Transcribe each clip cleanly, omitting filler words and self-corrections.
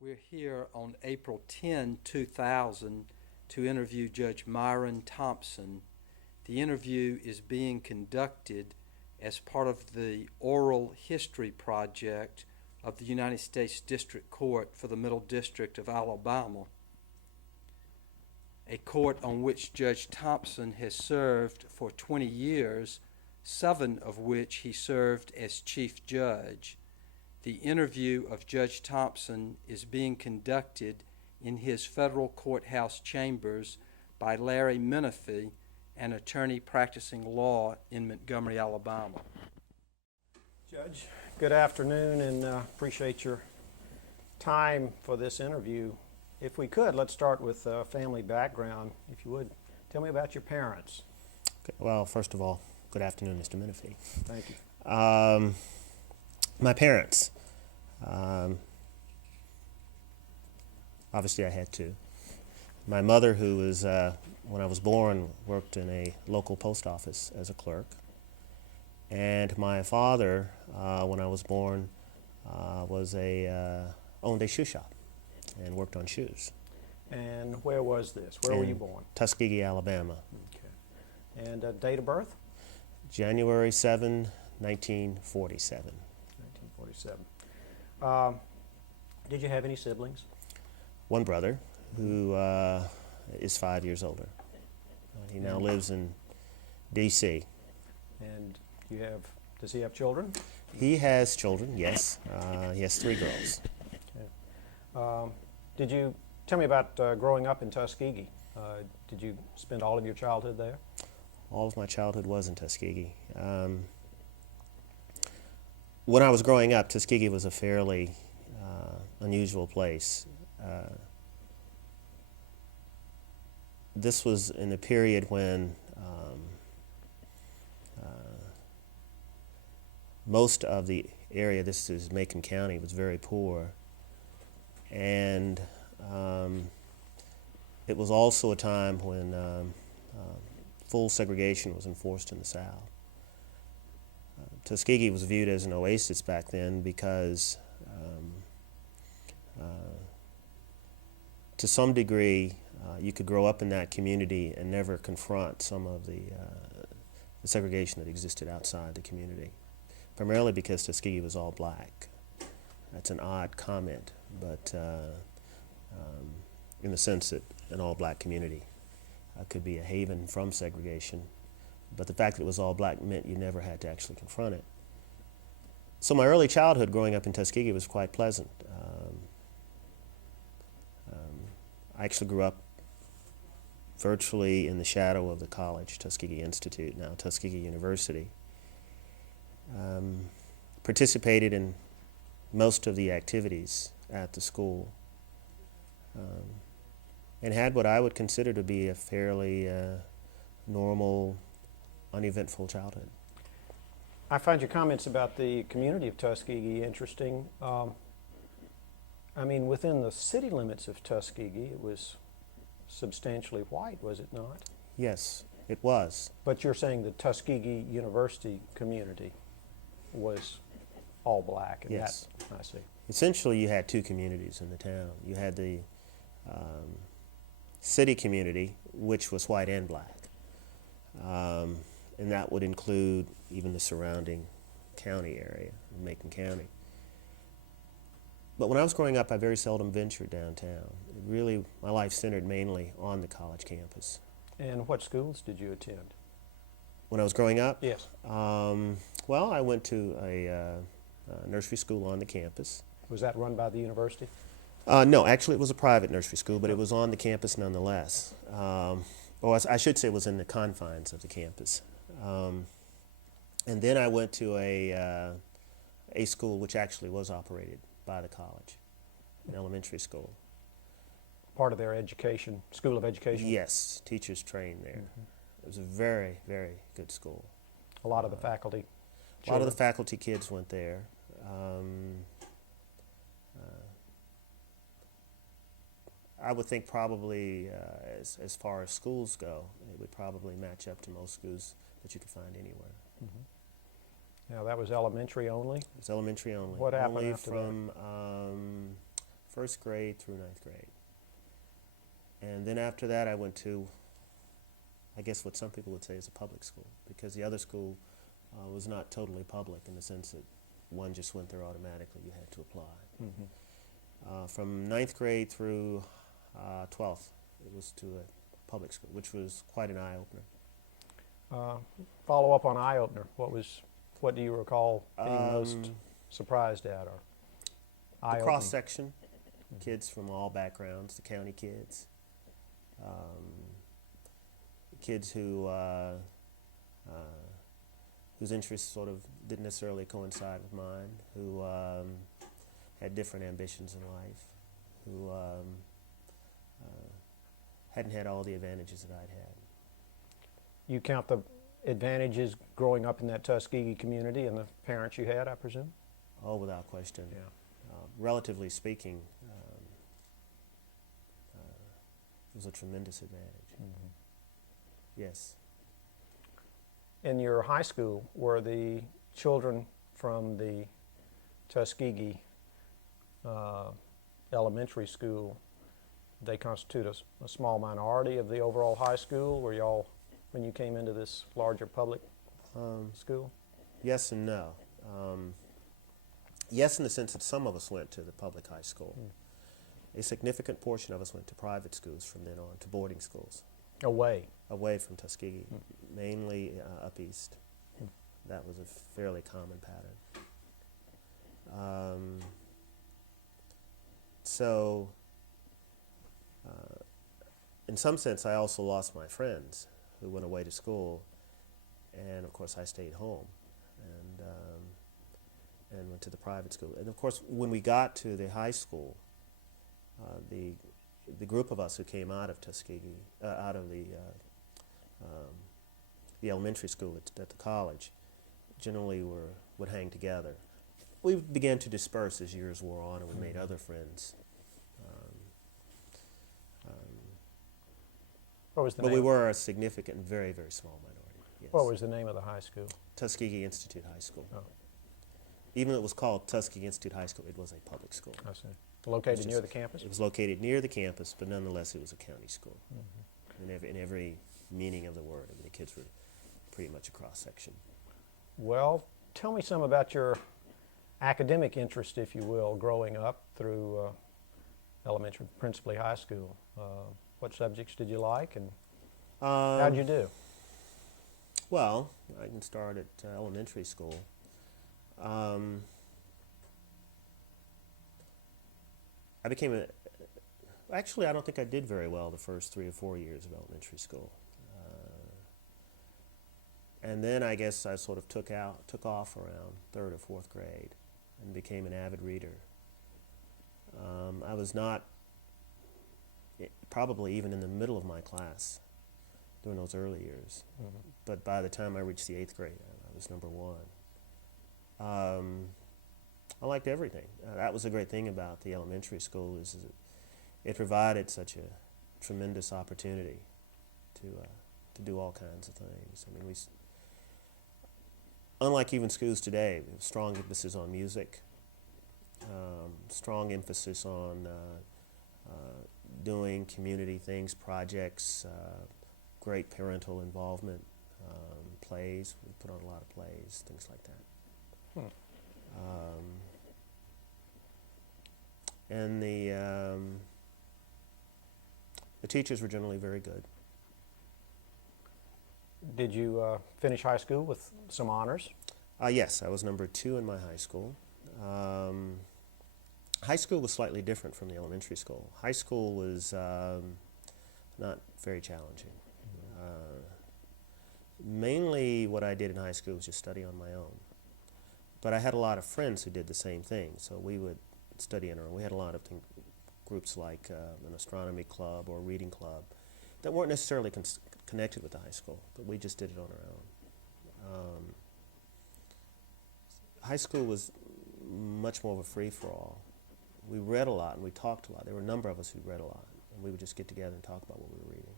We're here on April 10, 2000 to interview Judge Myron Thompson. The interview is being conducted as part of the Oral History Project of the United States District Court for the Middle District of Alabama, a court on which Judge Thompson has served for 20 years, 7 of which he served as Chief Judge. The interview of Judge Thompson is being conducted in his federal courthouse chambers by Larry Menifee, an attorney practicing law in Montgomery, Alabama. Judge, good afternoon, and appreciate your time for this interview. If we could, let's start with family background. If you would, tell me about your parents. Okay. Well, first of all, good afternoon, Mr. Menifee. Thank you. My parents, obviously I had two. My mother, who was, when I was born, worked in a local post office as a clerk. And my father, when I was born, owned a shoe shop and worked on shoes. And where was this? Where were you born? Tuskegee, Alabama. Okay. And date of birth? January 7, 1947. 1947. Did you have any siblings? One brother who is 5 years older. He now lives in D.C. And does he have children? He has children, yes. He has 3 girls. Okay. Did you tell me about growing up in Tuskegee? Did you spend all of your childhood there? All of my childhood was in Tuskegee. When I was growing up, Tuskegee was a fairly unusual place. This was in a period when most of the area, this is Macon County, was very poor. And it was also a time when full segregation was enforced in the South. Tuskegee was viewed as an oasis back then because to some degree you could grow up in that community and never confront some of the segregation that existed outside the community, primarily because Tuskegee was all black. That's an odd comment, but in the sense that an all-black community could be a haven from segregation, but the fact that it was all black meant you never had to actually confront it. So my early childhood growing up in Tuskegee was quite pleasant. I actually grew up virtually in the shadow of the college, Tuskegee Institute, now Tuskegee University. Participated in most of the activities at the school, and had what I would consider to be a fairly normal, uneventful childhood. I find your comments about the community of Tuskegee interesting. I mean, within the city limits of Tuskegee, it was substantially white, was it not? Yes, it was. But you're saying the Tuskegee University community was all black. And yes. I see. Essentially, you had 2 communities in the town. You had the city community, which was white and black. And that would include even the surrounding county area, Macon County. But when I was growing up, I very seldom ventured downtown. Really, my life centered mainly on the college campus. And what schools did you attend? When I was growing up? Yes. Well, I went to a nursery school on the campus. Was that run by the university? No, actually it was a private nursery school, but it was on the campus nonetheless. Or I should say it was in the confines of the campus. And then I went to a school which actually was operated by the college, an elementary school. Part of their education, school of education? Yes, teachers trained there. Mm-hmm. It was a very, very good school. A lot of the faculty? A lot of the faculty kids went there. I would think probably, as far as schools go, it would probably match up to most schools that you could find anywhere. Mm-hmm. Now that was elementary only? It was elementary only. What happened only after from first grade through ninth grade. And then after that, I went to, I guess what some people would say is a public school, because the other school was not totally public in the sense that one just went there automatically. You had to apply. From ninth grade through 12th, it was to a public school, which was quite an eye-opener. Follow up on eye-opener. What do you recall being most surprised at, or The eye-opening? cross-section, kids from all backgrounds, the county kids, kids whose interests sort of didn't necessarily coincide with mine, who had different ambitions in life, who hadn't had all the advantages that I'd had. You count the advantages growing up in that Tuskegee community and the parents you had, I presume? Oh, without question. Yeah. Relatively speaking, it was a tremendous advantage. Yes. In your high school, were the children from the Tuskegee elementary school, they constitute a small minority of the overall high school? Were y'all, when you came into this larger public school? Yes and no. Yes, in the sense that some of us went to the public high school. A significant portion of us went to private schools from then on, to boarding schools. Away from Tuskegee, mainly up east. That was a fairly common pattern. So, in some sense, I also lost my friends who went away to school, and of course I stayed home and went to the private school. And of course, when we got to the high school, the group of us who came out of Tuskegee, out of the elementary school at the college, generally would hang together. We began to disperse as years wore on, and we made other friends. What was the But name? we were a significant, very, very small minority. Yes. What was the name of the high school? Tuskegee Institute High School. Oh, Even though it was called Tuskegee Institute High School, it was a public school. I see. Located just- near the campus? It was located near the campus, but nonetheless it was a county school. In every meaning of the word. I mean, the kids were pretty much a cross-section. Well, tell me some about your academic interest, if you will, growing up through elementary, principally high school. What subjects did you like, and how'd you do? Well, I can start at elementary school. I became actually, I don't think I did very well the first 3 or 4 years of elementary school. And then I guess I sort of took off around 3rd or 4th grade and became an avid reader. I was not probably even in the middle of my class during those early years. But by the time I reached the 8th grade, I was number 1. I liked everything. That was a great thing about the elementary school, is that it provided such a tremendous opportunity to do all kinds of things. I mean, unlike even schools today, we have strong emphasis on music, strong emphasis on doing community things, projects, great parental involvement, plays. We put on a lot of plays, things like that. And the teachers were generally very good. Did you finish high school with some honors? Yes, I was number 2 in my high school. High school was slightly different from the elementary school. High school was not very challenging. Mainly what I did in high school was just study on my own. But I had a lot of friends who did the same thing, so we would study on our own. We had a lot of groups like an astronomy club or a reading club that weren't necessarily connected with the high school, but we just did it on our own. High school was much more of a free-for-all. We read a lot and we talked a lot. There were a number of us who read a lot, and we would just get together and talk about what we were reading.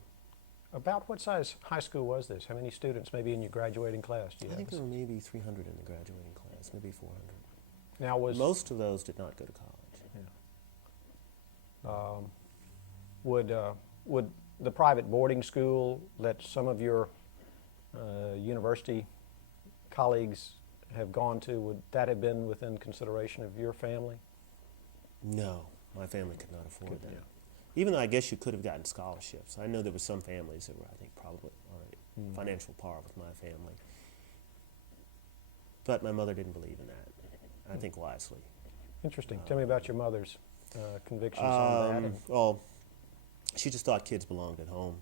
About what size high school was this? How many students maybe in your graduating class do you I think have? there were maybe 300 in the graduating class, maybe 400. Now was Most of those did not go to college. Would the private boarding school that some of your university colleagues have gone to, would that have been within consideration of your family? No, my family could not afford that. Yeah. Even though I guess you could have gotten scholarships. I know there were some families that were, I think, probably on financial par with my family. But my mother didn't believe in that, I think wisely. Interesting. Tell me about your mother's convictions on that. Well, she just thought kids belonged at home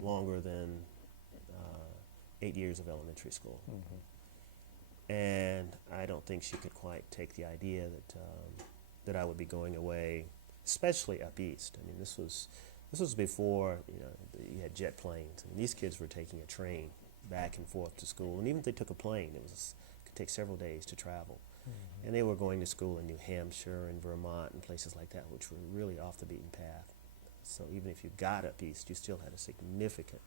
longer than 8 years of elementary school. And I don't think she could quite take the idea that I would be going away, especially up east. I mean, this was before you had jet planes. I mean, these kids were taking a train back and forth to school, and even if they took a plane, it could take several days to travel. And they were going to school in New Hampshire and Vermont and places like that, which were really off the beaten path. So even if you got up east, you still had a significant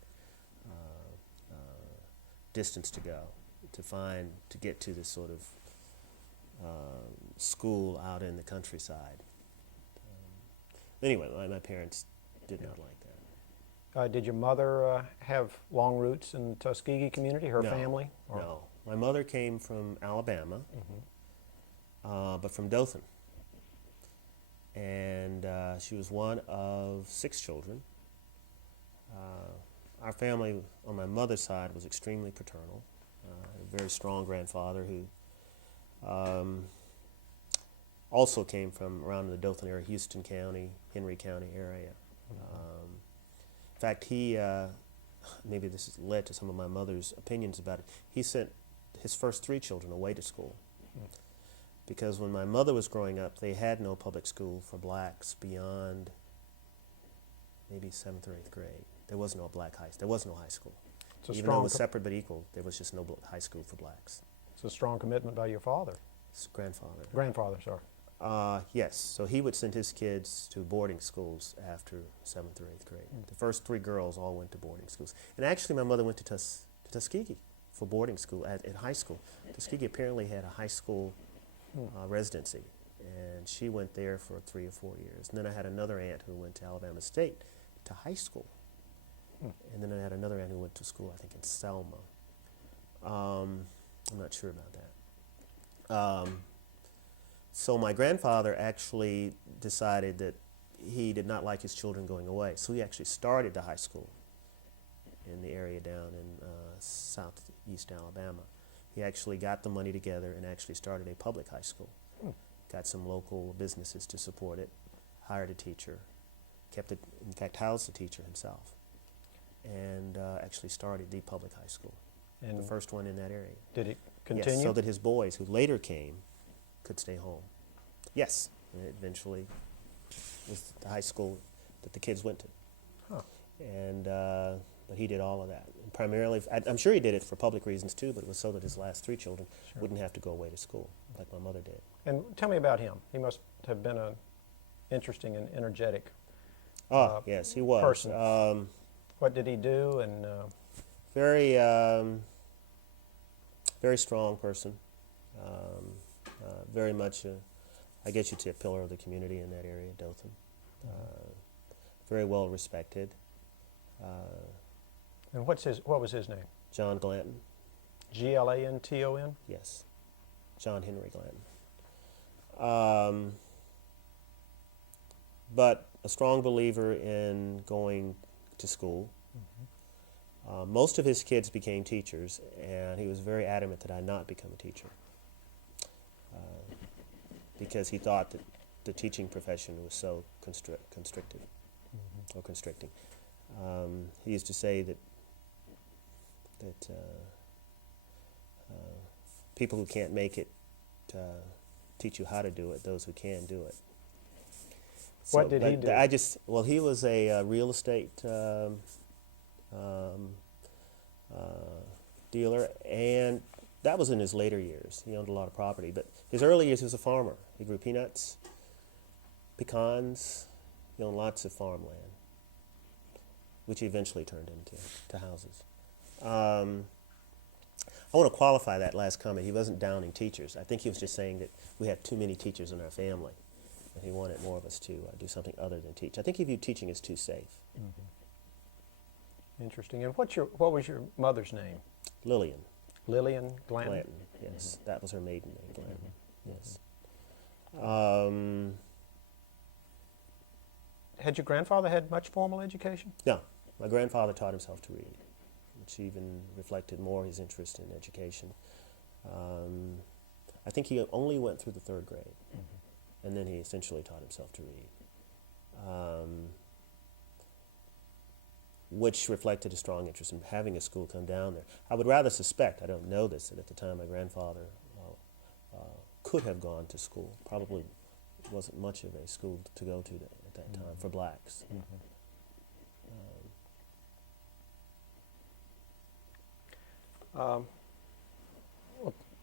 distance to go to get to this sort of school out in the countryside. Anyway, my parents did not like that. Did your mother have long roots in the Tuskegee community, her No, family? No. My mother came from Alabama, but from Dothan. And she was one of 6 children. Our family on my mother's side was extremely paternal. A very strong grandfather who also came from around the Dothan area, Houston County, Henry County area. In fact, he, maybe this has led to some of my mother's opinions about it, he sent his first 3 children away to school. Because when my mother was growing up, they had no public school for blacks beyond maybe 7th or 8th grade. There was no there was no high school. Even though it was separate but equal, there was just no high school for blacks. It's a strong commitment by your father. His grandfather. Grandfather, sorry. Yes, so he would send his kids to boarding schools after 7th or 8th grade. The first 3 girls all went to boarding schools. And actually my mother went to Tuskegee for boarding school at high school. Tuskegee apparently had a high school residency, and she went there for 3 or 4 years. And then I had another aunt who went to Alabama State to high school. And then I had another aunt who went to school, I think, in Selma. I'm not sure about that. So my grandfather actually decided that he did not like his children going away. So he actually started the high school in the area down in southeast Alabama. He actually got the money together and actually started a public high school. Got some local businesses to support it, hired a teacher, in fact, housed the teacher himself, and actually started the public high school, And the first one in that area. did it continue? Yes, so that his boys, who later came, could stay home. Yes, and it eventually was the high school that the kids went to. Huh. And but he did all of that. And primarily, I'm sure he did it for public reasons too, but it was so that his last 3 children wouldn't have to go away to school like my mother did. And tell me about him. He must have been an interesting and energetic Yes, he was. person. What did he do? And Very, very strong person. Very much, I guess you'd say, a pillar of the community in that area, Dothan. Very well respected. and what was his name? John Glanton. Glanton? Yes, John Henry Glanton. But a strong believer in going to school. Most of his kids became teachers, and he was very adamant that I not become a teacher because he thought that the teaching profession was so constrictive or constricting. He used to say that people who can't make it teach you how to do it, those who can do it. What did he do? He was a real estate dealer, and that was in his later years. He owned a lot of property, but his early years he was a farmer. He grew peanuts, pecans. He owned lots of farmland, which he eventually turned into houses. I want to qualify that last comment. He wasn't downing teachers. I think he was just saying that we have too many teachers in our family. and he wanted more of us to do something other than teach. I think he viewed teaching as too safe. Interesting. And what was your mother's name? Lillian Lillian Glanton? Glanton, yes. That was her maiden name, Glanton, yes. Had your grandfather had much formal education? No, my grandfather taught himself to read, which even reflected more his interest in education. I think he only went through the 3rd grade, and then he essentially taught himself to read, which reflected a strong interest in having a school come down there. I would rather suspect, I don't know this, that at the time my grandfather could have gone to school. Probably wasn't much of a school to go to at that time for blacks. Well,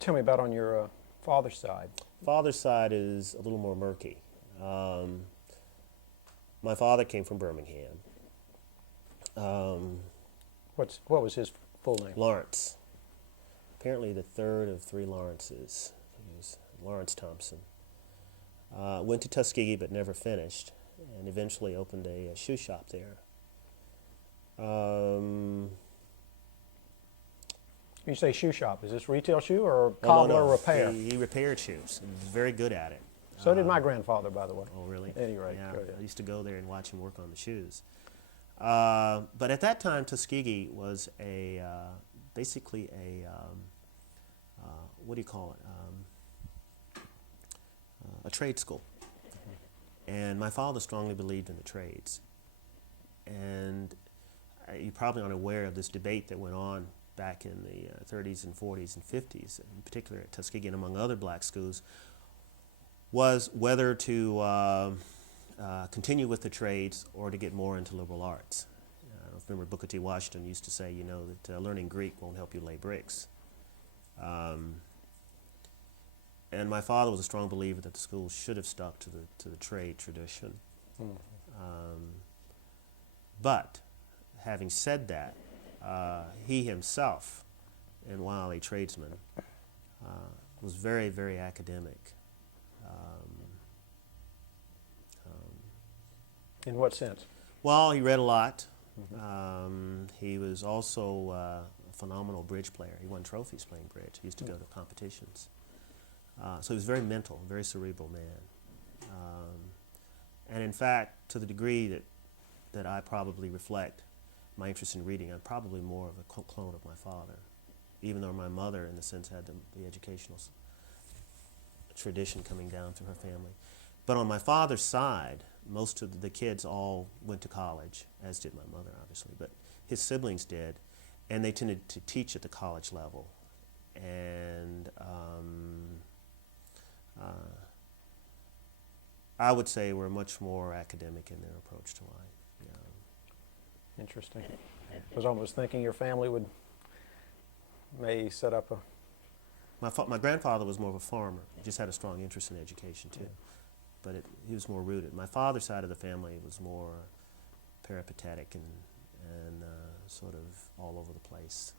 tell me about on your father's side. Father's side is a little more murky. My father came from Birmingham. What was his full name? Lawrence. Apparently the 3rd of 3 Lawrences. He was Lawrence Thompson. Went to Tuskegee but never finished, and eventually opened a shoe shop there. You say shoe shop. Is this retail shoe or No, cobbler no. repair? He repaired shoes. He was very good at it. So did my grandfather, by the way. Oh, really? At any rate, Yeah, go ahead. I used to go there and watch him work on the shoes. But at that time, Tuskegee was basically what do you call it? A trade school. And my father strongly believed in the trades. And you're probably unaware of this debate that went on back in the 30s and 40s and 50s, in particular at Tuskegee and among other black schools, was whether to continue with the trades or to get more into liberal arts. I remember Booker T. Washington used to say, you know, that learning Greek won't help you lay bricks. And my father was a strong believer that the schools should have stuck to the trade tradition. But having said that, he himself, and while a tradesman, was very, very academic. In what sense? Well, he read a lot. He was also a phenomenal bridge player. He won trophies playing bridge. He used to go to competitions. So he was very mental, very cerebral man. And in fact, to the degree that I probably reflect my interest in reading, I'm probably more of a clone of my father, even though my mother, in a sense, had the educational tradition coming down through her family. But on my father's side, most of the kids all went to college, as did my mother, obviously, but his siblings did, and they tended to teach at the college level. And I would say were much more academic in their approach to life. Yeah. Interesting. I was almost thinking your family may set up a... My grandfather was more of a farmer. He just had a strong interest in education, too. But he was more rooted. My father's side of the family was more peripatetic and sort of all over the place.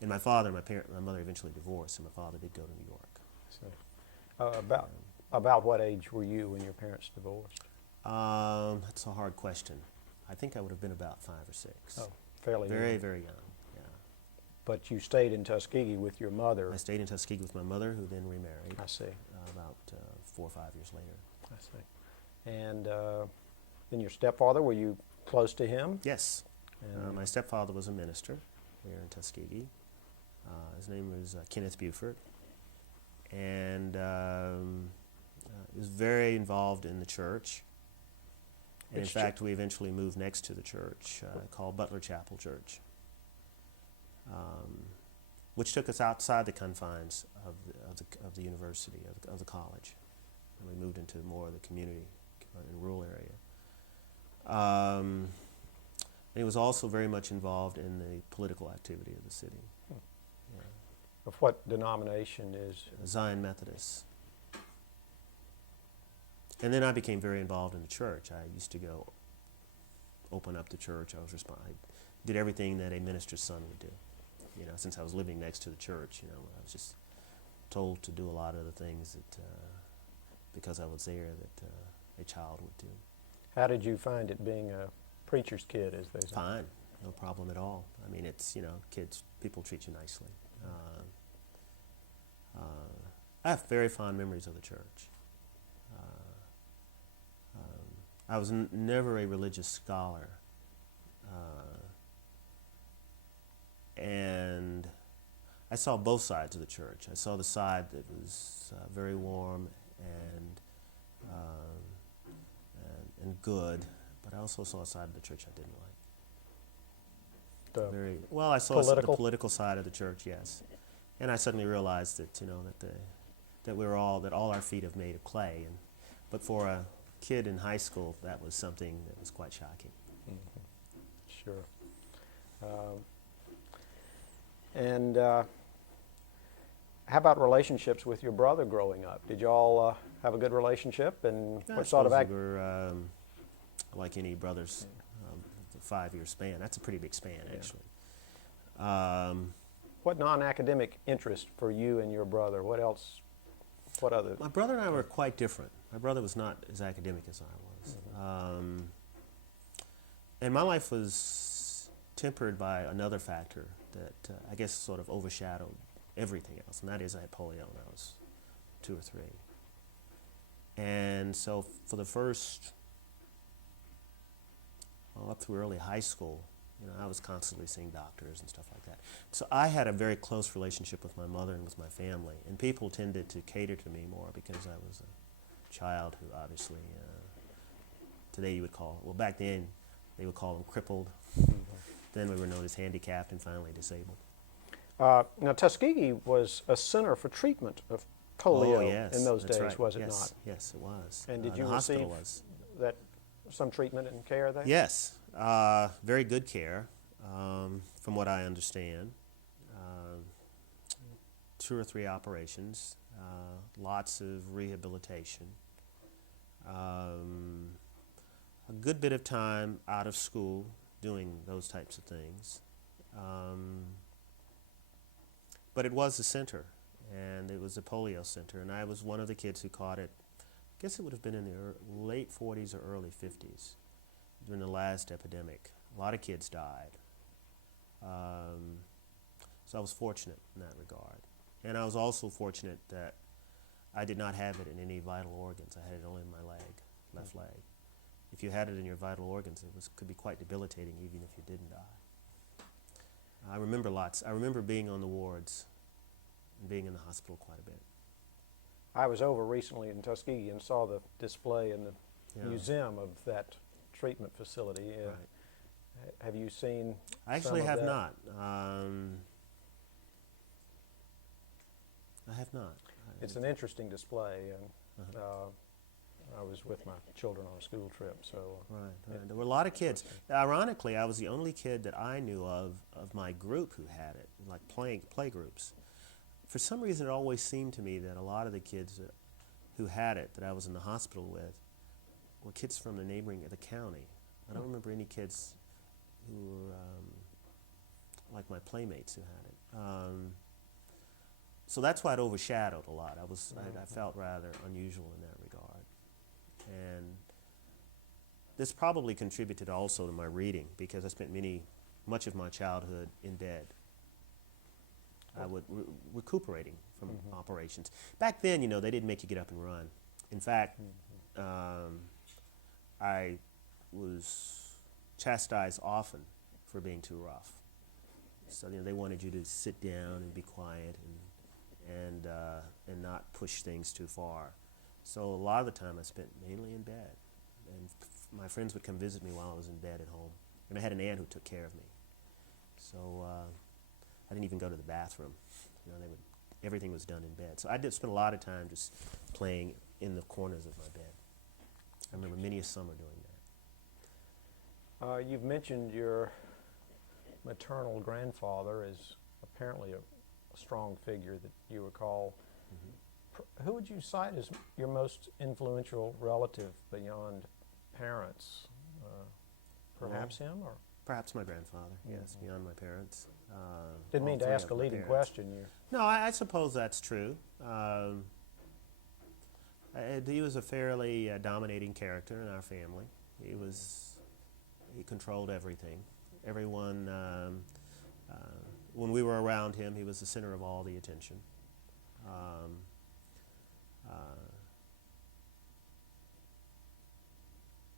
And my father and my mother eventually divorced, and my father did go to New York. So, about what age were you when your parents divorced? That's a hard question. I think I would have been about 5 or 6. Oh, fairly very, young. very young, yeah. But you stayed in Tuskegee with your mother. I stayed in Tuskegee with my mother, who then remarried. I see. About 4 or 5 years later. I see. And then your stepfather, were you close to him? Yes. And My stepfather was a minister here in Tuskegee. His name was Kenneth Buford. And he was very involved in the church. And in fact, we eventually moved next to the church called Butler Chapel Church, which took us outside the confines of the university, of the college. And we moved into more of the community in a rural area. And he was also very much involved in the political activity of the city. of what denomination is? Zion Methodist. And then I became very involved in the church. I used to go open up the church. I did everything that a minister's son would do. You know, since I was living next to the church, you know, I was just told to do a lot of the things that, because I was there, that a child would do. How did you find it being a preacher's kid, as they say? Fine, no problem at all. I mean, it's, kids, people treat you nicely. I have very fond memories of the church. I was never a religious scholar. And I saw both sides of the church. I saw the side that was very warm and good, but I also saw a side of the church I didn't like. I saw the political side of the church, yes, and I suddenly realized that that all our feet are made of clay, but for a kid in high school, that was something that was quite shocking. Mm-hmm. Sure. And how about relationships with your brother growing up? Did you all have a good relationship? And what sort of we were like any brothers, a 5-year span. That's a pretty big span, actually. What non-academic interest for you and your brother? What else? What other? My brother and I were quite different. My brother was not as academic as I was. Mm-hmm. And my life was tempered by another factor that I guess sort of overshadowed everything else, and that is I had polio when I was 2 or 3. And so for the first, up through early high school, I was constantly seeing doctors and stuff like that. So I had a very close relationship with my mother and with my family, and people tended to cater to me more because I was a child who obviously, today you would call, well back then they would call them crippled. Then we were known as handicapped and finally disabled. Now Tuskegee was a center for treatment of polio in those days, right. Was it yes, not? Yes, it was. And did you receive some treatment and care there? Yes, very good care, from what I understand. 2 or 3 operations, lots of rehabilitation, a good bit of time out of school doing those types of things. But it was a center, and it was a polio center, and I was one of the kids who caught it. I guess it would have been in the late 40s or early 50s during the last epidemic. A lot of kids died. So I was fortunate in that regard. And I was also fortunate that I did not have it in any vital organs. I had it only in my leg, left leg. If you had it in your vital organs, it could be quite debilitating even if you didn't die. I remember lots. I remember being on the wards and being in the hospital quite a bit. I was over recently in Tuskegee and saw the display in the museum of that treatment facility. Right. Have you seen? I actually some of have that? not. I have not. It's an interesting display, and I was with my children on a school trip, so. Right. There were a lot of kids. Ironically, I was the only kid that I knew of my group who had it, like play groups. For some reason, it always seemed to me that a lot of the kids who had it, that I was in the hospital with, were kids from the county. I don't remember any kids who were like my playmates who had it. So that's why it overshadowed a lot. I felt rather unusual in that regard. And this probably contributed also to my reading, because I spent much of my childhood in bed. I would recuperating from operations. Back then, they didn't make you get up and run. In fact, I was chastised often for being too rough. So they wanted you to sit down and be quiet and not push things too far. So a lot of the time I spent mainly in bed, and my friends would come visit me while I was in bed at home. And I had an aunt who took care of me. So I didn't even go to the bathroom. Everything was done in bed. So I did spend a lot of time just playing in the corners of my bed. I remember many a summer doing that. You've mentioned your maternal grandfather as apparently a strong figure that you recall. Who would you cite as your most influential relative beyond parents? Perhaps him, or? Perhaps my grandfather, yes, beyond my parents. Didn't mean to ask a leading question. No, I suppose that's true. He was a fairly dominating character in our family. He controlled everything. Everyone, when we were around him, he was the center of all the attention.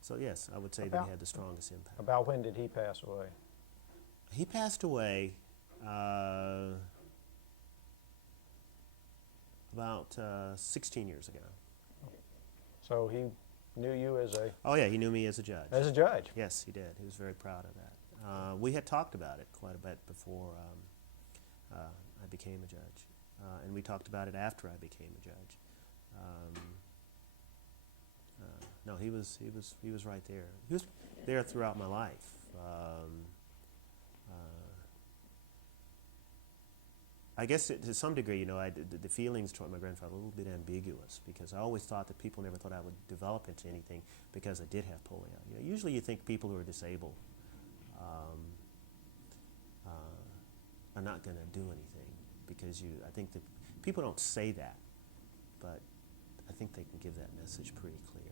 So yes, I would say that he had the strongest impact. About when did he pass away? He passed away about 16 years ago. So he knew you as a Oh yeah, he knew me as a judge. judge. Yes, he did. He was very proud of that. We had talked about it quite a bit before I became a judge, and we talked about it after I became a judge. No, he was right there. He was there throughout my life. I guess to some degree, the feelings toward my grandfather were a little bit ambiguous because I always thought that people never thought I would develop into anything because I did have polio. Usually you think people who are disabled are not going to do anything because I think that people don't say that, but I think they can give that message pretty clear.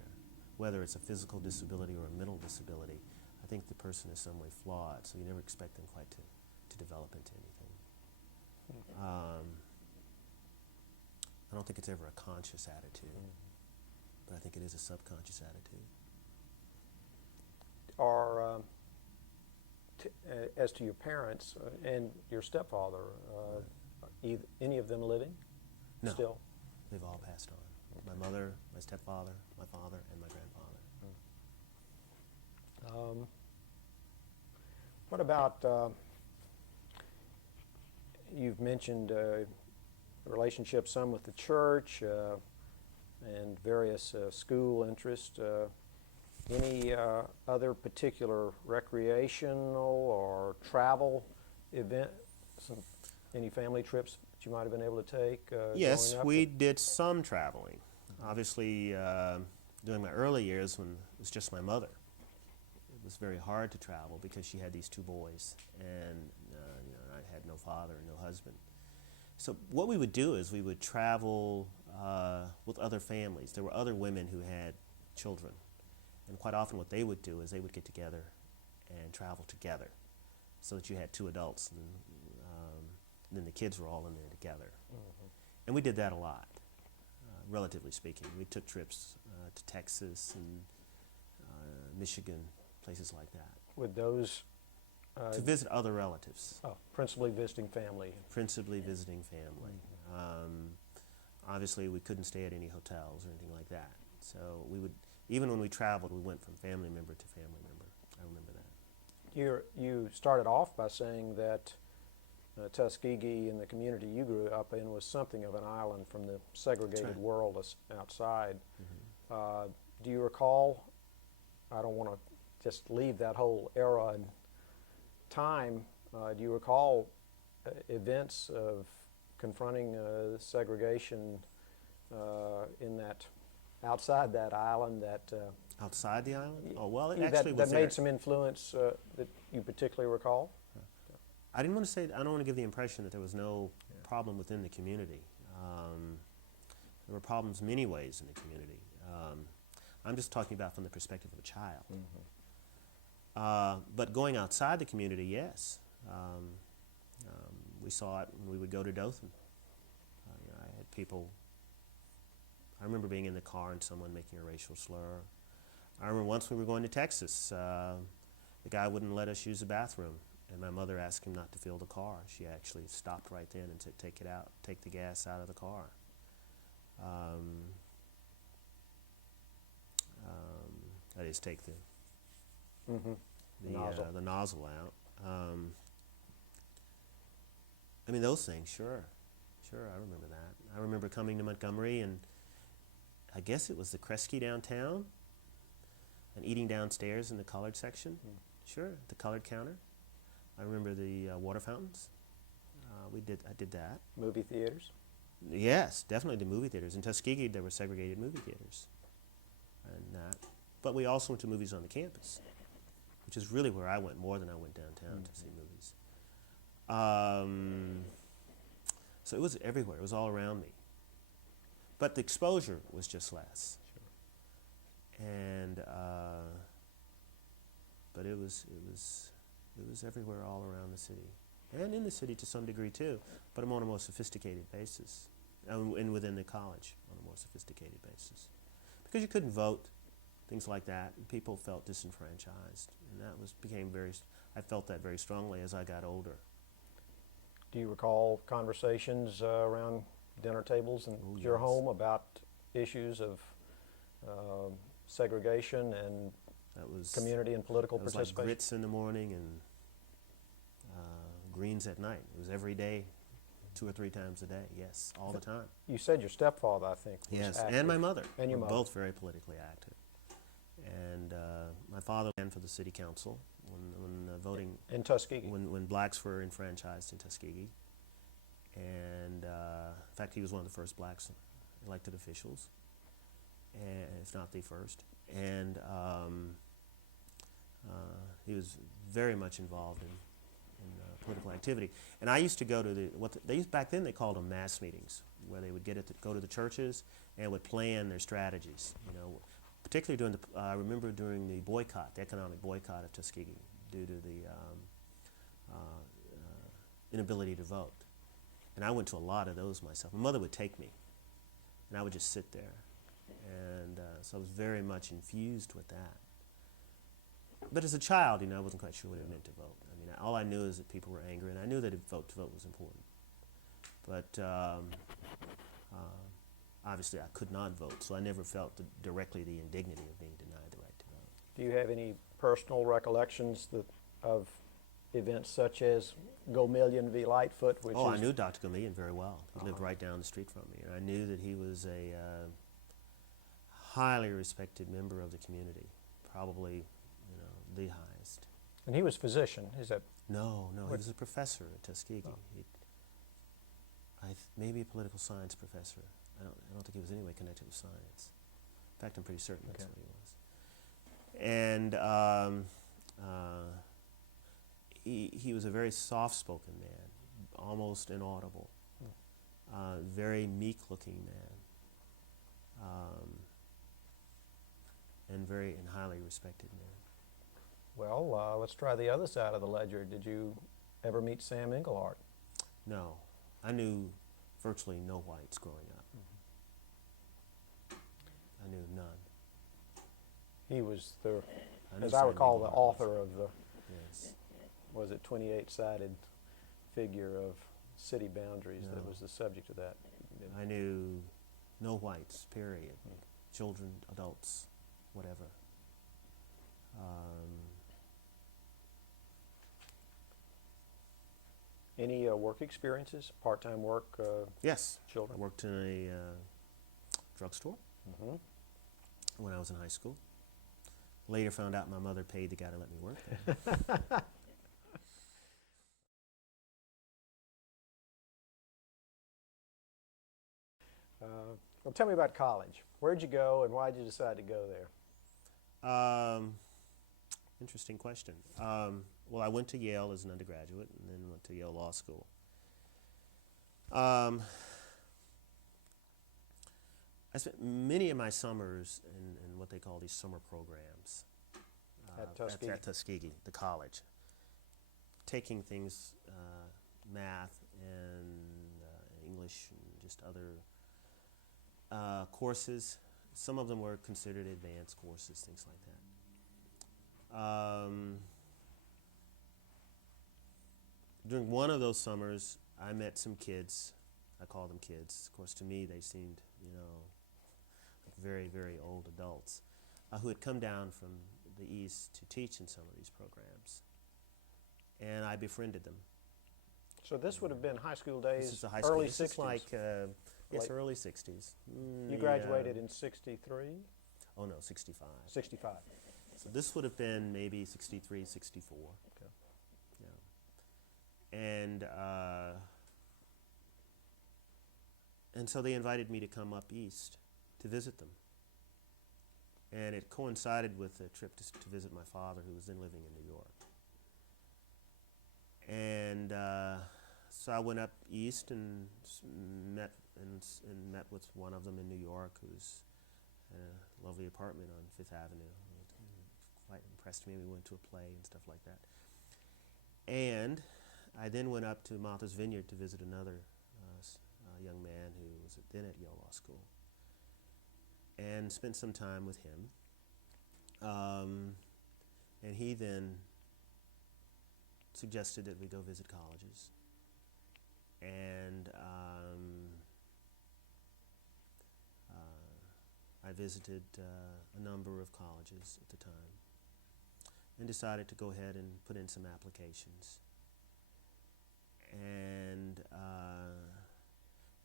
Whether it's a physical disability or a mental disability, I think the person is some way flawed, so you never expect them quite to develop into anything. I don't think it's ever a conscious attitude, but I think it is a subconscious attitude. As to your parents and your stepfather, any of them living? No. Still? They've all passed on. My mother, my stepfather, my father, and my grandfather. What about, you've mentioned relationships some with the church and various school interests. Any other particular recreational or travel event? Any family trips that you might have been able to take? Yes, growing up? we did some traveling. Obviously, during my early years when it was just my mother, it was very hard to travel because she had these two boys and I had no father and no husband. So what we would do is we would travel with other families. There were other women who had children. And quite often what they would do is they would get together and travel together so that you had two adults and then the kids were all in there together. And we did that a lot, relatively speaking. We took trips to Texas and Michigan, places like that. With those? To visit other relatives. Principally visiting family. Principally visiting family. Obviously we couldn't stay at any hotels or anything like that. So we would, even when we traveled, we went from family member to family member. I remember that. You started off by saying that Tuskegee and the community you grew up in was something of an island from the segregated world outside. Do you recall, I don't want to just leave that whole era and time, do you recall events of confronting segregation in that, outside that island that Outside the island? Oh, well, it that, actually was that there. made some influence that you particularly recall? I didn't want to say, I don't want to give the impression that there was no problem within the community. There were problems many ways in the community. I'm just talking about from the perspective of a child. But going outside the community, yes. We saw it when we would go to Dothan. I had people, I remember being in the car and someone making a racial slur. I remember once we were going to Texas, the guy wouldn't let us use the bathroom. And my mother asked him not to fill the car. She actually stopped right then and said, take the gas out of the car. That is, take the nozzle out. I mean, those things, sure, I remember that. I remember coming to Montgomery, and I guess it was the Kresge downtown, and eating downstairs in the colored section. Sure, the colored counter. I remember the water fountains. I did that. Movie theaters? Yes, definitely the movie theaters. In Tuskegee, there were segregated movie theaters, and that. But we also went to movies on the campus, which is really where I went more than I went downtown to see movies. So it was everywhere. It was all around me. but the exposure was just less. And but it was everywhere all around the city, and in the city to some degree too, but on a more sophisticated basis, and within the college on a more sophisticated basis, because you couldn't vote, things like that. And people felt disenfranchised, and that became very. I felt that very strongly as I got older. Do you recall conversations around dinner tables in Oh, your yes. home about issues of segregation and That was community and political It was like participation? grits in the morning and greens at night. It was every day, 2 or 3 times a day. Yes, all the time. You said your stepfather, I think, was Yes, active. and my mother. And your were mother. both very politically active. And my father ran for the city council when voting, In Tuskegee. when blacks were enfranchised in Tuskegee. And in fact, he was one of the first blacks elected officials, and if not the first. And he was very much involved in political activity. And I used to go to back then they called them mass meetings, where they would go to the churches and would plan their strategies. You know, particularly during I remember during the boycott, the economic boycott of Tuskegee, due to the inability to vote. And I went to a lot of those myself. My mother would take me, and I would just sit there. And so I was very much infused with that. But as a child, I wasn't quite sure what it meant to vote. I mean, all I knew is that people were angry, and I knew that to vote was important. But obviously I could not vote, so I never felt directly the indignity of being denied the right to vote. Do you have any personal recollections of events such as Gomillion v. Lightfoot, which I is knew Dr. Gomillion very well. He lived right down the street from me, and I knew that he was a highly respected member of the community, probably, the highest. and he was physician. Is that No, he What- was a professor at Tuskegee. Oh. Maybe a political science professor. I don't think he was in any way connected with science. In fact, I'm pretty certain that's Okay. what he was. And he was a very soft-spoken man, almost inaudible, very meek-looking man, and highly respected man. well? Let's try the other side of the ledger. Did you ever meet Sam Engelhardt? No, I knew virtually no whites growing up. I knew none. He was I knew as I Sam recall, the Engelhardt. author of the Yes. 28-sided figure of city boundaries that No. was the subject of that. I knew no whites, period. Children, adults, whatever. Any work experiences, part-time work, Yes, I children? worked in a drugstore Mm-hmm. when I was in high school. Later found out my mother paid the guy to let me work there. Well, tell me about college. Where'd you go, and why did you decide to go there? Interesting question. Well, I went to Yale as an undergraduate and then went to Yale Law School. I spent many of my summers in what they call these summer programs At Tuskegee? at Tuskegee, the college, taking things, math and English and just other courses. Some of them were considered advanced courses, things like that. During one of those summers, I met some kids. I call them kids. Of course, to me, they seemed, like very, very old adults who had come down from the East to teach in some of these programs. And I befriended them. So this would have been high school days, This is the high school. early This 60s. is like, yes, Late- early 60s. You graduated in 63, Oh, no, 65. 65. So this would have been maybe 63, 64. Okay. Yeah. And so they invited me to come up east to visit them. And it coincided with a trip to visit my father, who was then living in New York. And so I went up east and met and met with one of them in New York, who's had a lovely apartment on Fifth Avenue. It quite impressed me. We went to a play and stuff like that. And I then went up to Martha's Vineyard to visit another young man who was then at Yale Law School, and spent some time with him. And he then suggested that we go visit colleges. And I visited a number of colleges at the time and decided to go ahead and put in some applications. And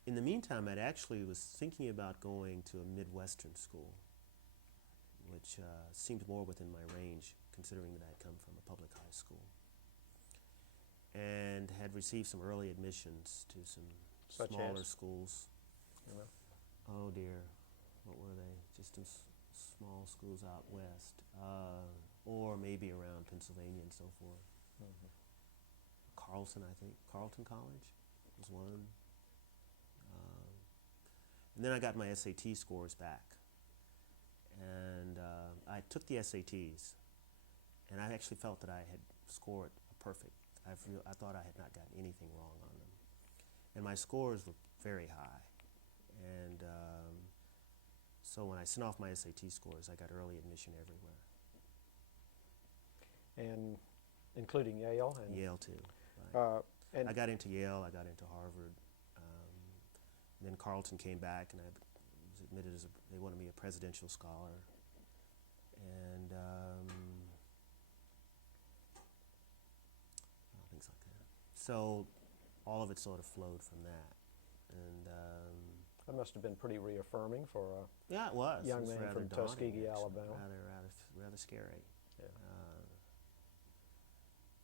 in the meantime, I actually was thinking about going to a Midwestern school, which seemed more within my range, considering that I had come from a public high school, and had received some early admissions to some Such smaller as? schools. You know? Oh dear, what were they? Just some small schools out west, or maybe around Pennsylvania and so forth. Mm-hmm. Carlton, I think. Carleton College was one. And then I got my SAT scores back. And I took the SATs, and I actually felt that I had scored perfect. I thought I had not gotten anything wrong on them. And my scores were very high. And so when I sent off my SAT scores, I got early admission everywhere. And including Yale? And Yale, too. Right. and I got into Yale, I got into Harvard. Then Carleton came back, and I was admitted as they wanted me a presidential scholar. And things like that. So all of it sort of flowed from that. And that must have been pretty reaffirming for yeah, it was. young It was man rather from daunting, Tuskegee, actually. Alabama. Rather scary.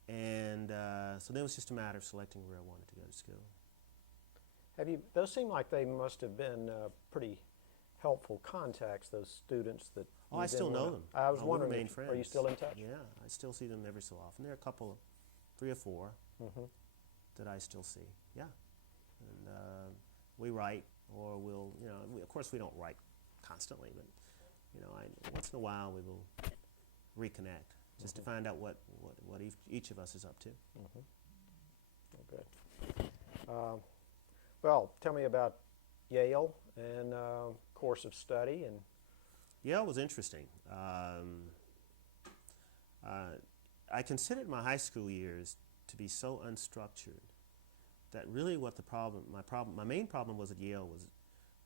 Yeah. And so then it was just a matter of selecting where I wanted to go to school. Those seem like they must have been pretty helpful contacts, those students that Oh, you I still then know went- them. I was We wondering, remain are you friends. still in touch? Yeah, I still see them every so often. There are a couple, 3 or 4, Mm-hmm. that I still see. Yeah, and we write, or we'll, of course we don't write constantly, but once in a while we will reconnect just to find out what each of us is up to. Mm-hmm. Oh, good. Well, tell me about Yale and course of study and. Yale was interesting. I considered my high school years to be so unstructured that really what my main problem was at Yale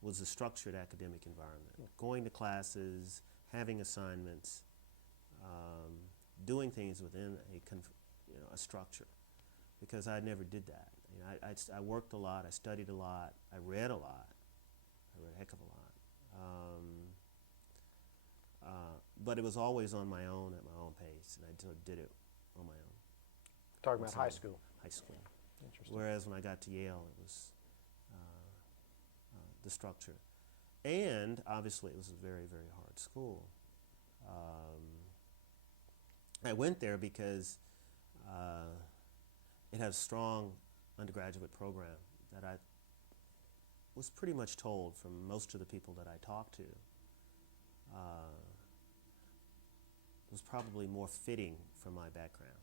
was a structured academic environment. Going to classes, having assignments, doing things within a structure, because I never did that. I worked a lot, I studied a lot, I read a lot. I read a heck of a lot. But it was always on my own, at my own pace, and I sort of did it on my own. Talking about So, high school. High school. Interesting. Whereas when I got to Yale, it was the structure. And obviously it was a very, very hard school. I went there because it had a strong undergraduate program that I was pretty much told from most of the people that I talked to was probably more fitting for my background.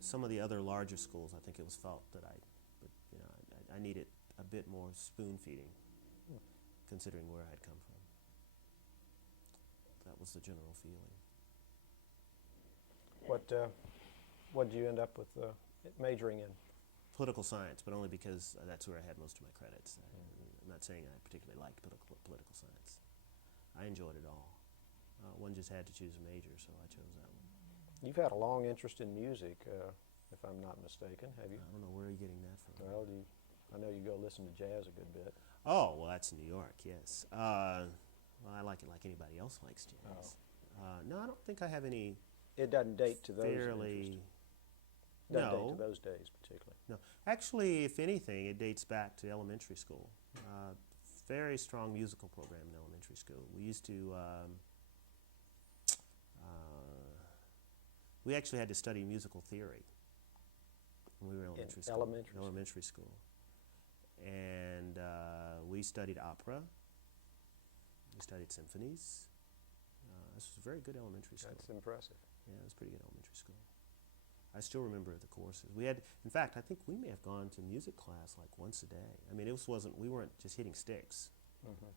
Some of the other larger schools, I think it was felt that I needed a bit more spoon feeding, considering where I had come from. That was the general feeling. What did you end up with majoring in? Political science, but only because that's where I had most of my credits. I'm not saying I particularly liked political science. I enjoyed it all. One just had to choose a major, so I chose that one. You've had a long interest in music, if I'm not mistaken, have you? I don't know where you're getting that from. Well, I know you go listen to jazz a good bit. Oh, well, that's New York, yes. Well, I like it like anybody else likes jazz. No, I don't think I have any It doesn't date to those fairly... interests. Doesn't No. date to those days particularly. No. Actually, if anything, it dates back to elementary school. Very strong musical program in elementary school. We used to... we actually had to study musical theory when we were in elementary school. Elementary school. And we studied opera. We studied symphonies. This was a very good elementary school. That's impressive. Yeah, it was pretty good elementary school. I still remember the courses. We had, in fact, I think we may have gone to music class like once a day. I mean, we weren't just hitting sticks. Mm-hmm.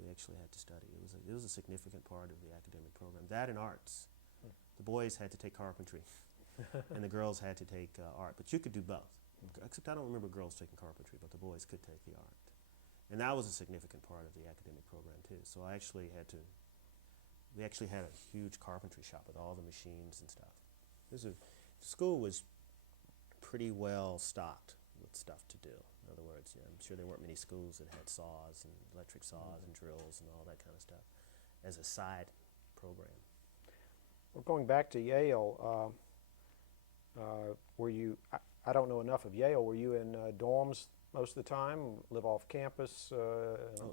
We actually had to study. It was a significant part of the academic program. That and arts. The boys had to take carpentry, and the girls had to take art. But you could do both. Except I don't remember girls taking carpentry, but the boys could take the art. And that was a significant part of the academic program too. So we actually had a huge carpentry shop with all the machines and stuff. The school was pretty well stocked with stuff to do. In other words, I'm sure there weren't many schools that had saws and electric saws and drills and all that kind of stuff as a side program. Well, going back to Yale, were you, I don't know enough of Yale, were you in dorms most of the time, live off campus,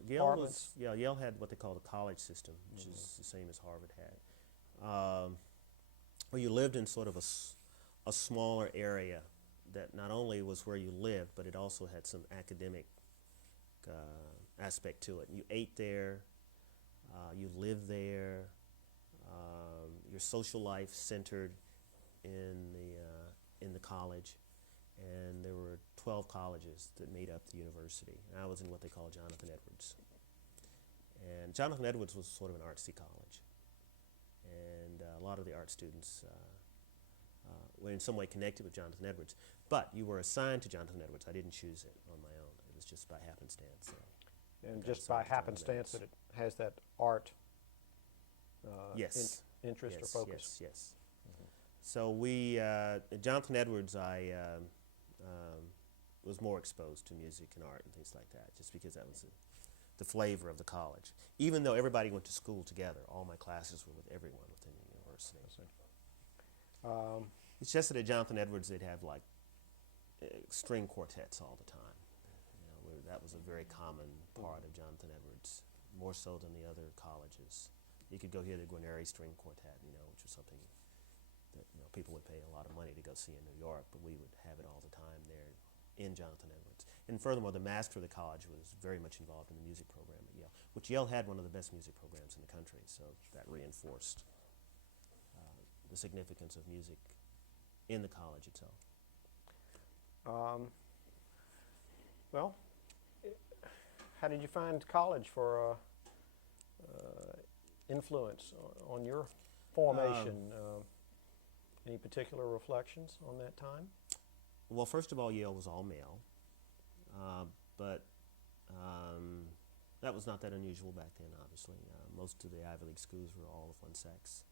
apartments? Yale had what they call the college system, which is the same as Harvard had. Well, you lived in sort of a smaller area that not only was where you lived, but it also had some academic aspect to it. You ate there, you lived there, your social life centered in the college, and there were 12 colleges that made up the university. And I was in what they call Jonathan Edwards. And Jonathan Edwards was sort of an artsy college, and a lot of the art students were in some way connected with Jonathan Edwards. But you were assigned to Jonathan Edwards. I didn't choose it on my own. It was just by happenstance. So and just by happenstance that it has that art yes. interest yes, or focus. Yes. Mm-hmm. So we, at Jonathan Edwards, I was more exposed to music and art and things like that, just because that was the flavor of the college. Even though everybody went to school together, all my classes were with everyone within the university. It's just that at Jonathan Edwards they'd have like string quartets all the time. That was a very common part of Jonathan Edwards, more so than the other colleges. You could go hear the Guarneri String Quartet, which was something that people would pay a lot of money to go see in New York, but we would have it all the time there in Jonathan Edwards. And furthermore, the master of the college was very much involved in the music program at Yale, which Yale had one of the best music programs in the country, so that reinforced the significance of music in the college itself. Well, how did you find college for influence on your formation? Any particular reflections on that time? Well, first of all, Yale was all male, but that was not that unusual back then, obviously. Most of the Ivy League schools were all of one sex.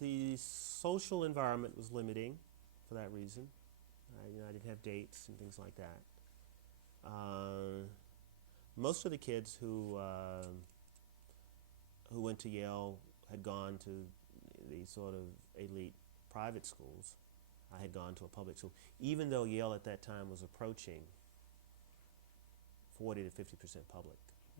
The social environment was limiting for that reason. I didn't have dates and things like that. Most of the kids who went to Yale had gone to the sort of elite private schools. I had gone to a public school, even though Yale at that time was approaching 40 to 50% public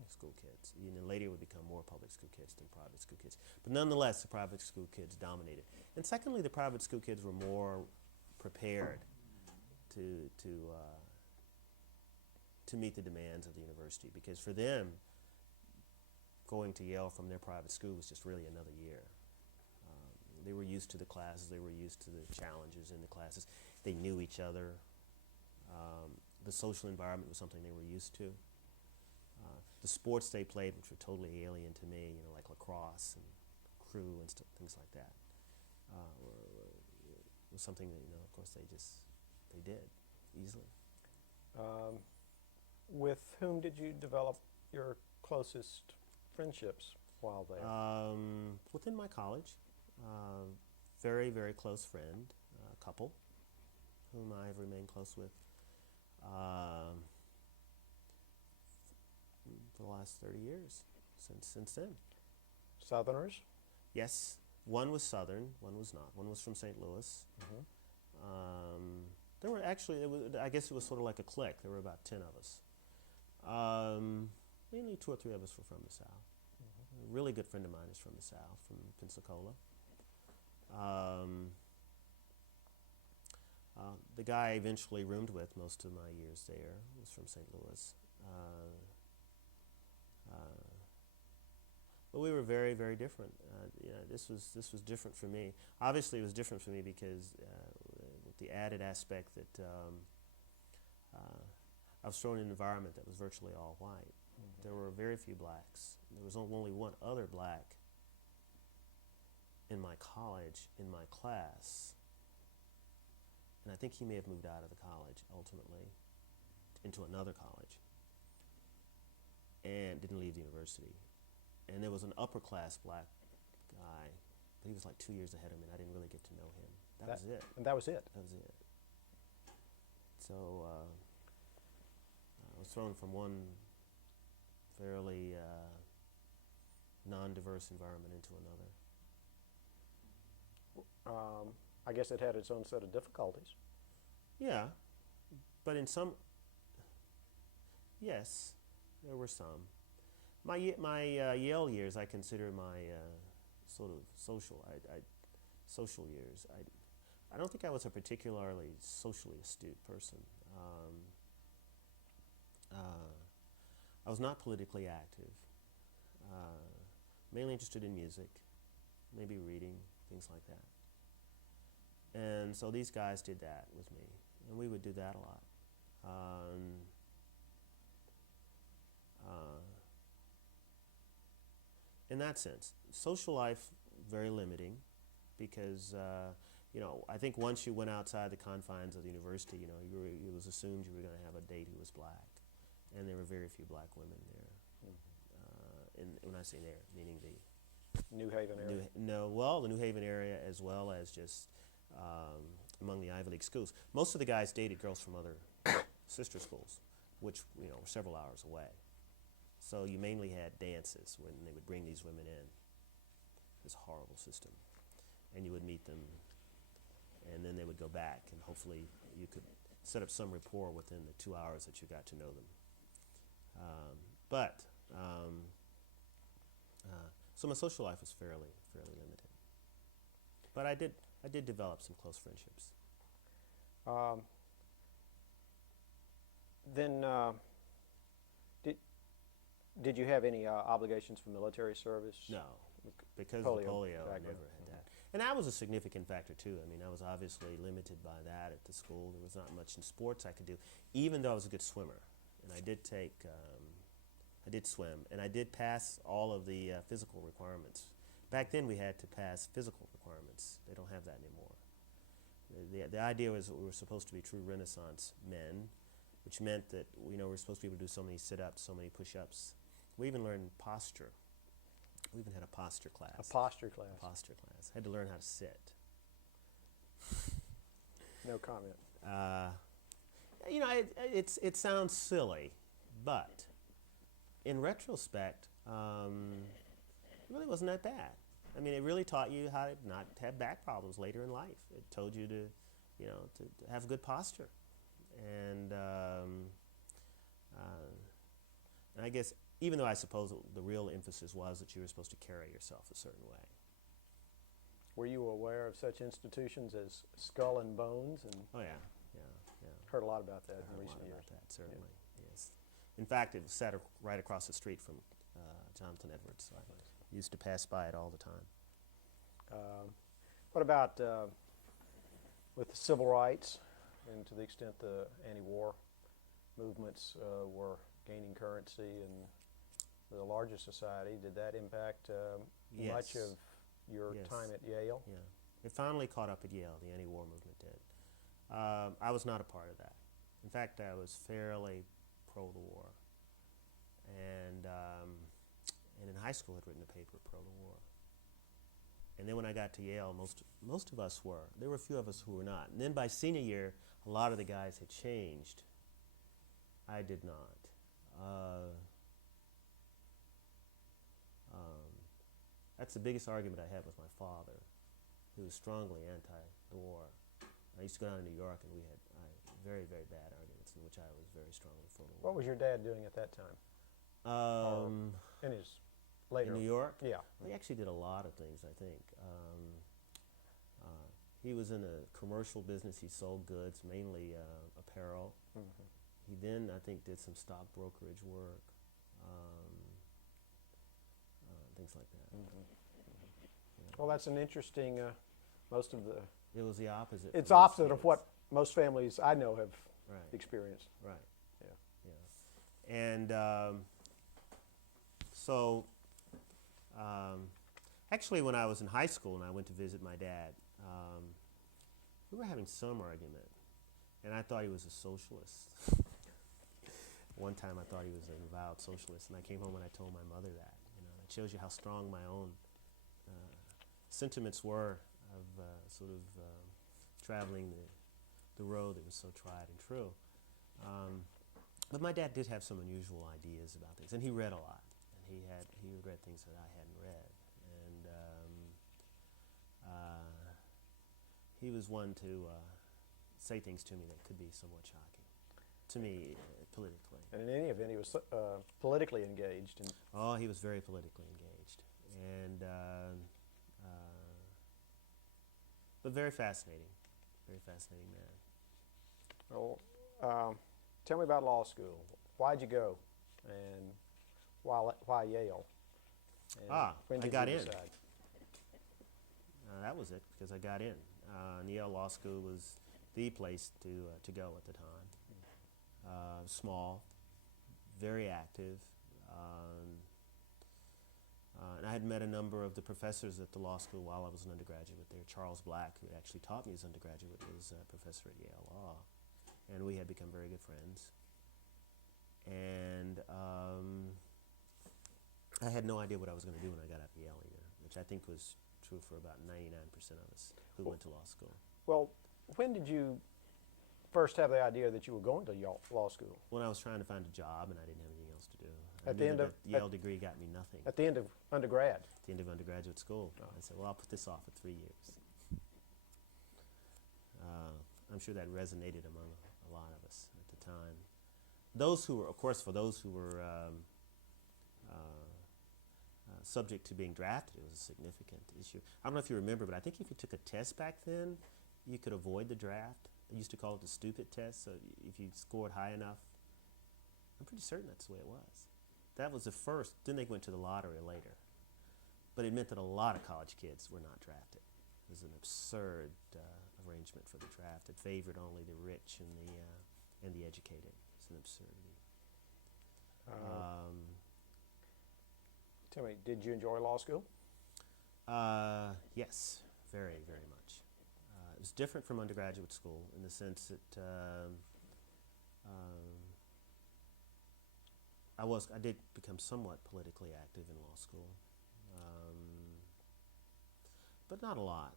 school kids. Later it would become more public school kids than private school kids. But nonetheless, the private school kids dominated. And secondly, the private school kids were more prepared to meet the demands of the university, because for them, going to Yale from their private school was just really another year. They were used to the classes, they were used to the challenges in the classes. They knew each other. The social environment was something they were used to. The sports they played, which were totally alien to me, like lacrosse and crew and things like that, was something that, of course, they did easily. With whom did you develop your closest friendships while there? Within my college, very, very close friend, a couple, whom I have remained close with for the last 30 years, since then. Southerners? Yes. One was Southern, one was not. One was from St. Louis. Mm-hmm. There were actually, I guess it was sort of like a clique. There were about 10 of us. mainly 2 or 3 of us were from the South. A really good friend of mine is from the South, from Pensacola. The guy I eventually roomed with most of my years there was from St. Louis. But we were very, very different. This was different for me. Obviously, it was different for me because with the added aspect that I was thrown in an environment that was virtually all white. There were very few blacks. There was only one other black in my college, in my class. And I think he may have moved out of the college ultimately into another college and didn't leave the university. And there was an upper class black guy, but he was like 2 years ahead of me, and I didn't really get to know him. That was it. And that was it? That was it. So I was thrown from one fairly non-diverse environment into another. I guess it had its own set of difficulties. Yeah, but in some, yes, there were some. My Yale years, I consider my sort of social years. I don't think I was a particularly socially astute person. I was not politically active. Mainly interested in music, maybe reading, things like that. And so these guys did that with me, and we would do that a lot. In that sense, social life, very limiting, because I think once you went outside the confines of the university, it was assumed you were going to have a date who was black, and there were very few black women there. And when I say there, meaning the New Haven area? the New Haven area, as well as just among the Ivy League schools. Most of the guys dated girls from other sister schools, which were several hours away. So you mainly had dances when they would bring these women in. This horrible system. And you would meet them, and then they would go back, and hopefully you could set up some rapport within the 2 hours that you got to know them. So my social life was fairly limited. But I did develop some close friendships. Did you have any obligations for military service? No, because of the polio, I never had that. And that was a significant factor too. I mean, I was obviously limited by that at the school. There was not much in sports I could do, even though I was a good swimmer. And I did swim, and I did pass all of the physical requirements. Back then we had to pass physical requirements. They don't have that anymore. The idea was that we were supposed to be true Renaissance men, which meant that we were supposed to be able to do so many sit-ups, so many push-ups. We even learned posture. We even had a posture class. A posture class? A posture class. I had to learn how to sit. No comment. It sounds silly, but in retrospect, it really wasn't that bad. I mean, it really taught you how to not have back problems later in life. It told you to have good posture. And I guess, even though I suppose the real emphasis was that you were supposed to carry yourself a certain way. Were you aware of such institutions as Skull and Bones? Oh, yeah. Heard a lot about that in recent years. Heard a lot about that, certainly, yes. In fact, it sat right across the street from Jonathan Edwards, so I used to pass by it all the time. What about with the civil rights, and to the extent the anti-war movements were gaining currency in the larger society, did that impact Yes. much of your Yes. time at Yale? Yeah. It finally caught up at Yale, the anti-war movement did. I was not a part of that. In fact, I was fairly pro the war. And in high school, I'd written a paper pro the war. And then when I got to Yale, most of us were. There were a few of us who were not. And then by senior year, a lot of the guys had changed. I did not. That's the biggest argument I had with my father, who was strongly anti the war. I used to go down to New York, and we had very, very bad arguments in which I was very strongly for the war. What was your dad doing at that time? in his later? In New York? Yeah. Well, he actually did a lot of things, I think. He was in a commercial business. He sold goods, mainly apparel. Mm-hmm. He then, I think, did some stock brokerage work, things like that. Mm-hmm. Well, that's an interesting, most of the, It was the opposite. it's for most opposite of kids. what most families I know have Right. experienced. Right. Yeah. Yeah. And so, actually, when I was in high school and I went to visit my dad, we were having some argument, and I thought he was a socialist. One time I thought he was an avowed socialist, and I came home and I told my mother that. You know, it shows you how strong my own sentiments were of traveling the road that was so tried and true. But my dad did have some unusual ideas about things, and he read a lot, and he read things that I hadn't read, and he was one to say things to me that could be somewhat shocking to me politically. And in any event, he was politically engaged. And Oh, he was very politically engaged, and but very fascinating man. well, tell me about law school. Why'd you go, and why Yale? And when I did got you in. decide? That was it, because I got in. And Yale Law School was the place to go at the time. Small, very active. And I had met a number of the professors at the law school while I was an undergraduate there. Charles Black, who had actually taught me as undergraduate, was a professor at Yale Law. And we had become very good friends. And I had no idea what I was going to do when I got out of Yale either, which I think was true for about 99% of us who went to law school. Well, when did you first have the idea that you were going to law school? When I was trying to find a job and I didn't have anything else to do. At the end of Yale degree got me nothing. At the end of undergrad? At the end of undergraduate school. I said, well, I'll put this off for 3 years. I'm sure that resonated among a lot of us at the time. Those who were, of course, for those who were subject to being drafted, it was a significant issue. I don't know if you remember, but I think if you took a test back then, you could avoid the draft. They used to call it the stupid test, so if you scored high enough, I'm pretty certain that's the way it was. That was the first, then they went to the lottery later. But it meant that a lot of college kids were not drafted. It was an absurd arrangement for the draft. It favored only the rich and the educated. It's an absurdity. Tell me, did you enjoy law school? Yes, very, very much. It was different from undergraduate school in the sense that I did become somewhat politically active in law school, but not a lot.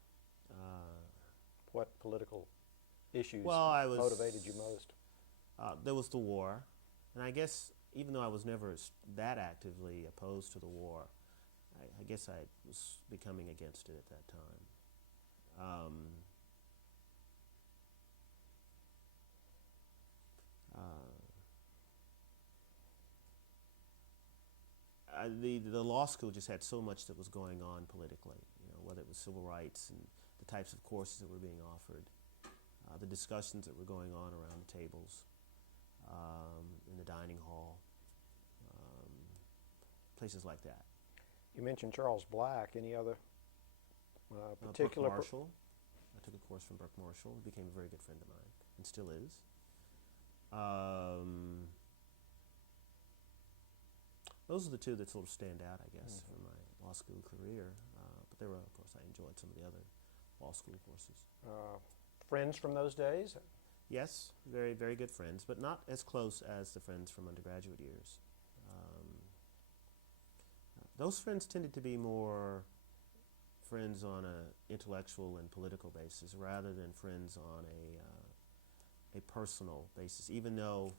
What political issues Well, motivated you most? There was the war, and I guess even though I was never that actively opposed to the war, I guess I was becoming against it at that time. The law school just had so much that was going on politically, you know, whether it was civil rights and the types of courses that were being offered, the discussions that were going on around the tables, in the dining hall, places like that. You mentioned Charles Black. Any other particular? Brooke Marshall. I took a course from Brooke Marshall. He became a very good friend of mine, and still is. Those are the two that sort of stand out, I guess, from my law school career. But there were, of course, I enjoyed some of the other law school courses. Friends from those days? Yes, very, very good friends, but not as close as the friends from undergraduate years. Those friends tended to be more friends on an intellectual and political basis rather than friends on a personal basis, even though,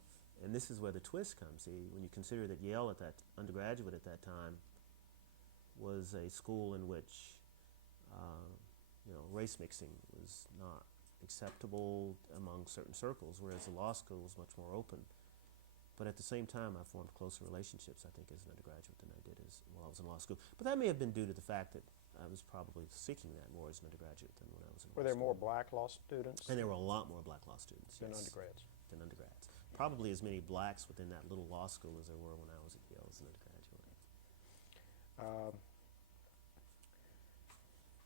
and this is where the twist comes, see, when you consider that Yale undergraduate at that time was a school in which race mixing was not acceptable among certain circles, whereas the law school was much more open. But at the same time, I formed closer relationships, I think, as an undergraduate than I did while I was in law school. But that may have been due to the fact that I was probably seeking that more as an undergraduate than when I was in law school. Were there more black law students? And there were a lot more black law students, than yes, undergrads? Than undergrads. Probably as many blacks within that little law school as there were when I was at Yale as an undergraduate.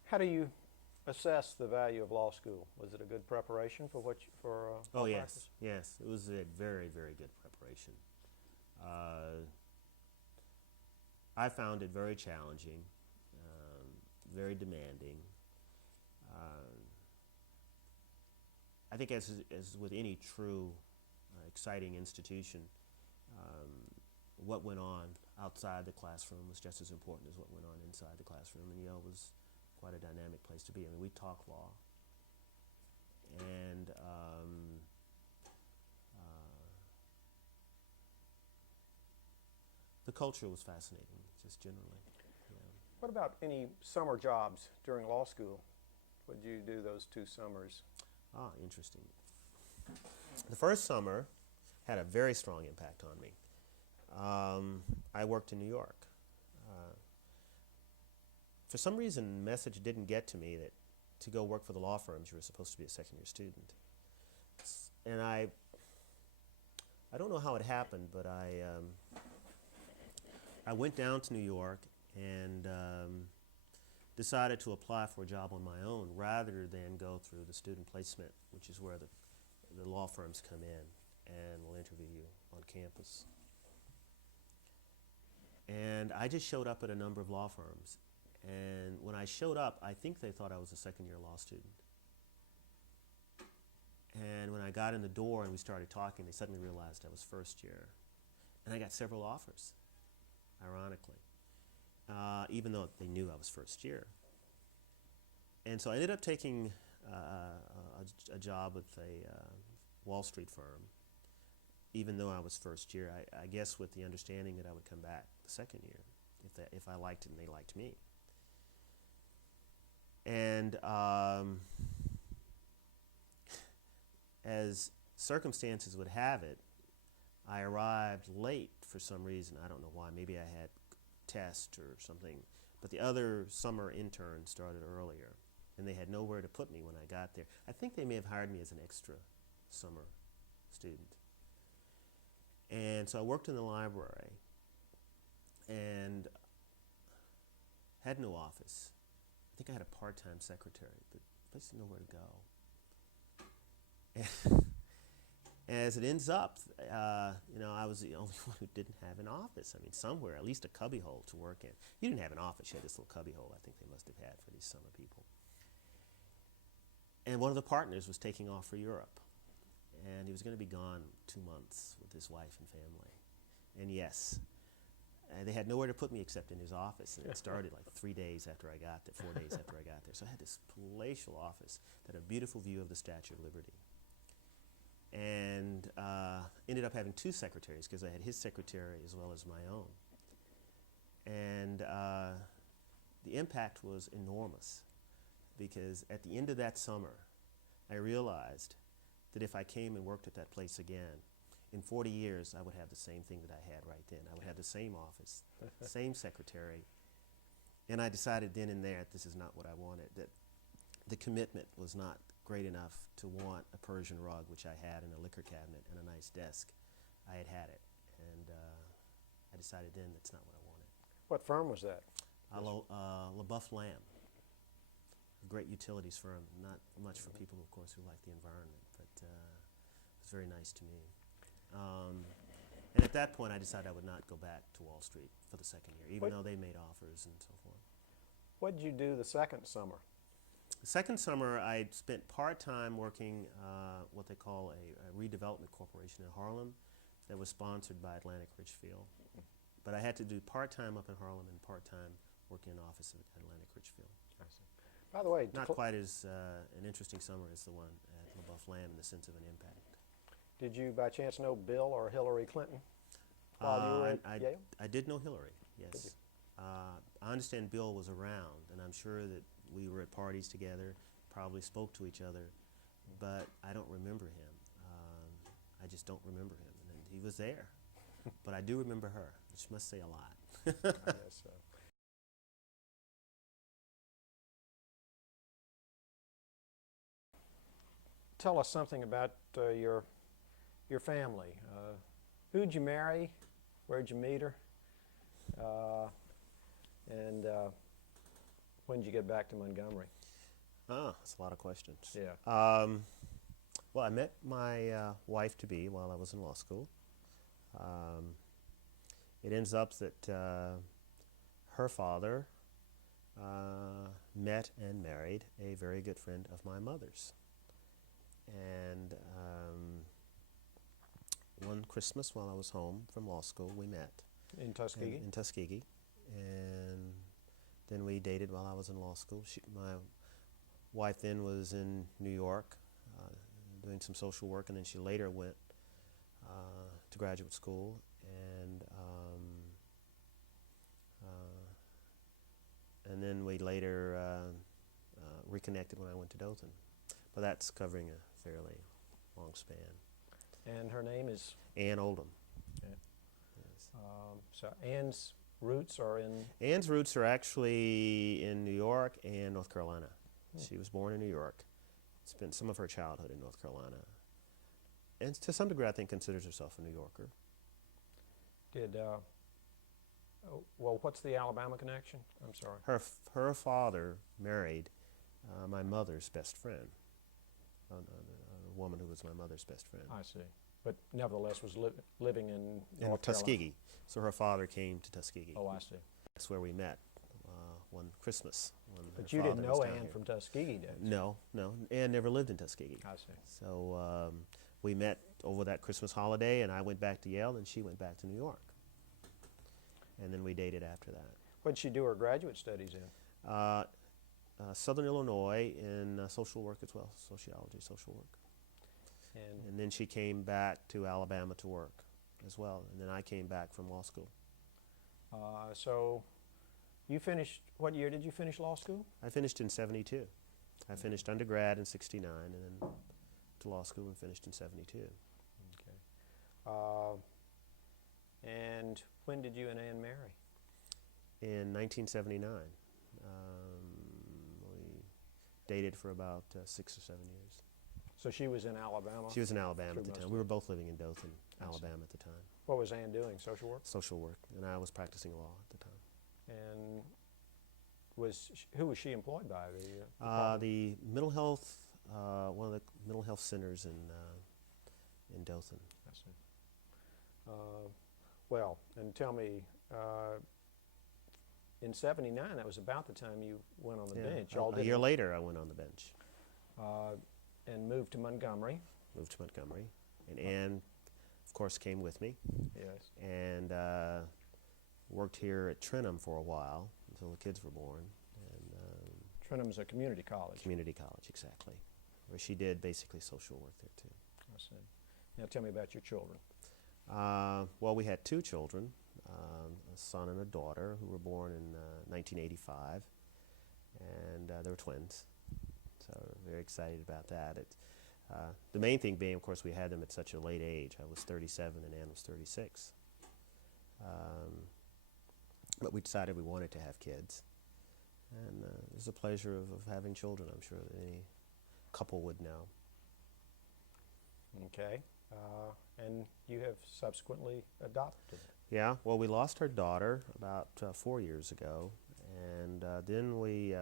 How do you assess the value of law school? Was it a good preparation for law Oh, yes, practice? yes. It was a very, very good preparation. I found it very challenging, very demanding. I think as with any true exciting institution, what went on outside the classroom was just as important as what went on inside the classroom, and Yale was quite a dynamic place to be. I mean, we talk law, and the culture was fascinating, just generally. Yeah. What about any summer jobs during law school? What did you do those 2 summers? Ah, interesting. The first summer had a very strong impact on me. I worked in New York. For some reason, the message didn't get to me that to go work for the law firms, you were supposed to be a second-year student. And I don't know how it happened, but I went down to New York and decided to apply for a job on my own rather than go through the student placement, which is where the law firms come in and will interview you on campus. And I just showed up at a number of law firms. And when I showed up, I think they thought I was a second-year law student. And when I got in the door and we started talking, they suddenly realized I was first year. And I got several offers, ironically, even though they knew I was first year. And so I ended up taking a job with a Wall Street firm, even though I was first year, I guess with the understanding that I would come back the second year if I liked it and they liked me. And as circumstances would have it, I arrived late for some reason. I don't know why. Maybe I had test or something. But the other summer intern started earlier, and they had nowhere to put me when I got there. I think they may have hired me as an extra summer student. And so I worked in the library and had no office. I think I had a part-time secretary, but the place didn't know where to go. And as it ends up, I was the only one who didn't have an office. I mean, somewhere, at least a cubbyhole to work in. You didn't have an office, you had this little cubbyhole I think they must have had for these summer people. And one of the partners was taking off for Europe. And he was going to be gone 2 months with his wife and family. And yes, they had nowhere to put me except in his office. And it started like 3 days after I got there, 4 days after I got there. So I had this palatial office that had a beautiful view of the Statue of Liberty. And ended up having 2 secretaries because I had his secretary as well as my own. And the impact was enormous because at the end of that summer, I realized that if I came and worked at that place again, in 40 years, I would have the same thing that I had right then. I would have the same office, same secretary. And I decided then and there that this is not what I wanted, that the commitment was not great enough to want a Persian rug, which I had, and a liquor cabinet, and a nice desk. I had it. And I decided then that's not what I wanted. What firm was that? LaBeouf Lamb, a great utilities firm. Not much for people, of course, who like the environment, but it was very nice to me. And at that point, I decided I would not go back to Wall Street for the second year, even though they made offers and so forth. What did you do the second summer? The second summer, I spent part-time working what they call a redevelopment corporation in Harlem that was sponsored by Atlantic Richfield. But I had to do part-time up in Harlem and part-time working in the office at Atlantic Richfield. I see. By the way, Not quite as an interesting summer as the one at LaBeouf Lamb in the sense of an impact. did you by chance know Bill or Hillary Clinton while you were at Yale? I did know Hillary, yes. I understand Bill was around, and I'm sure that we were at parties together, probably spoke to each other, but I don't remember him. I just don't remember him. And he was there. but I do remember her, which must say a lot. I guess so. Tell us something about your family. Who'd you marry? Where'd you meet her? And when did you get back to Montgomery? Oh, that's a lot of questions. Yeah. Well, I met my wife-to-be while I was in law school. It ends up that her father met and married a very good friend of my mother's. And one Christmas while I was home from law school, we met. In Tuskegee? In Tuskegee. And then we dated while I was in law school. My wife then was in New York doing some social work, and then she later went to graduate school. And then we later reconnected when I went to Dothan. But that's covering a fairly long span. And her name is? Ann Oldham. Okay. Yes. So Ann's roots are in? Ann's roots are actually in New York and North Carolina. She was born in New York. Spent some of her childhood in North Carolina. And to some degree, I think, considers herself a New Yorker. Well, what's the Alabama connection? I'm sorry. Her father married my mother's best friend, a woman who was my mother's best friend. I see. But nevertheless was living in North Tuskegee. Carolina. So her father came to Tuskegee. Oh, I see. That's where we met one Christmas. But you didn't know Ann from Tuskegee, did you? No, no. Ann never lived in Tuskegee. I see. So we met over that Christmas holiday, and I went back to Yale, and she went back to New York. And then we dated after that. What did she do her graduate studies in? Southern Illinois in social work as well, sociology, social work. And then she came back to Alabama to work as well, and then I came back from law school. So you finished, what year did you finish law school? I finished in 72. I finished undergrad in 69 and then to law school and finished in 72. Okay. And when did you and Ann marry? In 1979. We dated for about 6 or 7 years. So she was in Alabama? She was in Alabama at the time. most We were both living in Dothan, Alabama at the time. What was Ann doing, social work? Social work, and I was practicing law at the time. And who was she employed by? The mental health, one of the mental health centers in Dothan. I see. Well, and tell me, in '79, that was about the time you went on the bench. A year later, I went on the bench. And moved to Montgomery. Moved to Montgomery, and Ann, of course, came with me. Yes. And worked here at Trenum for a while until the kids were born. And Trenum's a community college. Community college, exactly, where she did basically social work there too. I see. Now tell me about your children. Well, we had 2 children, a son and a daughter, who were born in 1985, and they were twins. So we're very excited about that. The main thing being, of course, we had them at such a late age. I was 37 and Ann was 36. But we decided we wanted to have kids. And it was a pleasure of having children, I'm sure that any couple would know. Okay. And you have subsequently adopted. Yeah, well, we lost our daughter about 4 years ago, and then we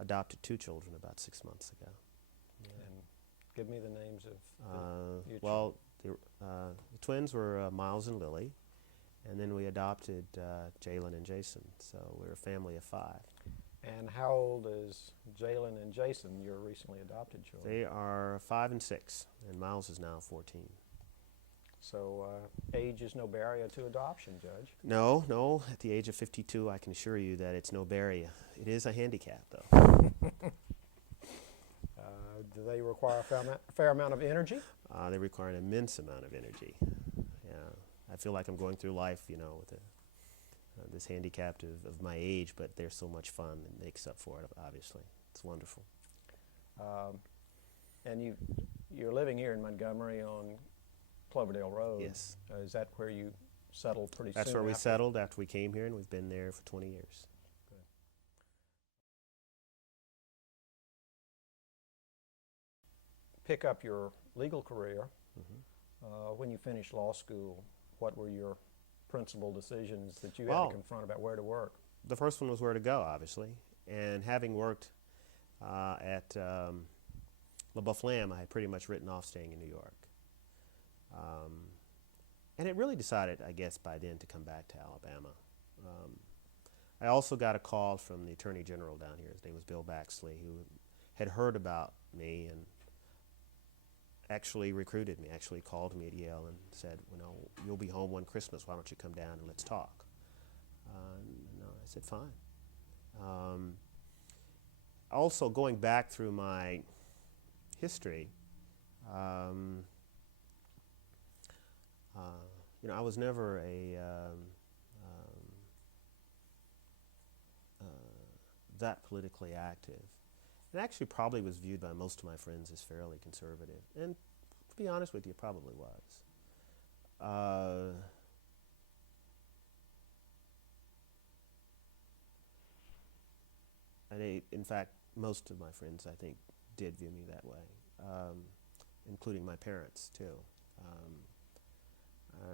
adopted 2 children about 6 months ago. Yeah. And give me the names of your well, the twins were Miles and Lily, and then we adopted Jalen and Jason, so we're a family of 5. And how old is Jalen and Jason, your recently adopted children? They are 5 and 6, and Miles is now 14. So age is no barrier to adoption, Judge. No, no. At the age of 52, I can assure you that it's no barrier. It is a handicap, though. Do they require a fair amount of energy? They require an immense amount of energy. Yeah, I feel like I'm going through life, you know, with this handicap of my age, but they're so much fun. It makes up for it, obviously. It's wonderful. And you're living here in Montgomery on Cloverdale Road. Yes. Is that where you settled pretty soon That's where we after? settled after we came here, and we've been there for 20 years. Pick up your legal career. Mm-hmm. When you finished law school, what were your principal decisions that you had Well, to confront about where to work? The first one was where to go, obviously. And having worked at LaBeouf Lamb, I had pretty much written off staying in New York. And it really decided, I guess, by then to come back to Alabama. I also got a call from the Attorney General down here. His name was Bill Baxley, who had heard about me and actually recruited me, actually called me at Yale and said, you know, you'll be home one Christmas, why don't you come down and let's talk? And I said, fine. Also, going back through my history, you know, I was never that politically active. And actually probably was viewed by most of my friends as fairly conservative. And to be honest with you, probably was. In fact, most of my friends, I think, did view me that way, including my parents, too.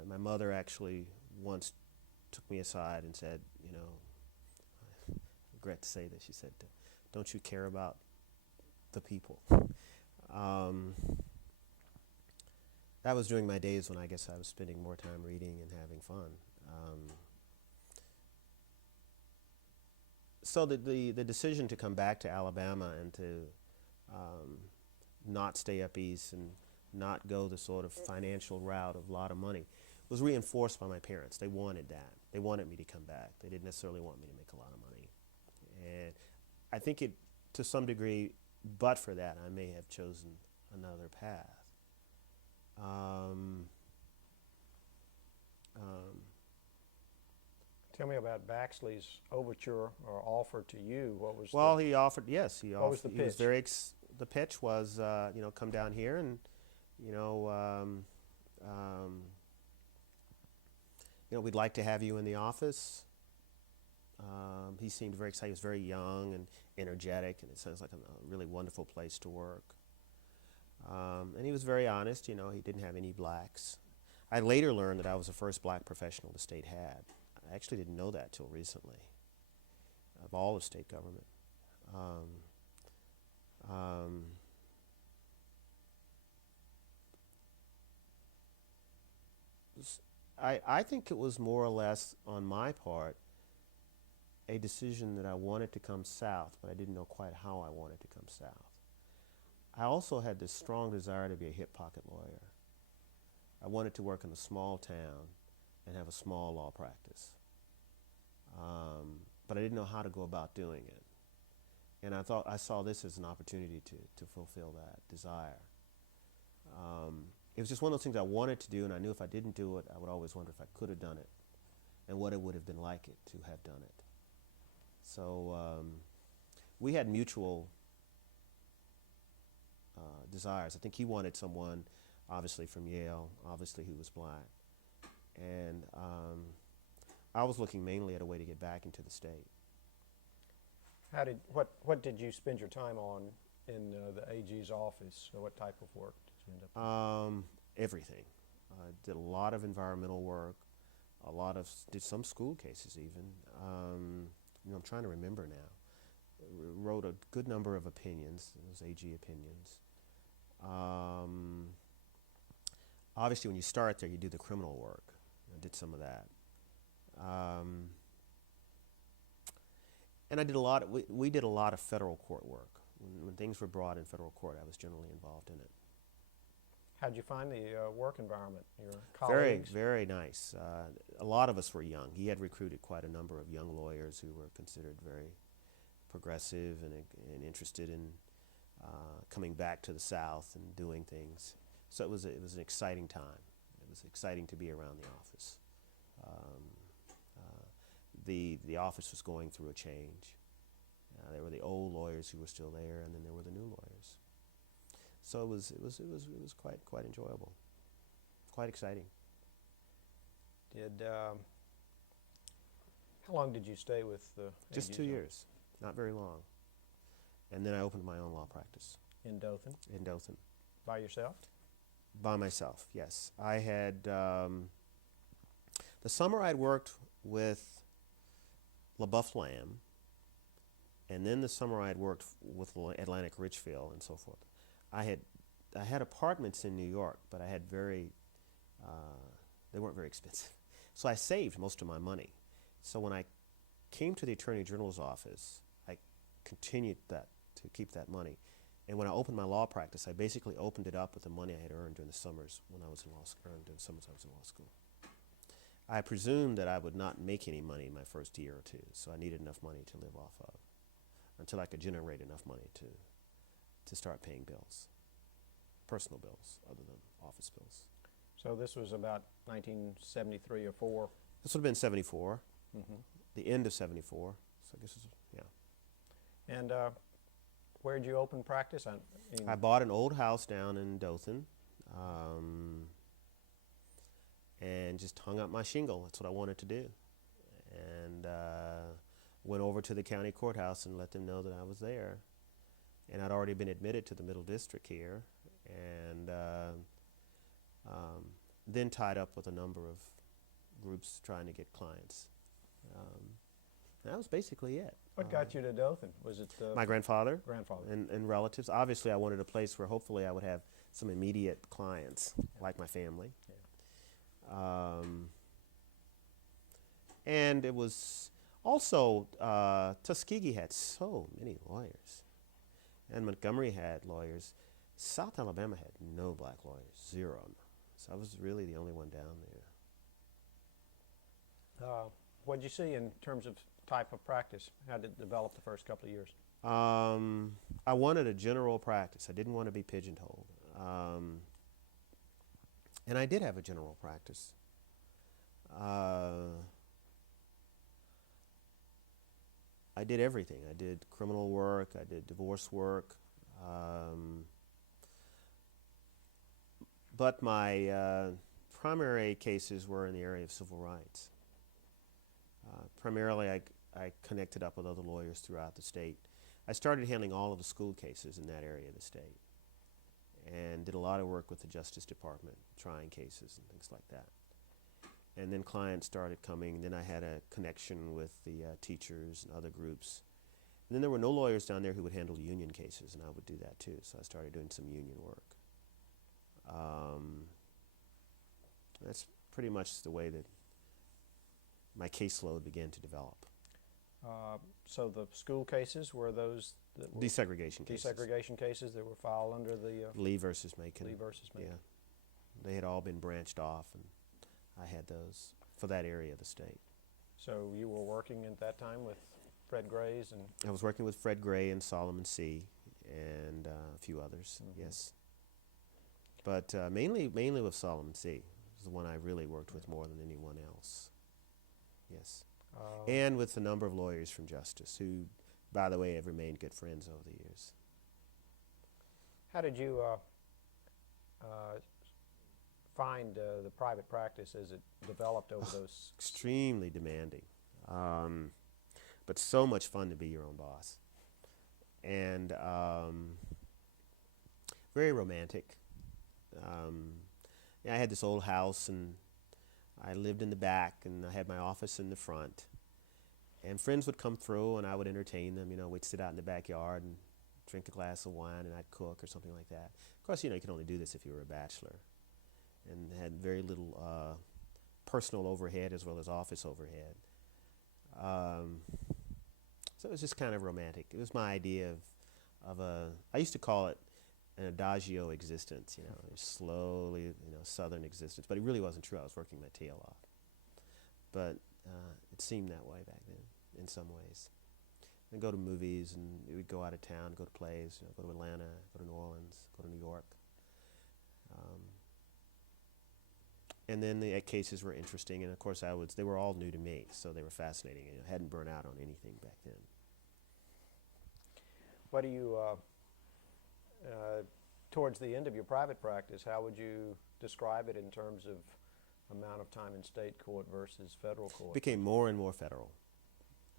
My mother actually once took me aside and said, you know, I regret to say this, she said, don't you care about the people? That was during my days when I guess I was spending more time reading and having fun. So the decision to come back to Alabama and to not stay up east and not go the sort of financial route of a lot of money was reinforced by my parents. They wanted that. They wanted me to come back. They didn't necessarily want me to make a lot of money. And I think it, to some degree, but for that, I may have chosen another path. Tell me about Baxley's overture or offer to you. What was Well, he offered, yes, he What offered. was the He was pitch? very, the pitch was, you know, come down here and, you know, we'd like to have you in the office. He seemed very excited. He was very young and energetic, and it sounds like a really wonderful place to work. And he was very honest. You know, he didn't have any blacks. I later learned that I was the first black professional the state had. I actually didn't know that till recently, of all of state government. I think it was more or less, on my part, a decision that I wanted to come south, but I didn't know quite how I wanted to come south. I also had this strong desire to be a hip pocket lawyer. I wanted to work in a small town and have a small law practice. But I didn't know how to go about doing it. And I saw this as an opportunity to fulfill that desire. It was just one of those things I wanted to do, and I knew if I didn't do it, I would always wonder if I could have done it and what it would have been like it to have done it. So we had mutual desires. I think he wanted someone, obviously from Yale, obviously who was black. And I was looking mainly at a way to get back into the state. What did you spend your time on in the AG's office? So what type of work did you end up doing? Everything. I did a lot of environmental work, did some school cases even. You know, I'm trying to remember now. Wrote a good number of opinions, those AG opinions. Obviously, when you start there, you do the criminal work. I did some of that. And I did we did a lot of federal court work. When things were brought in federal court, I was generally involved in it. How did you find the work environment? Your Very, colleagues? very nice. A lot of us were young. He had recruited quite a number of young lawyers who were considered very progressive and interested in coming back to the South and doing things. So it was an exciting time. It was exciting to be around the office. The office was going through a change. There were the old lawyers who were still there, and then there were the new lawyers. So it was quite enjoyable, quite exciting. Did how long did you stay with the Just 2 years, not very long. And then I opened my own law practice in Dothan in Dothan. by yourself? By myself, yes. I had, the summer I'd worked with LaBeouf Lamb, and then the summer I'd worked with Atlantic Richfield and so forth. I had apartments in New York, but I had they weren't very expensive. So I saved most of my money. So when I came to the Attorney General's office, I continued to keep that money. And when I opened my law practice, I basically opened it up with the money I had earned during the summers when I was in law school. During the summers I was in law school. I presumed that I would not make any money in my first year or two, so I needed enough money to live off of until I could generate enough money to start paying bills, personal bills other than office bills. So this was about 1973 or 4. This would have been 74, Mm-hmm. the end of 74. So I guess it's, yeah. And where did you open practice? I bought an old house down in Dothan and just hung up my shingle. That's what I wanted to do. And went over to the county courthouse and let them know that I was there. And I'd already been admitted to the Middle District here, and then tied up with a number of groups trying to get clients. That was basically it. What got you to Dothan? Was it My grandfather grandfather? and relatives. Obviously, I wanted a place where hopefully I would have some immediate clients, like my family. Yeah. And it was also, Tuskegee had so many lawyers, and Montgomery had lawyers. South Alabama had no black lawyers, 0. So I was really the only one down there. What did you see in terms of type of practice? How did it develop the first couple of years? I wanted a general practice. I didn't want to be pigeonholed. And I did have a general practice. I did everything. I did criminal work, I did divorce work. But my primary cases were in the area of civil rights. Primarily, I connected up with other lawyers throughout the state. I started handling all of the school cases in that area of the state and did a lot of work with the Justice Department, trying cases and things like that. And then clients started coming. Then I had a connection with the teachers and other groups. And then there were no lawyers down there who would handle union cases, and I would do that too. So I started doing some union work. That's pretty much the way that my caseload began to develop. So the school cases were those that were Desegregation cases. desegregation cases that were filed under the Lee versus Macon. Lee versus Macon. Yeah. They had all been branched off, and I had those for that area of the state. So you were working at that time with Fred Grays and I was working with Fred Gray and Solomon C. and a few others, yes. But mainly with Solomon C. was the one I really worked with more than anyone else. Yes. And with a number of lawyers from Justice who, by the way, have remained good friends over the years. how did you find the private practice as it developed over those? Extremely demanding, but so much fun to be your own boss. And very romantic. I had this old house, and I lived in the back, and I had my office in the front. And friends would come through, and I would entertain them. You know, we'd sit out in the backyard and drink a glass of wine, and I'd cook or something like that. Of course, you know, you could only do this if you were a bachelor, and had very little personal overhead as well as office overhead. So it was just kind of romantic. It was my idea of I used to call it an adagio existence, you know, slowly, you know, southern existence. But it really wasn't true. I was working my tail off. But it seemed that way back then, in some ways. I'd go to movies, and we'd go out of town, go to plays, you know, go to Atlanta, go to New Orleans, go to New York. And then the cases were interesting, and of course they were all new to me, so they were fascinating. I hadn't burnt out on anything back then. What do you, towards the end of your private practice, how would you describe it in terms of amount of time in state court versus federal court? Became more and more federal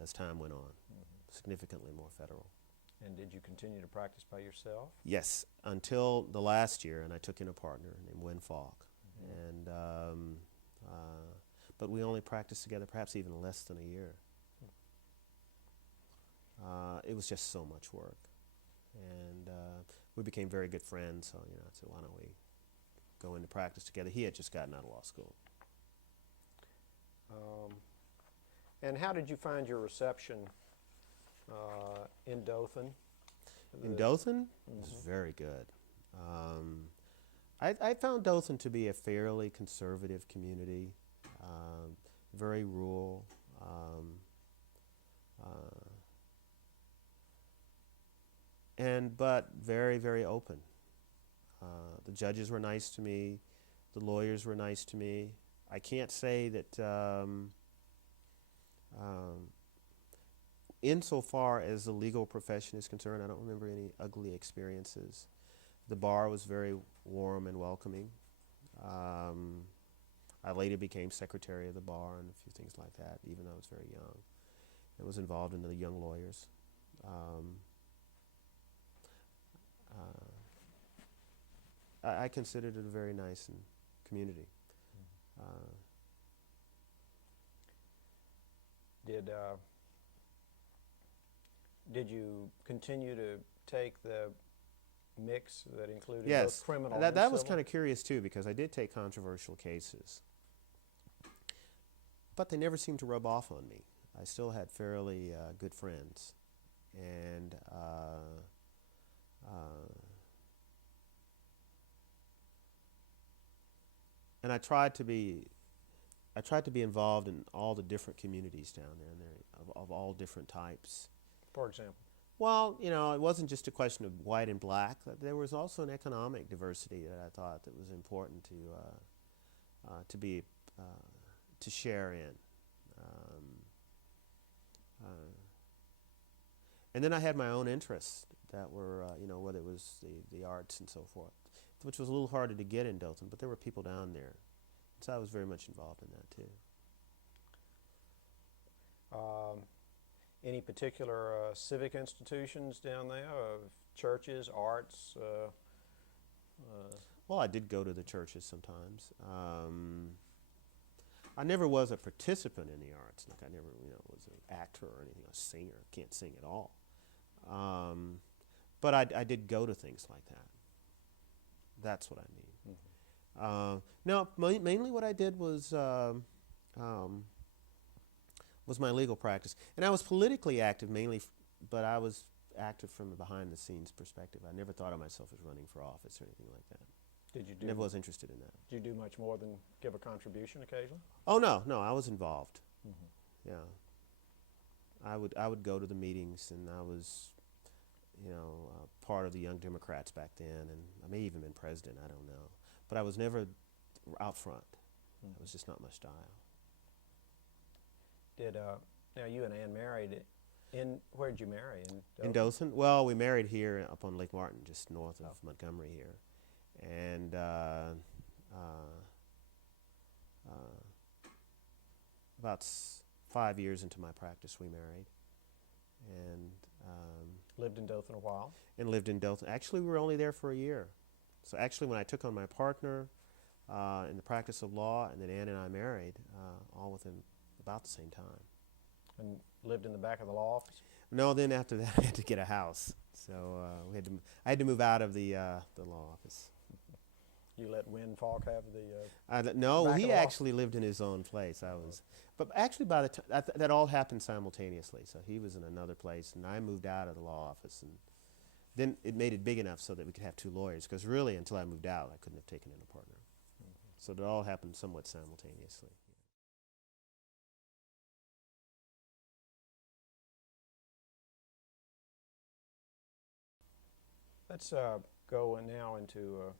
as time went on, significantly more federal. And did you continue to practice by yourself? Yes, until the last year, and I took in a partner named Wynn Falk. And but we only practiced together perhaps even less than a year. It was just so much work, and we became very good friends. So I said, why don't we go into practice together? He had just gotten out of law school. And how did you find your reception in Dothan? In Dothan, it was very good. I found Dothan to be a fairly conservative community, very rural. But very, very open. The judges were nice to me. The lawyers were nice to me. I can't say that insofar as the legal profession is concerned, I don't remember any ugly experiences. The bar was very warm and welcoming. I later became secretary of the bar and a few things like that, even though I was very young. I was involved in the young lawyers. I considered it a very nice community. Did you continue to take the mix that included yes, both criminal that and was civil? kind of curious too, because I did take controversial cases, but they never seemed to rub off on me. I still had fairly good friends, and I tried to be involved in all the different communities down there, of all different types. For example? Well, it wasn't just a question of white and black. There was also an economic diversity that I thought that was important to share in. And then I had my own interests that were, whether it was the arts and so forth, which was a little harder to get in Dothan, but there were people down there. So I was very much involved in that too. Any particular civic institutions down there, churches, arts? Well, I did go to the churches sometimes. I never was a participant in the arts. Like I never, was an actor or anything, a singer. Can't sing at all. But I did go to things like that. That's what I mean. No, mainly what I did was my legal practice, and I was politically active mainly, but I was active from a behind-the-scenes perspective. I never thought of myself as running for office or anything like that. Never was interested in that. Did you do much more than give a contribution occasionally? Oh no, I was involved. Yeah, I would go to the meetings, and I was, part of the Young Democrats back then, and I may even been president. I don't know, but I was never out front. It was just not my style. Now you and Ann married where did you marry? In Dothan? Well, we married here up on Lake Martin, just north of Montgomery here. And about 5 years into my practice, we married. And lived in Dothan a while? And lived in Dothan. Actually, we were only there for a year. So actually, when I took on my partner in the practice of law, and then Ann and I married, all within about the same time. And lived in the back of the law office? No, then after that I had to get a house. So I had to move out of the law office. You let Wynn Falk have the no, back he of the actually lived in his own place. But actually by the time, that all happened simultaneously. So he was in another place, and I moved out of the law office. And then it made it big enough so that we could have two lawyers, because really until I moved out, I couldn't have taken in a partner. So it all happened somewhat simultaneously. Let's go now into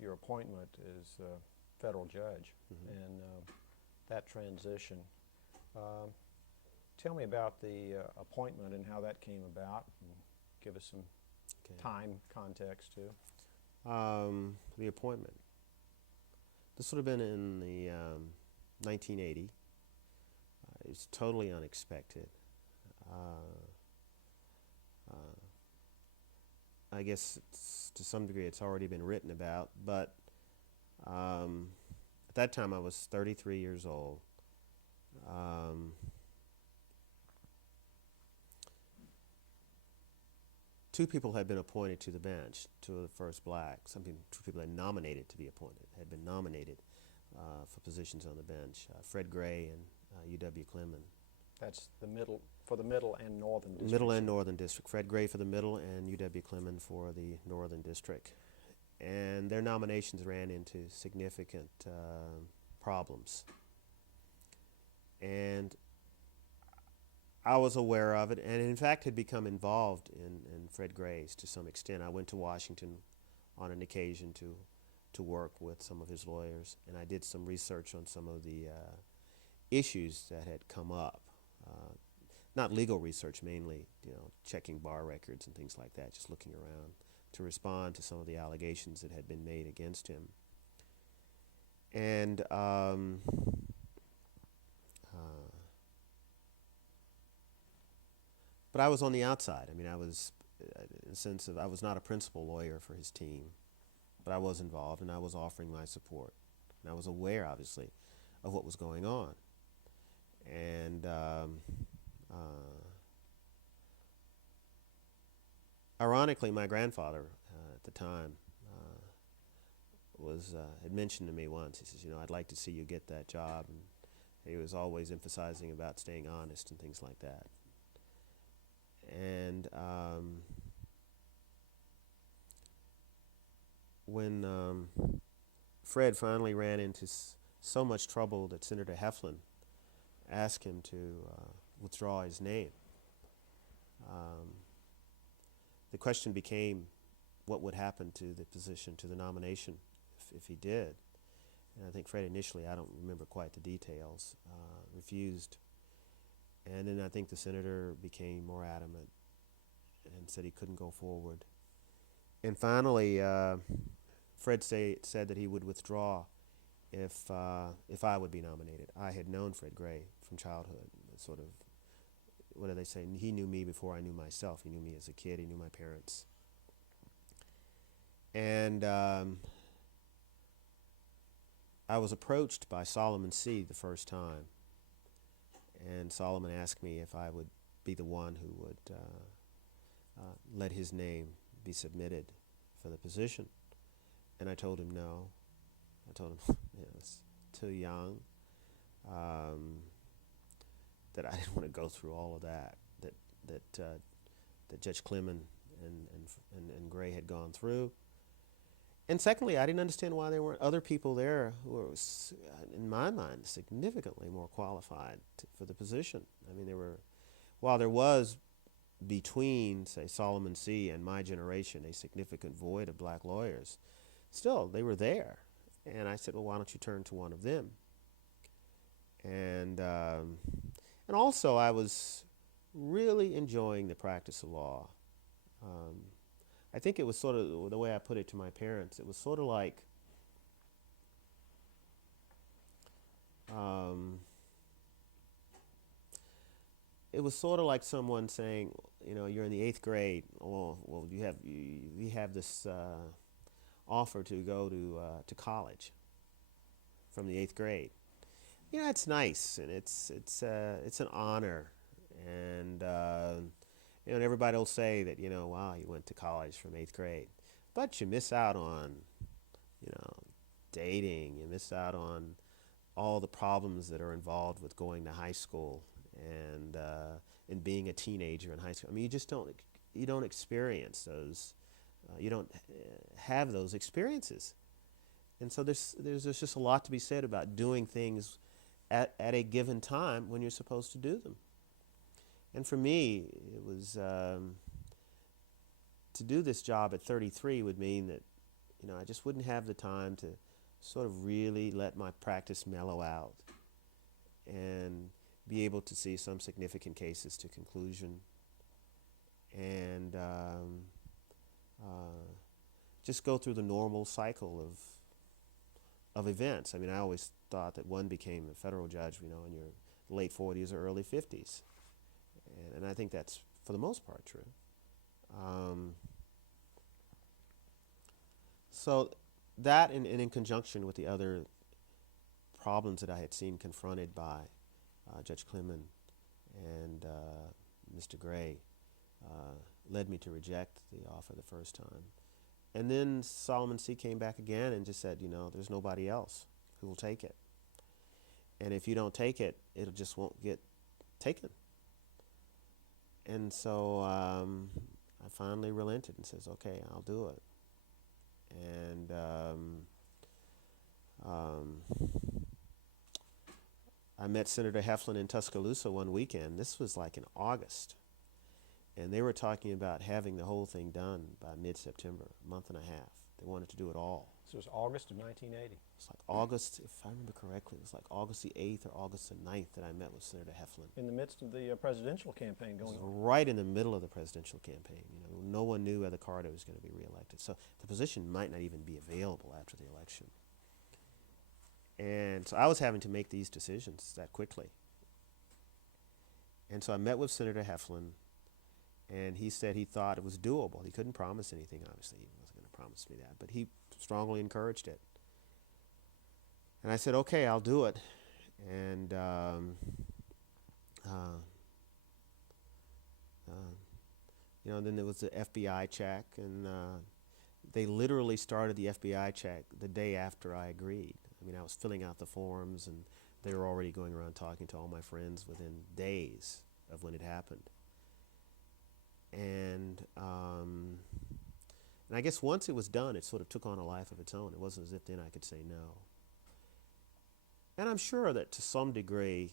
your appointment as federal judge and that transition. Tell me about the appointment and how that came about, and give us some time context too. The appointment. This would have been in the 1980. It was totally unexpected. I guess to some degree it's already been written about, but at that time I was 33 years old. Two people had been appointed to the bench, two of the first black. Two people had nominated to be appointed, had been nominated for positions on the bench. Fred Gray and U.W. Clemon. That's for the middle and northern district. Middle and northern district. Fred Gray for the middle and U.W. Clemon for the northern district. And their nominations ran into significant problems. And I was aware of it, and in fact had become involved in Fred Gray's to some extent. I went to Washington on an occasion to work with some of his lawyers, and I did some research on some of the issues that had come up. Not legal research, mainly, checking bar records and things like that, just looking around to respond to some of the allegations that had been made against him. And but I was on the outside. I mean, I was, in the sense of, I was not a principal lawyer for his team, but I was involved and I was offering my support. And I was aware, obviously, of what was going on. And ironically, my grandfather at the time had mentioned to me once, he says, I'd like to see you get that job. And he was always emphasizing about staying honest and things like that. And when Fred finally ran into so much trouble that Senator Heflin asked him to withdraw his name, the question became what would happen to the position, to the nomination, if he did. And I think Fred initially, I don't remember quite the details, refused. And then I think the senator became more adamant and said he couldn't go forward. And finally, Fred said that he would withdraw if I would be nominated. I had known Fred Gray from childhood, sort of, what do they say? He knew me before I knew myself. He knew me as a kid. He knew my parents. And I was approached by Solomon C. the first time. And Solomon asked me if I would be the one who would let his name be submitted for the position. And I told him no. I told him I was too young, that I didn't want to go through all of that Judge Clemon and Gray had gone through. And secondly, I didn't understand why there weren't other people there who were, in my mind, significantly more qualified for the position. I mean, while there was between, say, Solomon C. and my generation a significant void of black lawyers, still, they were there. And I said, well, why don't you turn to one of them? And also, I was really enjoying the practice of law. I think it was sort of, the way I put it to my parents, it was sort of like someone saying, you're in the 8th grade. Well, you have this offer to go to college from the 8th grade. It's nice and it's an honor, and and everybody will say that wow, you went to college from 8th grade, but you miss out on dating. You miss out on all the problems that are involved with going to high school and being a teenager in high school. I mean, you don't experience those. You don't have those experiences, and so there's just a lot to be said about doing things at a given time when you're supposed to do them. And for me, it was to do this job at 33 would mean that I just wouldn't have the time to sort of really let my practice mellow out and be able to see some significant cases to conclusion, and just go through the normal cycle of events. I mean, I always thought that one became a federal judge, in your late 40s or early 50s. And I think that's, for the most part, true. So that, in conjunction with the other problems that I had seen confronted by Judge Clement and Mr. Gray, led me to reject the offer the first time. And then Solomon C. came back again and just said, there's nobody else who will take it. And if you don't take it, it just won't get taken. And so I finally relented and says, okay, I'll do it. And I met Senator Heflin in Tuscaloosa one weekend. This was like in August. And they were talking about having the whole thing done by mid-September, a month and a half. They wanted to do it all. So it was August of 1980. It's like August, if I remember correctly, it was like August the 8th or August the 9th that I met with Senator Heflin. In the midst of the presidential campaign going on. Right in the middle of the presidential campaign. No one knew whether Carter was going to be reelected. So the position might not even be available after the election. And so I was having to make these decisions that quickly. And so I met with Senator Heflin, and he said he thought it was doable. He couldn't promise anything, obviously. He wasn't going to promise me that, but he strongly encouraged it. And I said, okay, I'll do it. And then there was the FBI check, and they literally started the FBI check the day after I agreed. I mean, I was filling out the forms, and they were already going around talking to all my friends within days of when it happened. And I guess once it was done, it sort of took on a life of its own. It wasn't as if then I could say no. And I'm sure that to some degree,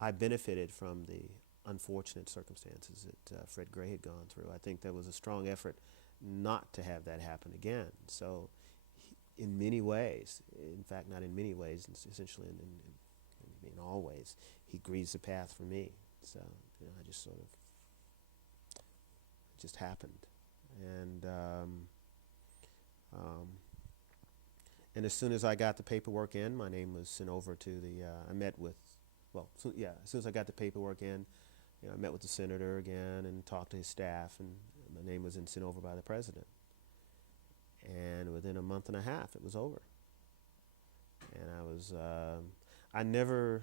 I benefited from the unfortunate circumstances that Fred Gray had gone through. I think there was a strong effort not to have that happen again. So in many ways, in fact, not in many ways, essentially in all ways, he greased the path for me. So I just sort of, it just happened. And as soon as I got the paperwork in, my name was sent over to the, as soon as I got the paperwork in, I met with the senator again and talked to his staff, and my name was sent over by the president. And within a month and a half, it was over. And I was, I never,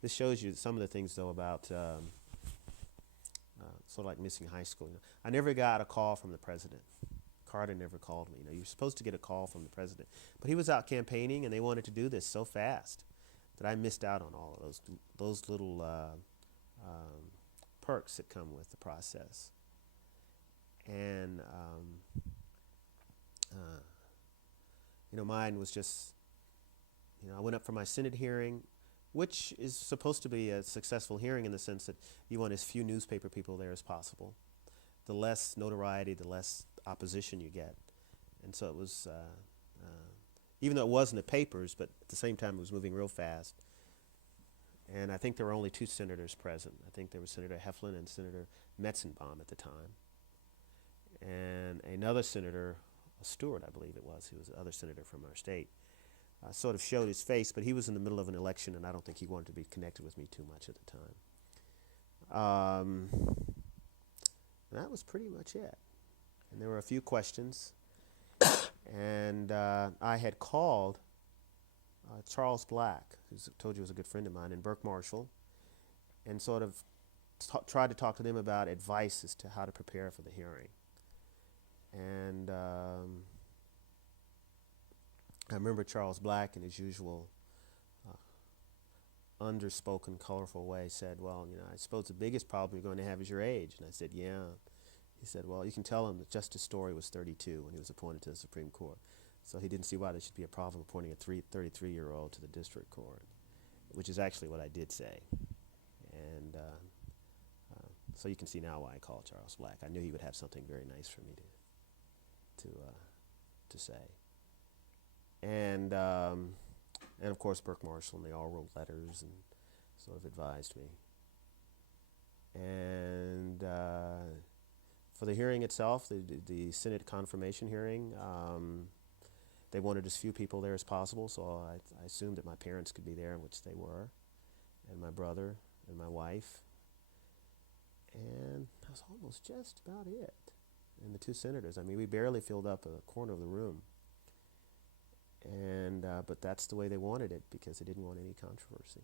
this shows you some of the things, though, about sort of like missing high school. I never got a call from the president. Carter never called me. You're supposed to get a call from the president. But he was out campaigning, and they wanted to do this so fast that I missed out on all of those little perks that come with the process. And, mine was just, I went up for my Senate hearing, which is supposed to be a successful hearing in the sense that you want as few newspaper people there as possible. The less notoriety, the less opposition you get. And so it was, even though it was in the papers, but at the same time it was moving real fast. And I think there were only two senators present. I think there was Senator Heflin and Senator Metzenbaum at the time. And another senator, Stewart, I believe it was, who was the other senator from our state, sort of showed his face, but he was in the middle of an election, and I don't think he wanted to be connected with me too much at the time. That was pretty much it. And there were a few questions. And I had called Charles Black, who I told you was a good friend of mine, in Burke Marshall, and sort of tried to talk to them about advice as to how to prepare for the hearing. And I remember Charles Black, in his usual underspoken, colorful way, said, well, I suppose the biggest problem you're going to have is your age. And I said, yeah. He said, well, you can tell him that Justice Story was 32 when he was appointed to the Supreme Court. So he didn't see why there should be a problem appointing a 33-year-old to the district court, which is actually what I did say. And so you can see now why I called Charles Black. I knew he would have something very nice for me to say. And of course Burke Marshall, and they all wrote letters and sort of advised me. And for the hearing itself, the Senate confirmation hearing, They wanted as few people there as possible, so I assumed that my parents could be there, which they were, and my brother and my wife. And that was almost just about it. And the two senators. I mean, we barely filled up a corner of the room. And but that's the way they wanted it because they didn't want any controversy.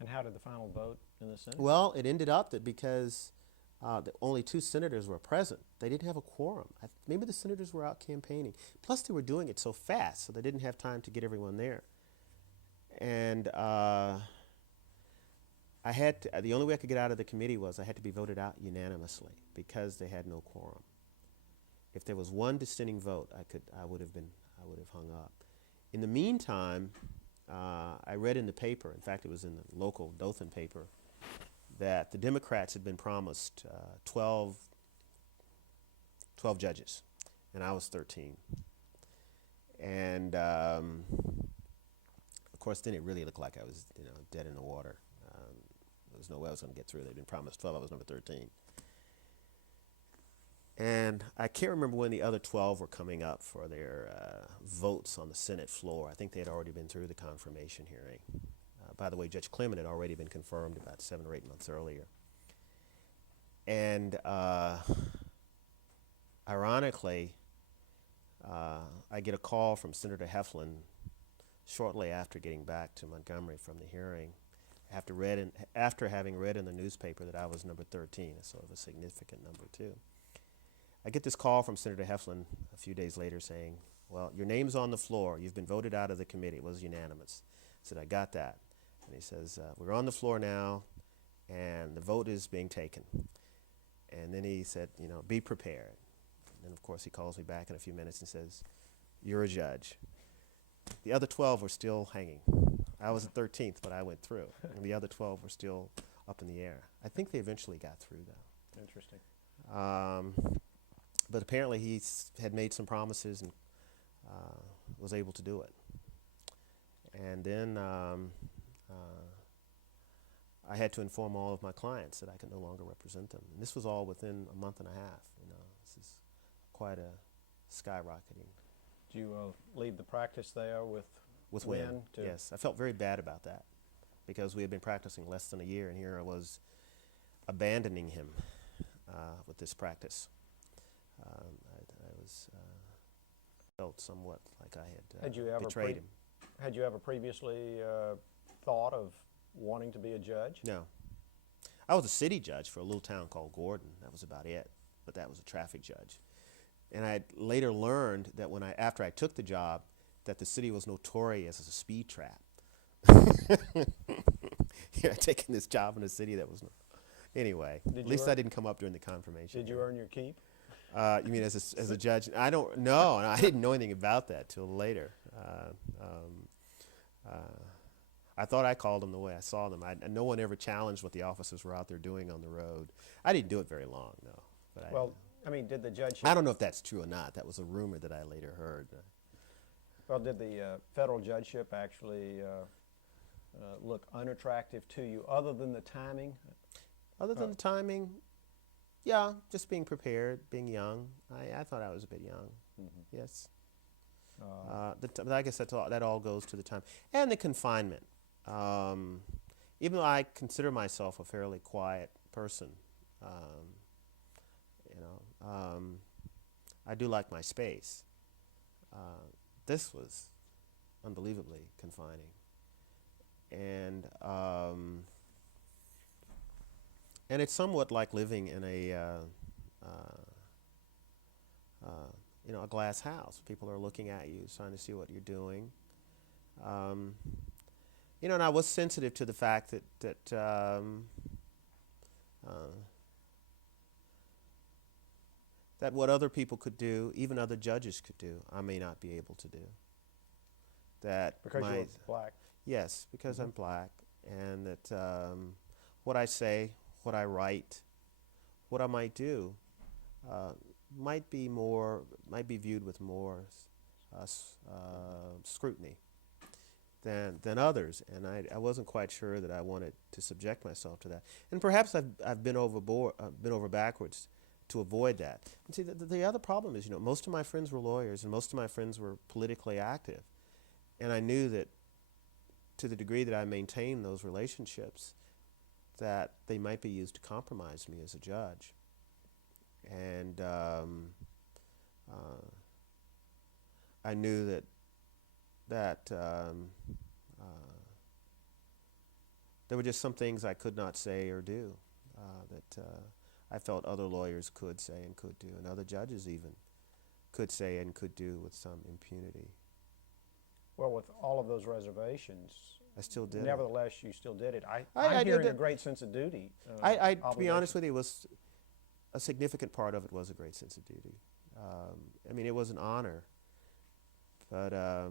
And how did the final vote in the Senate? Well, it ended up that because only two senators were present, they didn't have a quorum. Maybe the senators were out campaigning. Plus, they were doing it so fast, so they didn't have time to get everyone there. And the only way I could get out of the committee was I had to be voted out unanimously because they had no quorum. If there was one dissenting vote, I would have hung up. In the meantime, I read in the paper, in fact it was in the local Dothan paper, that the Democrats had been promised 12 judges, and I was 13. And of course then it really looked like I was dead in the water. There was no way I was going to get through. They'd been promised 12, I was number 13. And I can't remember when the other 12 were coming up for their votes on the Senate floor. I think they had already been through the confirmation hearing. By the way, Judge Clement had already been confirmed about 7 or 8 months earlier. And ironically, I get a call from Senator Heflin shortly after getting back to Montgomery from the hearing, after having read in the newspaper that I was number 13, so it was a significant number too. I get this call from Senator Heflin a few days later saying, well, your name's on the floor. You've been voted out of the committee. It was unanimous. I said, I got that. And he says, we're on the floor now, and the vote is being taken. And then he said, be prepared. And then, of course, he calls me back in a few minutes and says, you're a judge. The other 12 were still hanging. I was the 13th, but I went through. And the other 12 were still up in the air. I think they eventually got through, though. Interesting. But apparently he had made some promises and was able to do it. And then I had to inform all of my clients that I could no longer represent them. And this was all within a month and a half. This is quite a skyrocketing. Did you leave the practice there with Wynn? Yes, I felt very bad about that because we had been practicing less than a year, and here I was abandoning him with this practice. Felt somewhat like I had betrayed him. Had you ever previously thought of wanting to be a judge? No. I was a city judge for a little town called Gordon. That was about it, but that was a traffic judge. And I later learned that after I took the job, that the city was notorious as a speed trap. Taking this job in a city that was anyway. At least I didn't come up during the confirmation. Did you earn your keep? You mean as a judge? I don't know. I didn't know anything about that till later. I thought I called them the way I saw them. No one ever challenged what the officers were out there doing on the road. I didn't do it very long, though. But did the judge? I don't know if that's true or not. That was a rumor that I later heard. Well, did the federal judgeship actually look unattractive to you, other than the timing? Other than the timing, yeah, just being prepared, being young. I thought I was a bit young. Mm-hmm. Yes. But I guess that all goes to the time and the confinement. Even though I consider myself a fairly quiet person, I do like my space. This was unbelievably confining, and it's somewhat like living in a glass house. People are looking at you, trying to see what you're doing. And I was sensitive to the fact that what other people could do, even other judges could do, I may not be able to do. Because you're black? Yes, because I'm black, and that what I say, what I write, what I might do, might be viewed with more scrutiny than others, and I wasn't quite sure that I wanted to subject myself to that. And perhaps I've been over backwards to avoid that. And see, the other problem is, most of my friends were lawyers and most of my friends were politically active. And I knew that to the degree that I maintained those relationships, that they might be used to compromise me as a judge. And I knew that there were just some things I could not say or do that I felt other lawyers could say and could do, and other judges even could say and could do with some impunity. Well, with all of those reservations, I still did. Nevertheless, you still did it. I'm I hearing did a great sense of duty. To be honest with you, a significant part of it was a great sense of duty. I mean, it was an honor, but I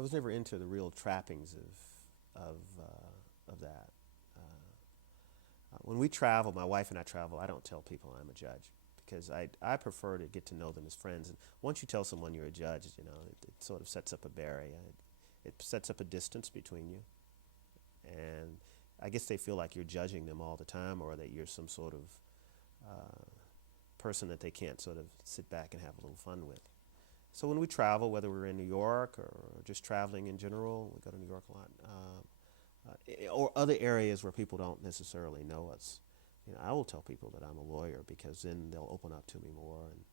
was never into the real trappings of that. When we travel, my wife and I travel, I don't tell people I'm a judge because I prefer to get to know them as friends. And once you tell someone you're a judge, it sort of sets up a barrier. It sets up a distance between you. And I guess they feel like you're judging them all the time, or that you're some sort of person that they can't sort of sit back and have a little fun with. So when we travel, whether we're in New York or just traveling in general, we go to New York a lot, or other areas where people don't necessarily know us, I will tell people that I'm a lawyer because then they'll open up to me more, and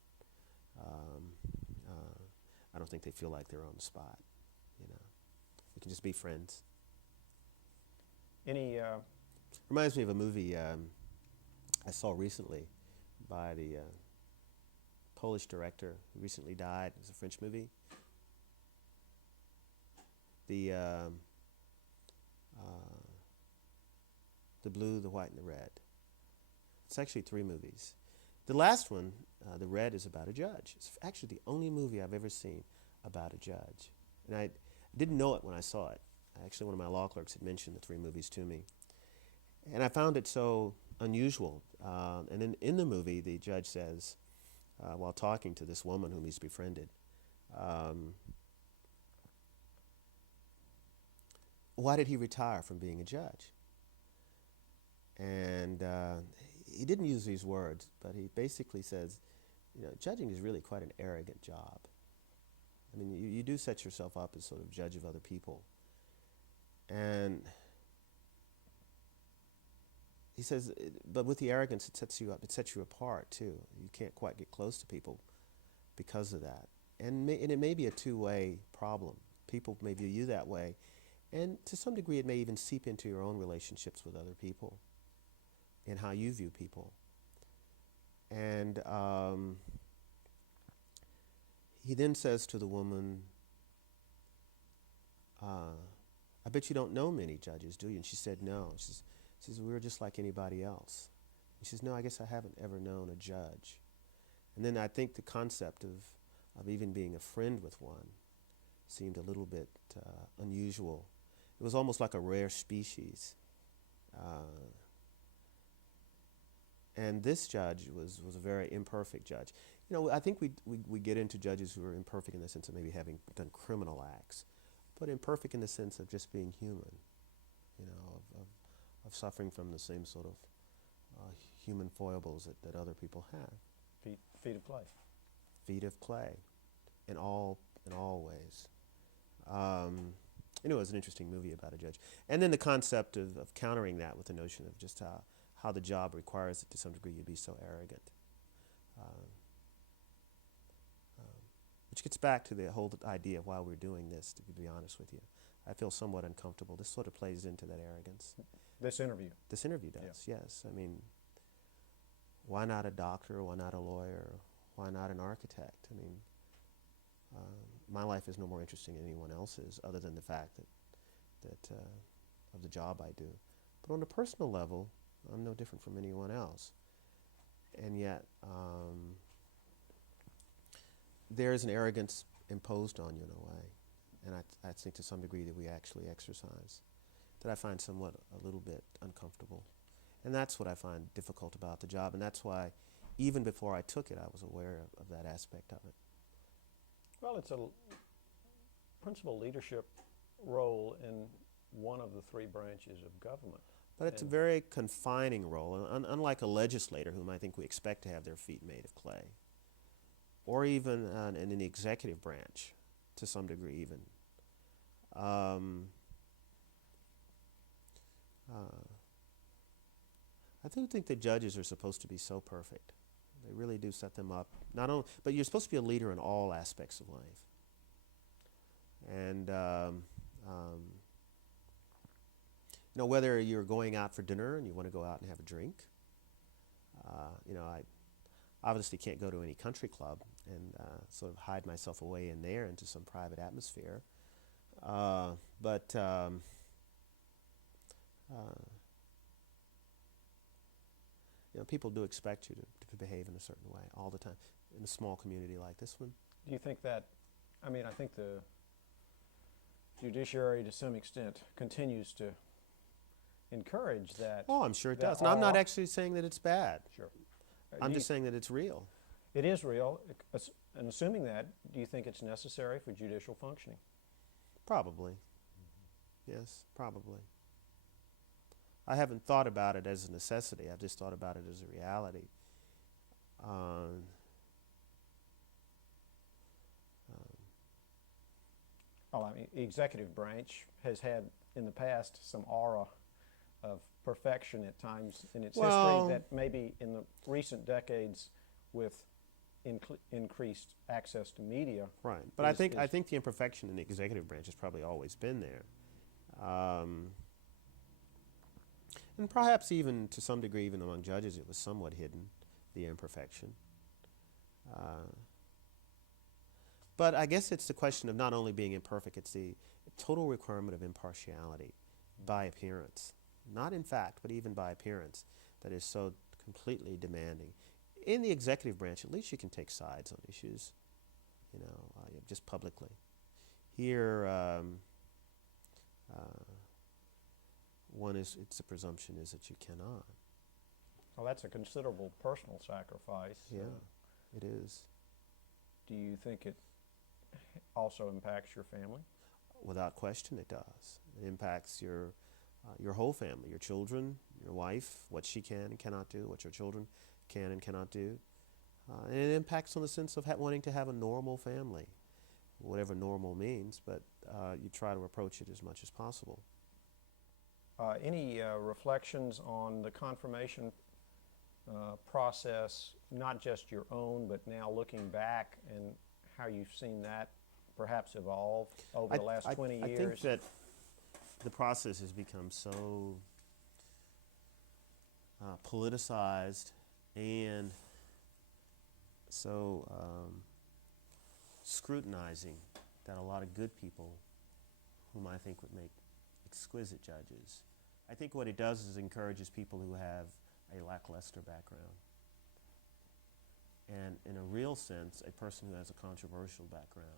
I don't think they feel like they're on the spot. We can just be friends. Any reminds me of a movie I saw recently by the Polish director who recently died. It was a French movie. The Blue, the White, and the Red. It's actually 3 movies. The last one, The Red, is about a judge. It's actually the only movie I've ever seen about a judge. And I didn't know it when I saw it. Actually, one of my law clerks had mentioned the 3 movies to me. And I found it so unusual. And then in the movie, the judge says, while talking to this woman whom he's befriended, why did he retire from being a judge? And he didn't use these words, but he basically says, judging is really quite an arrogant job. I mean, you do set yourself up as sort of judge of other people. And he says, but with the arrogance, it sets you up, it sets you apart too. You can't quite get close to people because of that. And it may be a two-way problem. People may view you that way. And to some degree, it may even seep into your own relationships with other people and how you view people. And he then says to the woman, I bet you don't know many judges, do you? And she said, no. She says, we were just like anybody else. And she says, no, I guess I haven't ever known a judge. And then I think the concept of even being a friend with one seemed a little bit unusual. It was almost like a rare species. And this judge was a very imperfect judge. I think we get into judges who are imperfect in the sense of maybe having done criminal acts, but imperfect in the sense of just being human, of suffering from the same sort of human foibles that other people have. feet of clay? Feet of clay, in all ways. It was an interesting movie about a judge. And then the concept of countering that with the notion of just how the job requires it to some degree you be so arrogant. Which gets back to the whole idea of why we're doing this, to be honest with you. I feel somewhat uncomfortable. This sort of plays into that arrogance. This interview? This interview does, yes. I mean, why not a doctor? Why not a lawyer? Why not an architect? I mean, my life is no more interesting than anyone else's, other than the fact that of the job I do. But on a personal level, I'm no different from anyone else. And yet, there is an arrogance imposed on you in a way, and I think to some degree that we actually exercise, that I find somewhat a little bit uncomfortable. And that's what I find difficult about the job, and that's why even before I took it, I was aware of that aspect of it. Well, it's a principal leadership role in one of the 3 branches of government. But it's a And- very confining role, unlike a legislator whom I think we expect to have their feet made of clay, or even in the executive branch, to some degree even. I do think that judges are supposed to be so perfect. They really do set them up. Not only, but you're supposed to be a leader in all aspects of life. And whether you're going out for dinner and you want to go out and have a drink. I obviously can't go to any country club and sort of hide myself away in there into some private atmosphere. But people do expect you to behave in a certain way all the time in a small community like this one. Do you think that, I think the judiciary to some extent continues to encourage that. Oh, I'm sure it that does. And I'm not all- actually saying that it's bad. Sure. I'm Do just saying that it's real. It is real, and assuming that, do you think it's necessary for judicial functioning? Probably. Yes, probably. I haven't thought about it as a necessity. I've just thought about it as a reality. The executive branch has had in the past some aura of perfection at times in its Well- history that maybe in the recent decades with increased access to media. Right. But I think is- the imperfection in the executive branch has probably always been there. And perhaps even to some degree, even among judges, it was somewhat hidden, the imperfection. But I guess it's the question of not only being imperfect, it's the total requirement of impartiality by appearance. Not in fact, but even by appearance, that is so completely demanding. In the executive branch, at least you can take sides on issues, just publicly. Here, it's a presumption is that you cannot. Well, that's a considerable personal sacrifice. Yeah, it is. Do you think it also impacts your family? Without question, it does. It impacts your whole family, your children, your wife, what she can and cannot do, what your children can and cannot do. And it impacts on the sense of wanting to have a normal family, whatever normal means, but you try to approach it as much as possible. Any reflections on the confirmation process, not just your own, but now looking back and how you've seen that perhaps evolve over the last 20 years? I think that the process has become so politicized and so scrutinizing that a lot of good people, whom I think would make exquisite judges, I think what it does is encourages people who have a lackluster background. And in a real sense, a person who has a controversial background,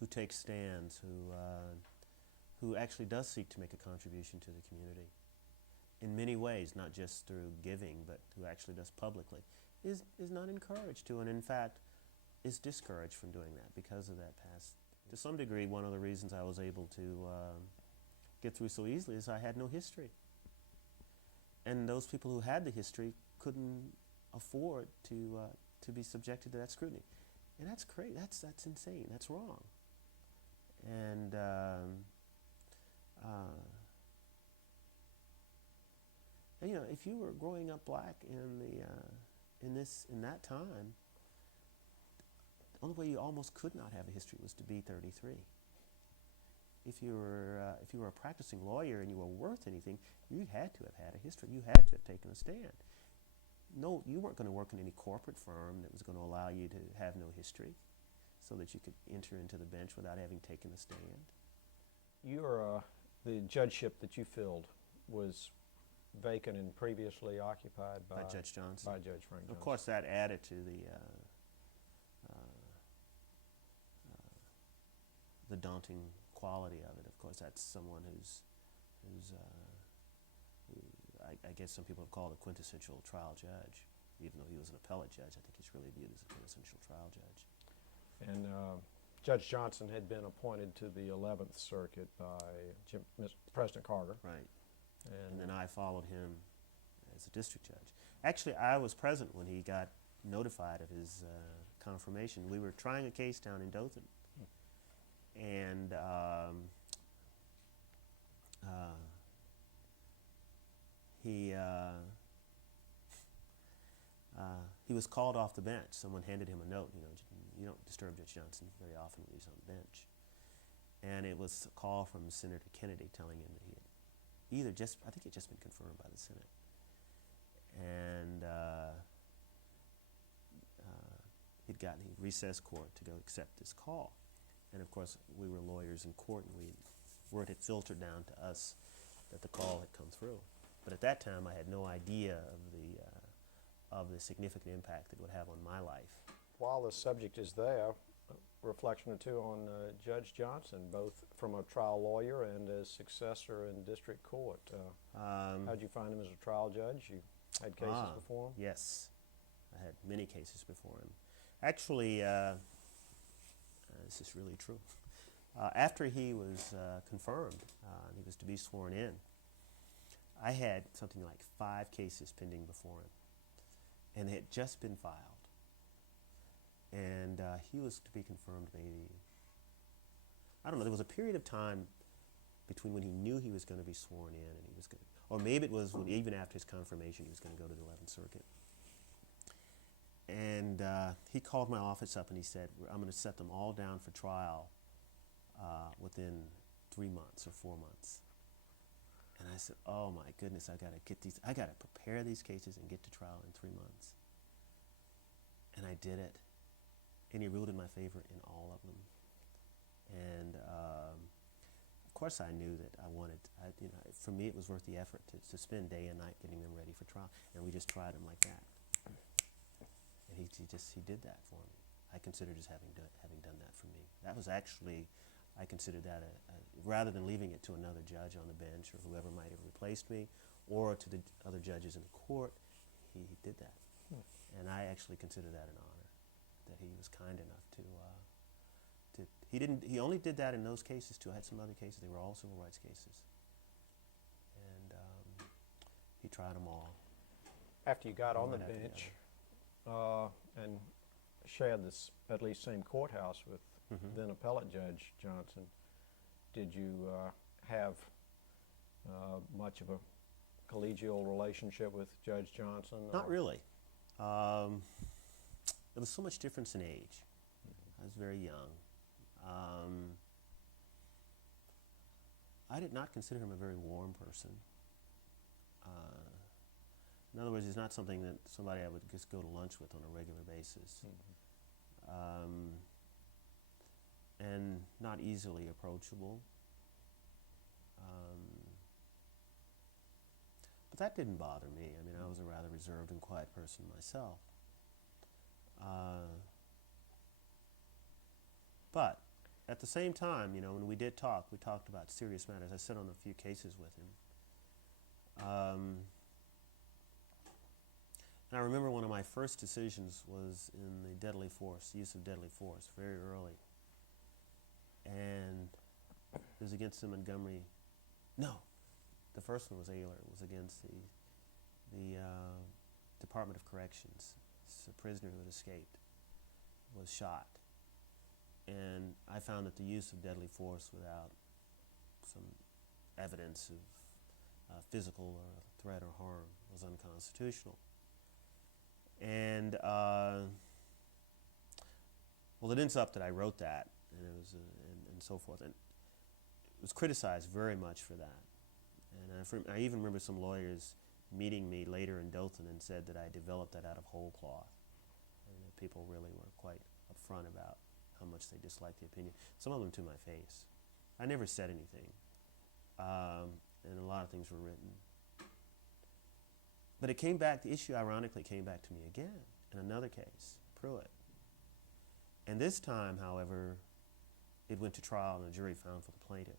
who takes stands, who actually does seek to make a contribution to the community in many ways, not just through giving, but who actually does publicly, is not encouraged to, and in fact is discouraged from doing that because of that past. To some degree, one of the reasons I was able to get through so easily is I had no history. And those people who had the history couldn't afford to be subjected to that scrutiny. And that's great. That's insane. That's wrong. And if you were growing up black in that time, the only way you almost could not have a history was to be 33. If you were a practicing lawyer and you were worth anything, you had to have had a history. You had to have taken a stand. No, you weren't going to work in any corporate firm that was going to allow you to have no history so that you could enter into the bench without having taken a stand. The judgeship that you filled was vacant and previously occupied by Judge Johnson. By Judge Frank Johnson. Of course, that added to the daunting quality of it. Of course, that's someone who's I guess some people have called a quintessential trial judge. Even though he was an appellate judge, I think he's really viewed as a quintessential trial judge. And Judge Johnson had been appointed to the 11th Circuit by President Carter. Right. And And then I followed him as a district judge. Actually, I was present when he got notified of his confirmation. We were trying a case down in Dothan, and he was called off the bench. Someone handed him a note. You don't disturb Judge Johnson very often when he's on the bench. And it was a call from Senator Kennedy telling him that he had I think he had just been confirmed by the Senate. And he'd gotten a recess court to go accept this call. And of course, we were lawyers in court, and word had filtered down to us that the call had come through. But at that time, I had no idea of the significant impact it would have on my life. while the subject is there, a reflection or two on Judge Johnson, both from a trial lawyer and as successor in district court. How did you find him as a trial judge? You had cases before him? Yes, I had many cases before him. Actually, this is really true. After he was confirmed and he was to be sworn in, I had something like 5 cases pending before him, and they had just been filed. And he was to be confirmed maybe, I don't know, there was a period of time between when he knew he was going to be sworn in and he was going to, or maybe it was when, even after his confirmation, he was going to go to the 11th Circuit. And he called my office up and he said, I'm going to set them all down for trial within 3 months or 4 months. And I said, oh my goodness, I got to prepare these cases and get to trial in 3 months. And I did it. And he ruled in my favor in all of them. And of course I knew that for me it was worth the effort to spend day and night getting them ready for trial. And we just tried them like that. And he did that for me. I considered as having done that for me. That was actually, I considered that rather than leaving it to another judge on the bench or whoever might have replaced me, or to the other judges in the court, he did that. And I actually consider that an honor, that he was kind enough to he only did that in those cases too. I had some other cases, they were all civil rights cases. And he tried them all. After you got on the bench and shared this at least same courthouse with then appellate Judge Johnson, did you have much of a collegial relationship with Judge Johnson? Not really. There was so much difference in age. I was very young. I did not consider him a very warm person. In other words, he's not something that somebody I would just go to lunch with on a regular basis. And not easily approachable. But that didn't bother me. I mean, I was a rather reserved and quiet person myself. But at the same time, when we did talk, we talked about serious matters. I sat on a few cases with him. And I remember one of my first decisions was in the deadly force, use of deadly force, very early. And it was against the Montgomery. No, the first one was Ayler. It was against the Department of Corrections. A prisoner who had escaped was shot. And I found that the use of deadly force without some evidence of physical or threat or harm was unconstitutional. And well, it ends up that I wrote that, and it was and so forth, and it was criticized very much for that. And I even remember some lawyers meeting me later in Dothan and said that I developed that out of whole cloth, and that people really were quite upfront about how much they disliked the opinion. Some of them to my face. I never said anything, and a lot of things were written. But it came back, the issue ironically came back to me again in another case, Pruitt. And this time, however, it went to trial and a jury found for the plaintiff.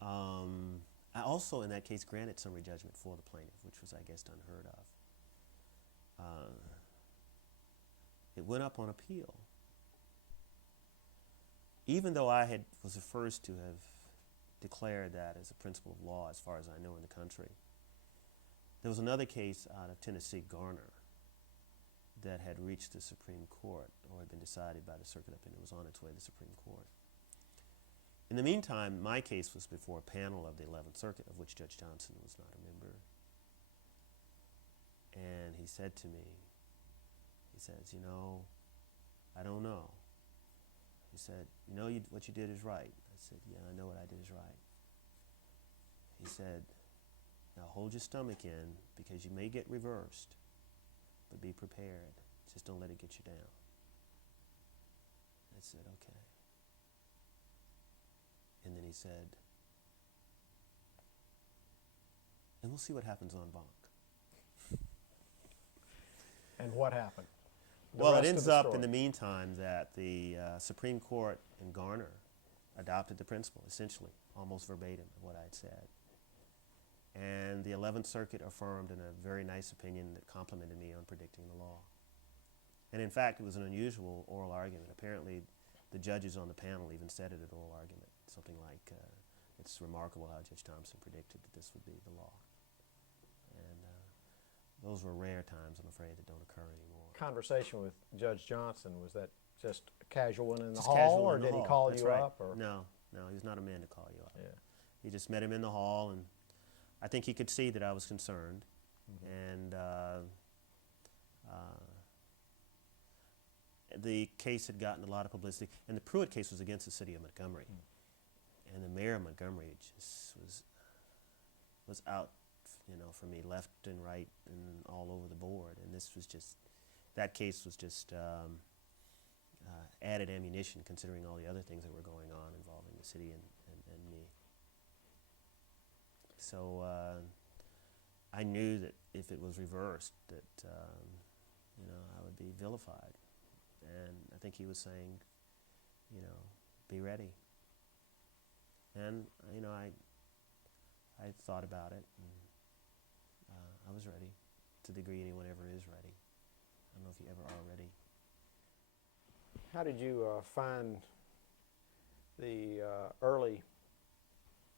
I also, in that case, granted summary judgment for the plaintiff, which was, I guess, unheard of. It went up on appeal, even though I was the first to have declared that as a principle of law, as far as I know, in the country, there was another case out of Tennessee, Garner, that had reached the Supreme Court, or had been decided by the circuit up, and it was on its way to the Supreme Court. In the meantime, my case was before a panel of the 11th Circuit, of which Judge Thompson was not a member. And he said to me, he says, I don't know. He said, what you did is right. I said, yeah, I know what I did is right. He said, now hold your stomach in, because you may get reversed, but be prepared. Just don't let it get you down. I said, okay. And then he said, and we'll see what happens en banc. And what happened? Well, it ends up in the meantime that the Supreme Court in Garner adopted the principle, essentially, almost verbatim of what I had said. And the 11th Circuit affirmed in a very nice opinion that complimented me on predicting the law. And in fact, it was an unusual oral argument. Apparently, the judges on the panel even said it at oral argument, something like, it's remarkable how Judge Thompson predicted that this would be the law. And those were rare times, I'm afraid, that don't occur anymore. Conversation with Judge Johnson, was that just a casual one in the Just hall, casual or in the did he hall. call That's you right. up? Or? No, he's not a man to call you up. Yeah. He just met him in the hall, and I think he could see that I was concerned. Mm-hmm. And the case had gotten a lot of publicity, and the Pruitt case was against the city of Montgomery. Mm. And the mayor of Montgomery just was out, for me, left and right and all over the board. And this was just, that case was just added ammunition, considering all the other things that were going on involving the city and me. So I knew that if it was reversed, that I would be vilified. And I think he was saying, be ready. And I thought about it, and I was ready, to the degree anyone ever is ready. I don't know if you ever are ready. How did you find the early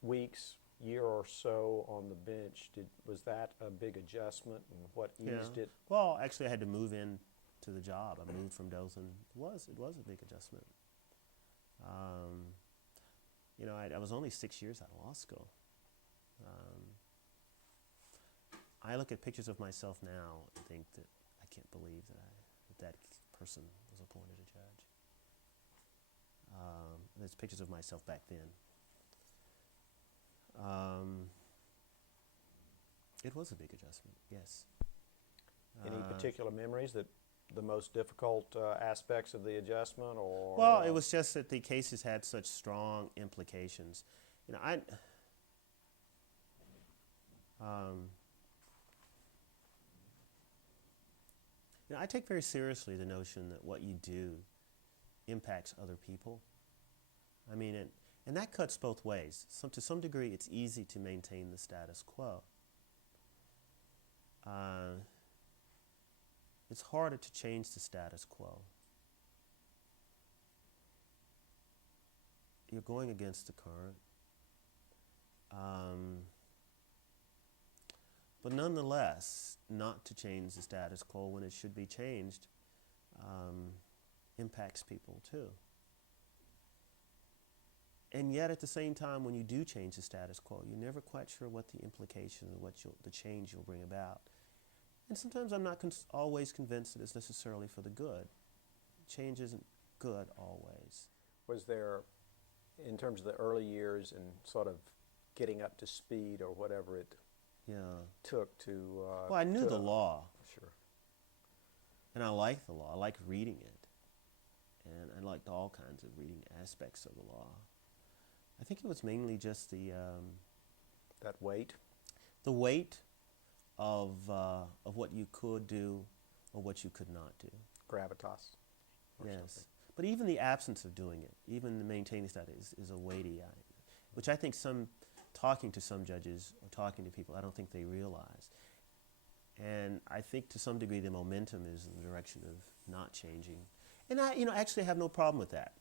weeks, year or so on the bench? Was that a big adjustment, and what eased it? Well, actually, I had to move in to the job. I moved from Dothan. It was a big adjustment. I was only 6 years out of law school. I look at pictures of myself now and think that I can't believe that person was appointed a judge. There's pictures of myself back then. It was a big adjustment, yes. Any particular memories that the most difficult aspects of the adjustment, or? Well, it was just that the cases had such strong implications. I take very seriously the notion that what you do impacts other people. I mean, and that cuts both ways. To some degree, it's easy to maintain the status quo. It's harder to change the status quo. You're going against the current. But nonetheless, not to change the status quo when it should be changed impacts people too. And yet at the same time, when you do change the status quo, you're never quite sure what the implications of the change you'll bring about. And sometimes I'm not always convinced that it's necessarily for the good. Change isn't good always. Was there, in terms of the early years and sort of getting up to speed or whatever it took to... well, I knew the law. Sure. And I liked the law. I liked reading it. And I liked all kinds of reading aspects of the law. I think it was mainly just the... that weight? The weight of what you could do or what you could not do. Gravitas. Yes. Something. But even the absence of doing it, even the maintaining status is a weighty item, which I think talking to some judges or talking to people, I don't think they realize. And I think to some degree the momentum is in the direction of not changing. And I actually have no problem with that.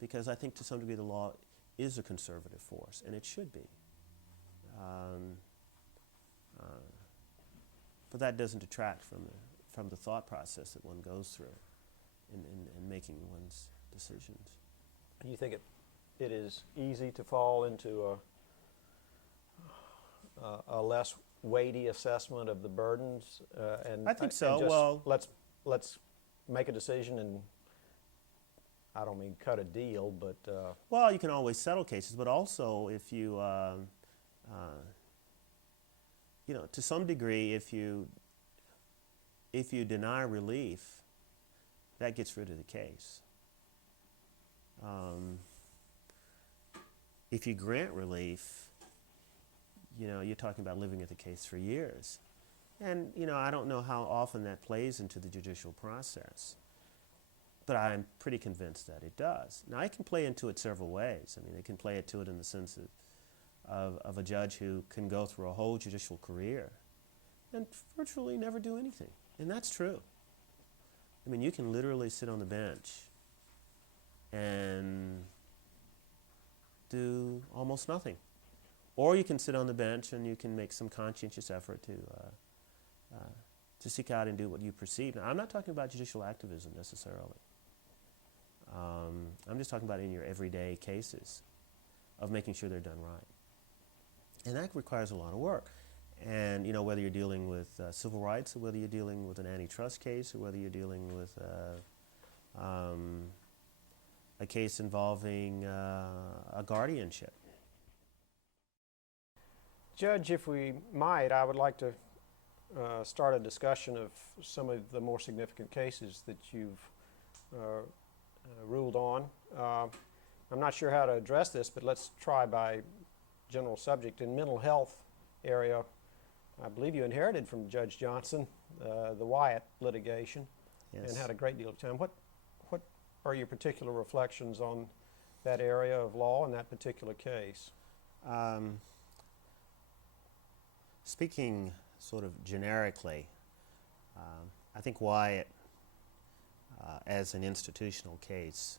because I think to some degree the law is a conservative force, and it should be. But that doesn't detract from the thought process that one goes through in making one's decisions. Do you think it is easy to fall into a less weighty assessment of the burdens? I think so. And just Well, let's make a decision, and I don't mean cut a deal, but well, you can always settle cases, but also if you, to some degree, if you deny relief, that gets rid of the case. If you grant relief, you're talking about living with the case for years. And, I don't know how often that plays into the judicial process, but I'm pretty convinced that it does. Now, it can play into it several ways. I mean, it can play into it in the sense of a judge who can go through a whole judicial career and virtually never do anything. And that's true. I mean, you can literally sit on the bench and do almost nothing. Or you can sit on the bench and you can make some conscientious effort to seek out and do what you perceive. Now, I'm not talking about judicial activism necessarily. I'm just talking about in your everyday cases of making sure they're done right. And that requires a lot of work. And, whether you're dealing with civil rights or whether you're dealing with an antitrust case or whether you're dealing with a case involving a guardianship. Judge, if we might, I would like to start a discussion of some of the more significant cases that you've ruled on. I'm not sure how to address this, but let's try by general subject. In mental health area, I believe you inherited from Judge Johnson the Wyatt litigation. Yes. And had a great deal of time. What are your particular reflections on that area of law and that particular case? Speaking sort of generically, I think Wyatt, as an institutional case,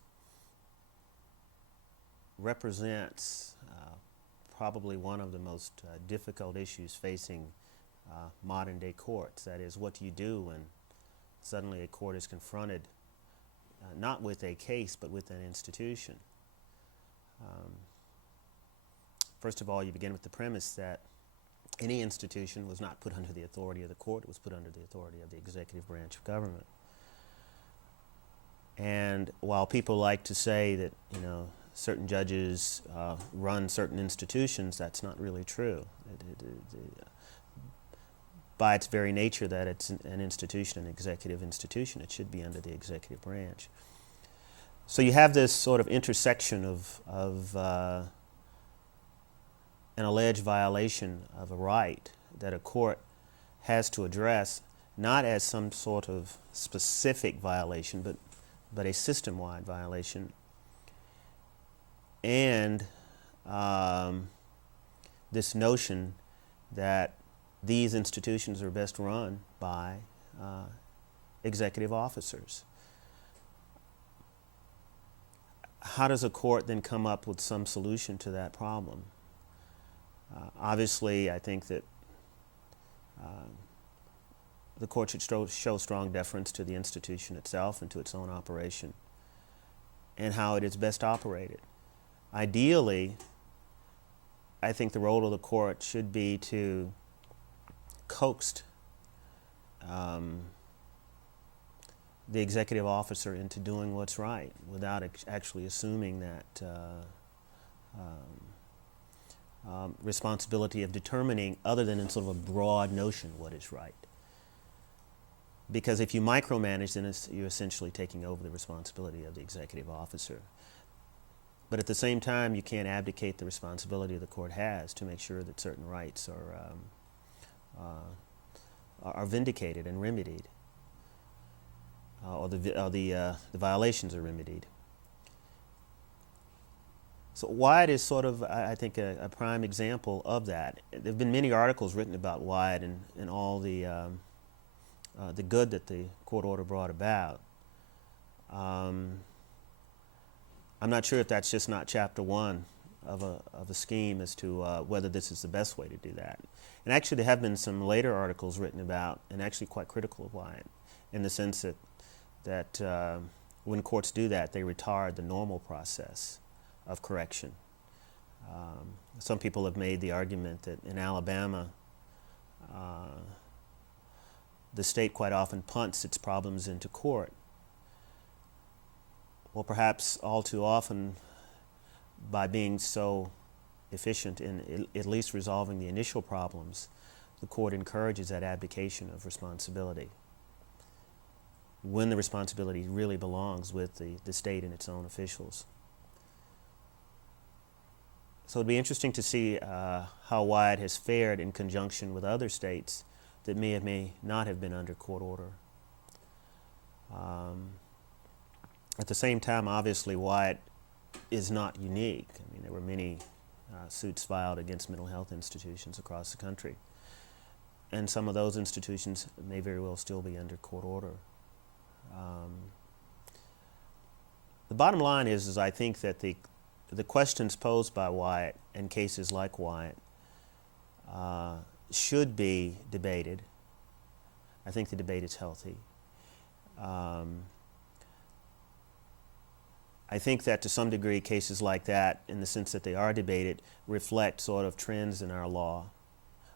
represents probably one of the most difficult issues facing modern day courts. That is, what do you do when suddenly a court is confronted not with a case but with an institution? First of all, you begin with the premise that any institution was not put under the authority of the court, it was put under the authority of the executive branch of government. And while people like to say that, certain judges run certain institutions, that's not really true. By its very nature that it's an institution, an executive institution, it should be under the executive branch. So you have this sort of intersection of an alleged violation of a right that a court has to address, not as some sort of specific violation, but a system-wide violation, and this notion that these institutions are best run by executive officers. How does a court then come up with some solution to that problem? Obviously, I think that the court should show strong deference to the institution itself and to its own operation and how it is best operated. Ideally, I think the role of the court should be to coax the executive officer into doing what's right without actually assuming that responsibility of determining, other than in sort of a broad notion, what is right. Because if you micromanage, then you're essentially taking over the responsibility of the executive officer. But at the same time, you can't abdicate the responsibility the court has to make sure that certain rights are vindicated and remedied, or the violations are remedied. So Wyatt is sort of, I think, a prime example of that. There have been many articles written about Wyatt and all the good that the court order brought about. I'm not sure if that's just not chapter one of a scheme as to whether this is the best way to do that. And actually there have been some later articles written about, and actually quite critical of Wyatt, in the sense that when courts do that, they retard the normal process of correction. Some people have made the argument that in Alabama, the state quite often punts its problems into court. Well, perhaps all too often, by being so efficient in at least resolving the initial problems, the court encourages that abdication of responsibility, when the responsibility really belongs with the state and its own officials. So it'd be interesting to see how Wyatt has fared in conjunction with other states that may not have been under court order. At the same time, obviously, Wyatt is not unique. I mean, there were many suits filed against mental health institutions across the country, and some of those institutions may very well still be under court order. The bottom line is I think that the questions posed by Wyatt and cases like Wyatt should be debated. I think the debate is healthy. I think that to some degree cases like that, in the sense that they are debated, reflect sort of trends in our law,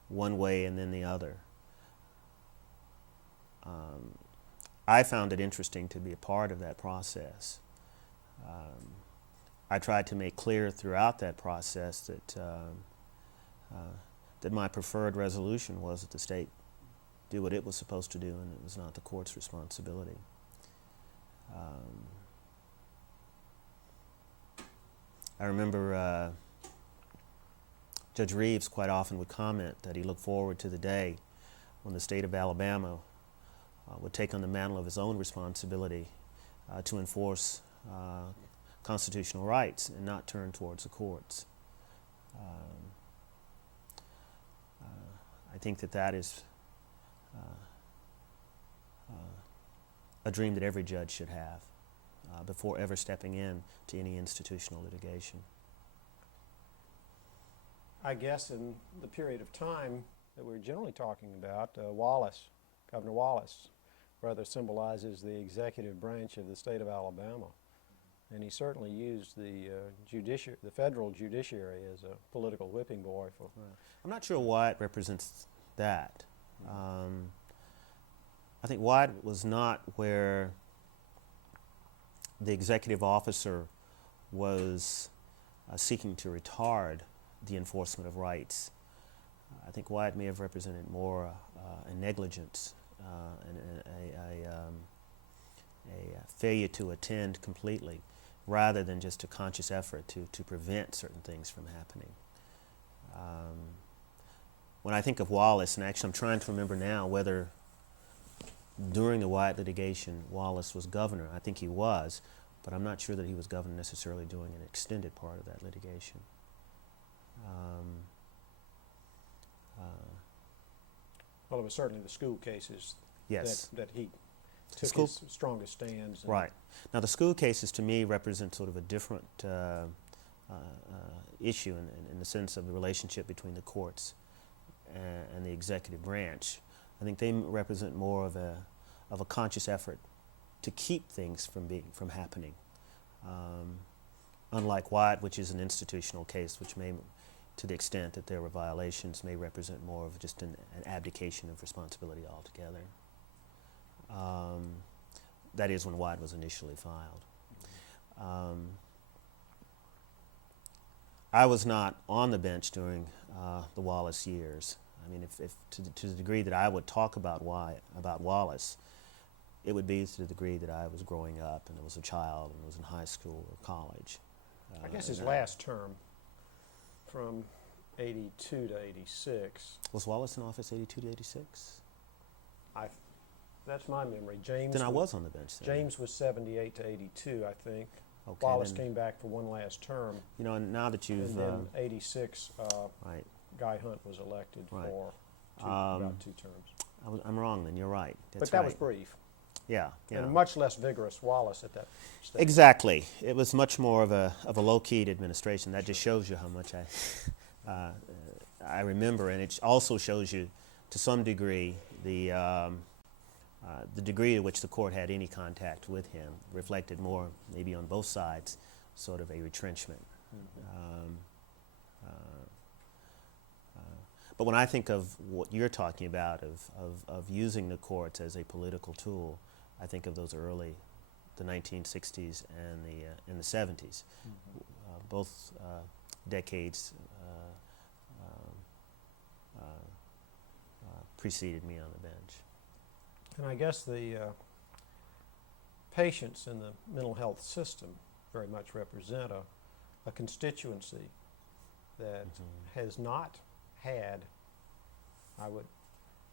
one way and then the other. I found it interesting to be a part of that process. I tried to make clear throughout that process that my preferred resolution was that the state do what it was supposed to do, and it was not the court's responsibility. I remember Judge Reeves quite often would comment that he looked forward to the day when the state of Alabama would take on the mantle of his own responsibility to enforce constitutional rights and not turn towards the courts. I think that is a dream that every judge should have before ever stepping in to any institutional litigation. I guess in the period of time that we're generally talking about, Governor Wallace, rather symbolizes the executive branch of the state of Alabama. And he certainly used the federal judiciary as a political whipping boy for. I'm not sure Wyatt represents that. I think Wyatt was not where the executive officer was seeking to retard the enforcement of rights. I think Wyatt may have represented more a negligence and a failure to attend completely, rather than just a conscious effort to prevent certain things from happening. When I think of Wallace, and actually I'm trying to remember now whether during the Wyatt litigation Wallace was governor. I think he was, but I'm not sure that he was governor necessarily during an extended part of that litigation. Well, it was certainly the school cases Yes. that he took his strongest stands. Right. Now the school cases to me represent sort of a different issue in the sense of the relationship between the courts and the executive branch. I think they represent more of a conscious effort to keep things from happening. Unlike Wyatt, which is an institutional case, which may, to the extent that there were violations, may represent more of just an abdication of responsibility altogether. That is when Wyatt was initially filed. I was not on the bench during the Wallace years. I mean, if to the degree that I would talk about Wallace, it would be to the degree that I was growing up and I was a child and was in high school or college. I guess his last term, from 82 to 86. Was Wallace in office 82 to 86? That's my memory. James. Then I was on the bench then. James was 78 to 82, I think. Okay, Wallace then, came back for one last term. You know, and now that you've And then 86, right, Guy Hunt was elected Right. for about 2 terms. I'm wrong then. You're right. That's But that right. was brief. Yeah, yeah. And a much less vigorous Wallace at that stage. Exactly. It was much more of a low-keyed administration. That just shows you how much I remember, and it also shows you, to some degree, the degree to which the court had any contact with him reflected more, maybe on both sides, sort of a retrenchment. But when I think of what you're talking about, of using the courts as a political tool, I think of those early, the 1960s and the 70s, both decades preceded me on the bench. And I guess the patients in the mental health system very much represent a constituency that has not had, I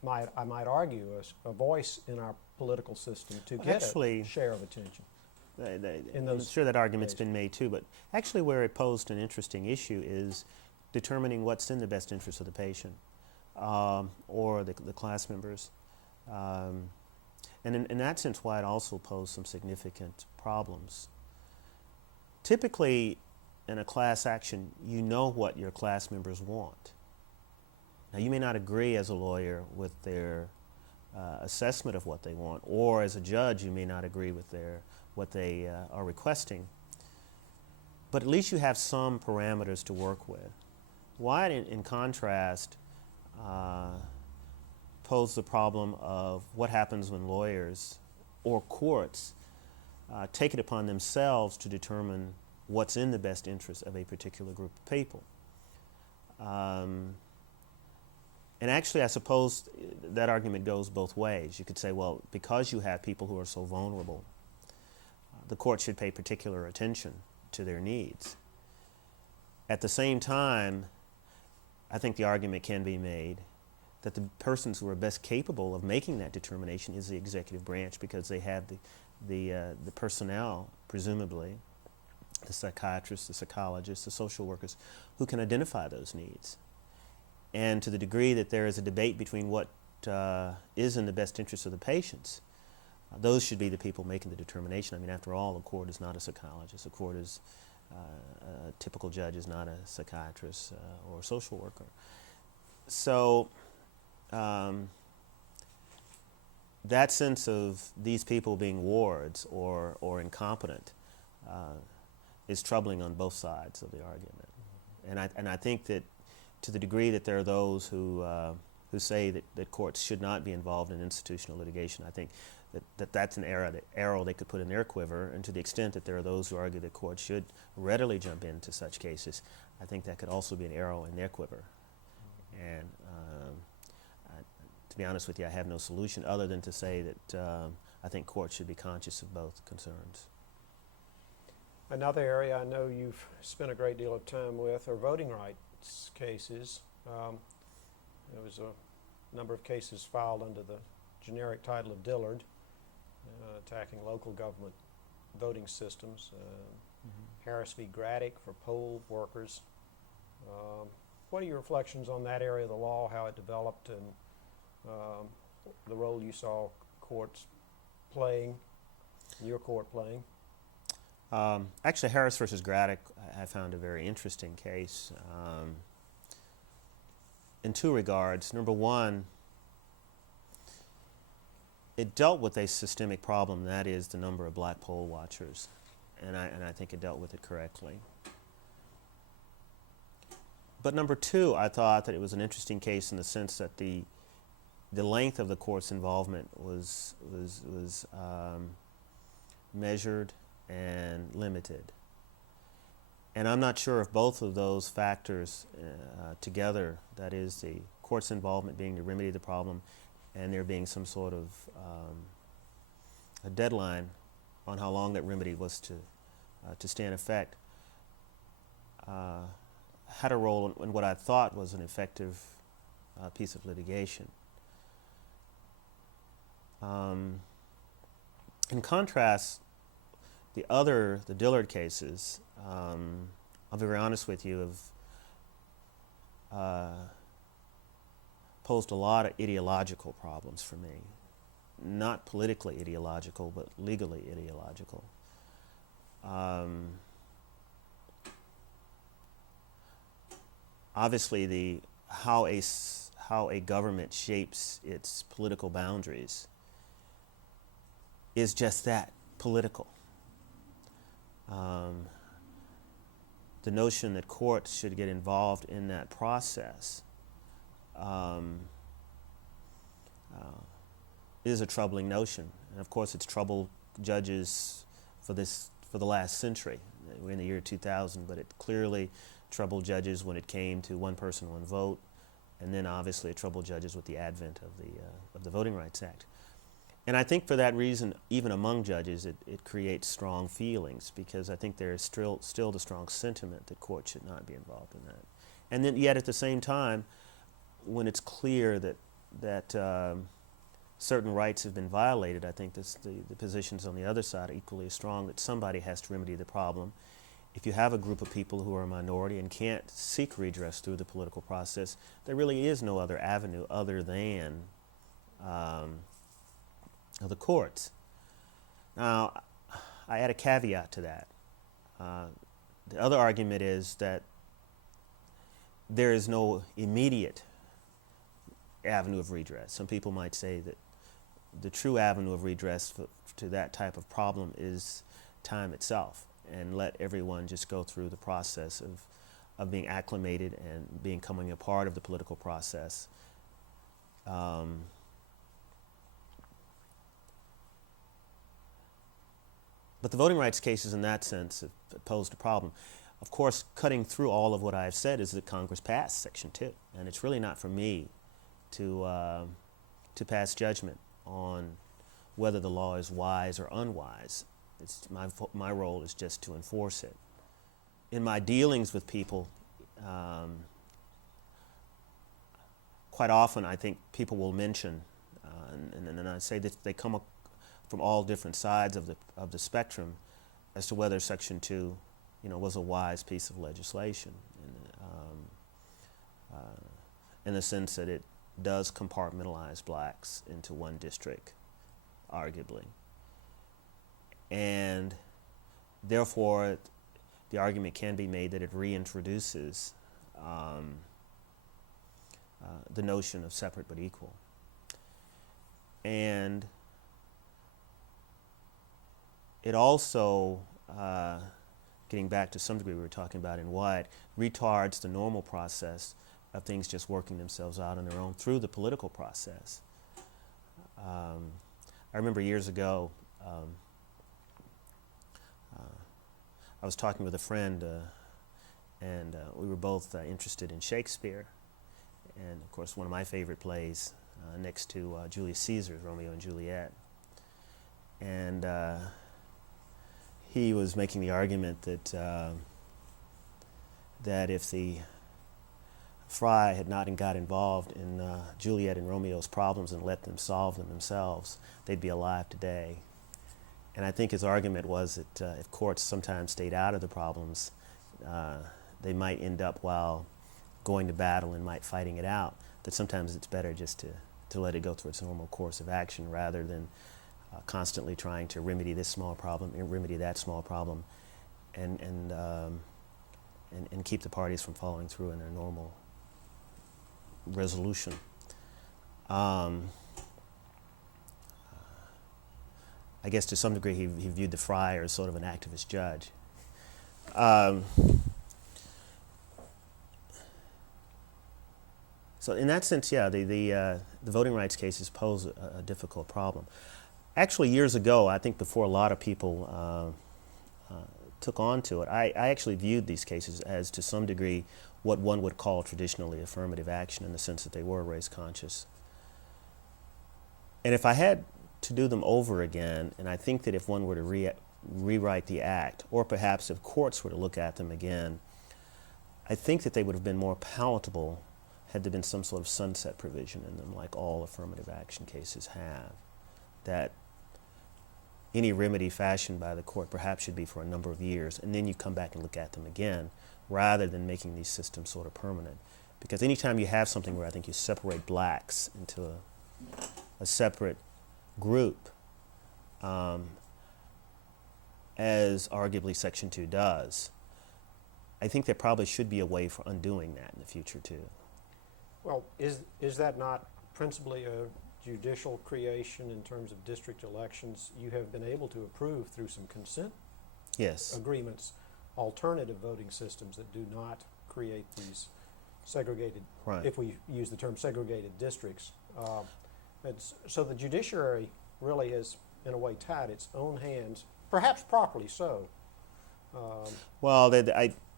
might argue, a voice in our political system to get Actually, a share of attention. I'm sure that argument's been made too, but actually where it posed an interesting issue is determining what's in the best interest of the patient or the class members. And in that sense, why it also posed some significant problems. Typically, in a class action, you know what your class members want. Now, you may not agree as a lawyer with their assessment of what they want, or as a judge, you may not agree with what they are requesting. But at least you have some parameters to work with. Why, in contrast, pose the problem of what happens when lawyers or courts take it upon themselves to determine what's in the best interest of a particular group of people. And actually, I suppose that argument goes both ways. You could say, well, because you have people who are so vulnerable, the court should pay particular attention to their needs. At the same time, I think the argument can be made that the persons who are best capable of making that determination is the executive branch, because they have the personnel, presumably, the psychiatrists, the psychologists, the social workers, who can identify those needs. And to the degree that there is a debate between what is in the best interest of the patients, those should be the people making the determination. I mean, after all, the court is not a psychologist. The court is, a typical judge is not a psychiatrist or a social worker. So that sense of these people being wards or incompetent is troubling on both sides of the argument. And I think that to the degree that there are those who say that courts should not be involved in institutional litigation, I think that's an arrow they could put in their quiver. And to the extent that there are those who argue that courts should readily jump into such cases, I think that could also be an arrow in their quiver. And to be honest with you, I have no solution other than to say that I think courts should be conscious of both concerns. Another area I know you've spent a great deal of time with are voting rights cases. There was a number of cases filed under the generic title of Dillard, attacking local government voting systems. Harris v. Graddick for poll workers. What are your reflections on that area of the law, how it developed, and the role you saw courts playing, your court playing? Actually, Harris versus Graddick, I found a very interesting case in two regards. Number one, it dealt with a systemic problem, that is the number of black poll watchers, and I think it dealt with it correctly. But number two, I thought that it was an interesting case in the sense that the length of the court's involvement was measured and limited. And I'm not sure if both of those factors together, that is the court's involvement being to remedy the problem and there being some sort of a deadline on how long that remedy was to stay in effect, had a role in what I thought was an effective piece of litigation. In contrast, the Dillard cases, I'll be very honest with you, have posed a lot of ideological problems for me. not politically ideological, but legally ideological. Obviously, how a government shapes its political boundaries is just that, political. The notion that courts should get involved in that process is a troubling notion. And of course, it's troubled judges for the last century. We're in the year 2000, but it clearly troubled judges when it came to one person, one vote, and then obviously it troubled judges with the advent of the Voting Rights Act. And I think for that reason, even among judges, it creates strong feelings, because I think there is still the strong sentiment that courts should not be involved in that. And then yet at the same time, when it's clear that certain rights have been violated, I think the positions on the other side are equally as strong, that somebody has to remedy the problem. If you have a group of people who are a minority and can't seek redress through the political process, there really is no other avenue other than the courts. Now, I add a caveat to that. The other argument is that there is no immediate avenue of redress. Some people might say that the true avenue of redress to that type of problem is time itself, and let everyone just go through the process of being acclimated and becoming a part of the political process. But the voting rights cases in that sense have posed a problem. Of course, cutting through all of what I've said is that Congress passed Section 2, and it's really not for me to pass judgment on whether the law is wise or unwise. My role is just to enforce it. In my dealings with people, quite often I think people will mention, and I say that they come up from all different sides of the spectrum as to whether Section 2, was a wise piece of legislation, in the sense that it does compartmentalize blacks into one district, arguably. And therefore, the argument can be made that it reintroduces the notion of separate but equal. And it also, getting back to some degree we were talking about in White, retards the normal process of things just working themselves out on their own through the political process. I remember years ago, I was talking with a friend, and we were both interested in Shakespeare, and of course one of my favorite plays next to Julius Caesar's Romeo and Juliet. And he was making the argument that if the Fry had not got involved in Juliet and Romeo's problems and let them solve them themselves, they'd be alive today. And I think his argument was that if courts sometimes stayed out of the problems, they might end up, while going to battle and might fighting it out, that sometimes it's better just to let it go through its normal course of action rather than constantly trying to remedy this small problem and remedy that small problem, and keep the parties from following through in their normal resolution. I guess to some degree he viewed the Friar as sort of an activist judge. So in that sense, yeah, the voting rights cases pose a difficult problem. Actually, years ago, I think before a lot of people took on to it, I actually viewed these cases as, to some degree, what one would call traditionally affirmative action, in the sense that they were race conscious. And if I had to do them over again, and I think that if one were to rewrite the act, or perhaps if courts were to look at them again, I think that they would have been more palatable had there been some sort of sunset provision in them, like all affirmative action cases have, that any remedy fashioned by the court perhaps should be for a number of years, and then you come back and look at them again, rather than making these systems sort of permanent. Because anytime you have something where I think you separate blacks into a separate group, as arguably Section 2 does, I think there probably should be a way for undoing that in the future too. Well, is that not principally a judicial creation in terms of district elections? You have been able to approve through some consent Yes. agreements alternative voting systems that do not create these segregated, Right. if we use the term segregated districts. So the judiciary really has, in a way, tied its own hands, perhaps properly so. Well,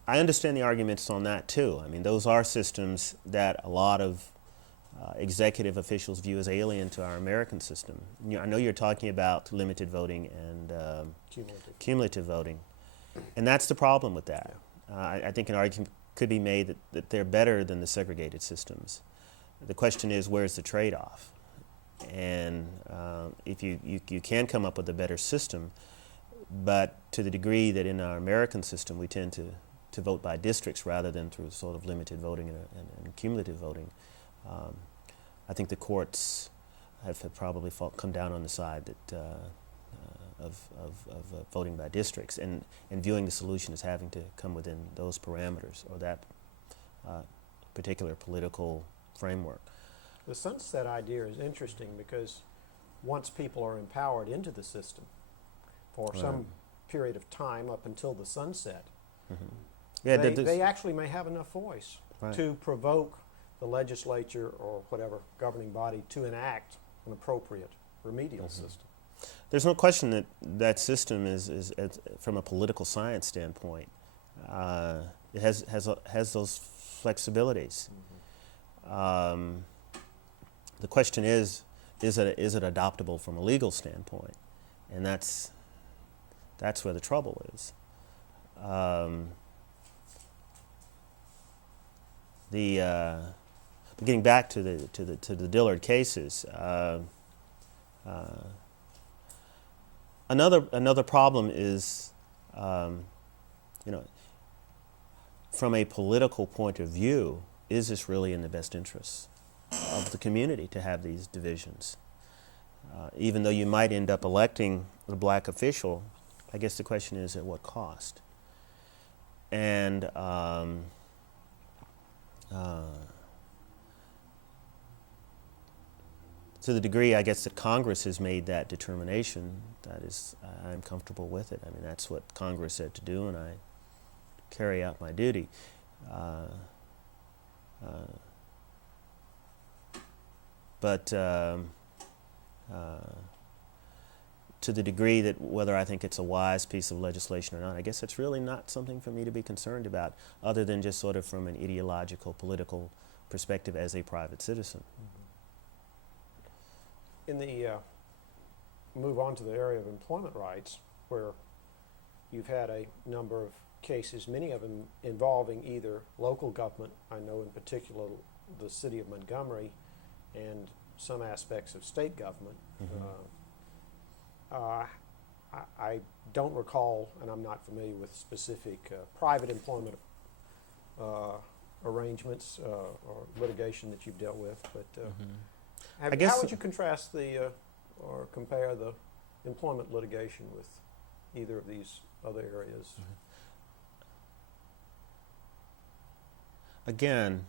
I understand the arguments on that too. I mean, those are systems that a lot of executive officials view as alien to our American system. I know you're talking about limited voting and cumulative voting, and that's the problem with that. I think an argument could be made that they're better than the segregated systems. The question is, where's the trade-off? And if you can come up with a better system, but to the degree that in our American system we tend to vote by districts rather than through sort of limited voting and cumulative voting, I think the courts have probably come down on the side that of voting by districts and viewing the solution as having to come within those parameters or that particular political framework. The sunset idea is interesting because once people are empowered into the system for some period of time up until the sunset, Yeah, they actually may have enough voice Right. to provoke the legislature or whatever governing body to enact an appropriate remedial system. There's no question that that system is from a political science standpoint, it has those flexibilities. The question is it adoptable from a legal standpoint, and that's where the trouble is. Getting back to the Dillard cases. Another problem is, from a political point of view, is this really in the best interests of the community to have these divisions? Even though you might end up electing a black official, I guess the question is at what cost? And to the degree, I guess, that Congress has made that determination, that is, I'm comfortable with it. I mean, that's what Congress said to do, and I carry out my duty. But to the degree that whether I think it's a wise piece of legislation or not, I guess it's really not something for me to be concerned about, other than just sort of from an ideological, political perspective as a private citizen. In the move on to the area of employment rights, where you've had a number of cases, many of them involving either local government, I know in particular the city of Montgomery, and some aspects of state government. I don't recall, and I'm not familiar with specific private employment arrangements or litigation that you've dealt with, but how would you contrast or compare the employment litigation with either of these other areas? Again,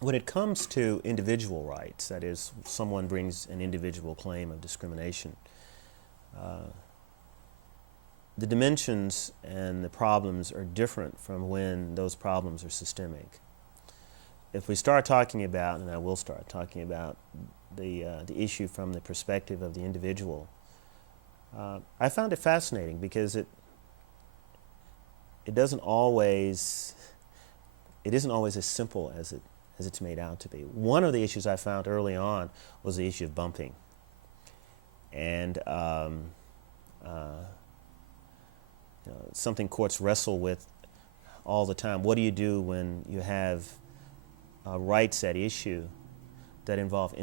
when it comes to individual rights, that is, someone brings an individual claim of discrimination, the dimensions and the problems are different from when those problems are systemic. If we start talking about, and I will start talking about, the issue from the perspective of the individual, I found it fascinating because it isn't always as simple as it's made out to be. One of the issues I found early on was the issue of bumping, and something courts wrestle with all the time. What do you do when you have rights at issue that involve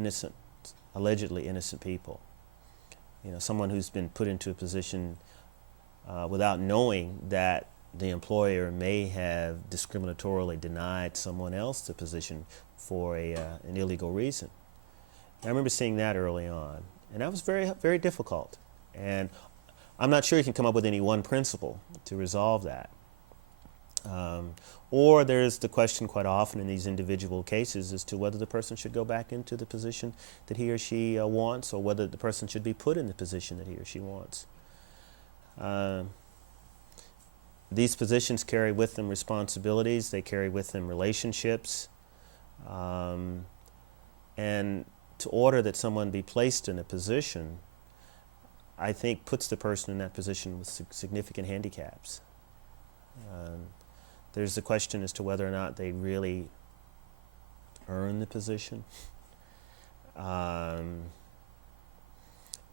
allegedly innocent people? Someone who's been put into a position without knowing that the employer may have discriminatorily denied someone else the position for an illegal reason. I remember seeing that early on, and that was very, very difficult. And I'm not sure you can come up with any one principle to resolve that. Or there's the question quite often in these individual cases as to whether the person should go back into the position that he or she wants, or whether the person should be put in the position that he or she wants. These positions carry with them responsibilities, they carry with them relationships, and to order that someone be placed in a position, I think puts the person in that position with significant handicaps. There's the question as to whether or not they really earn the position.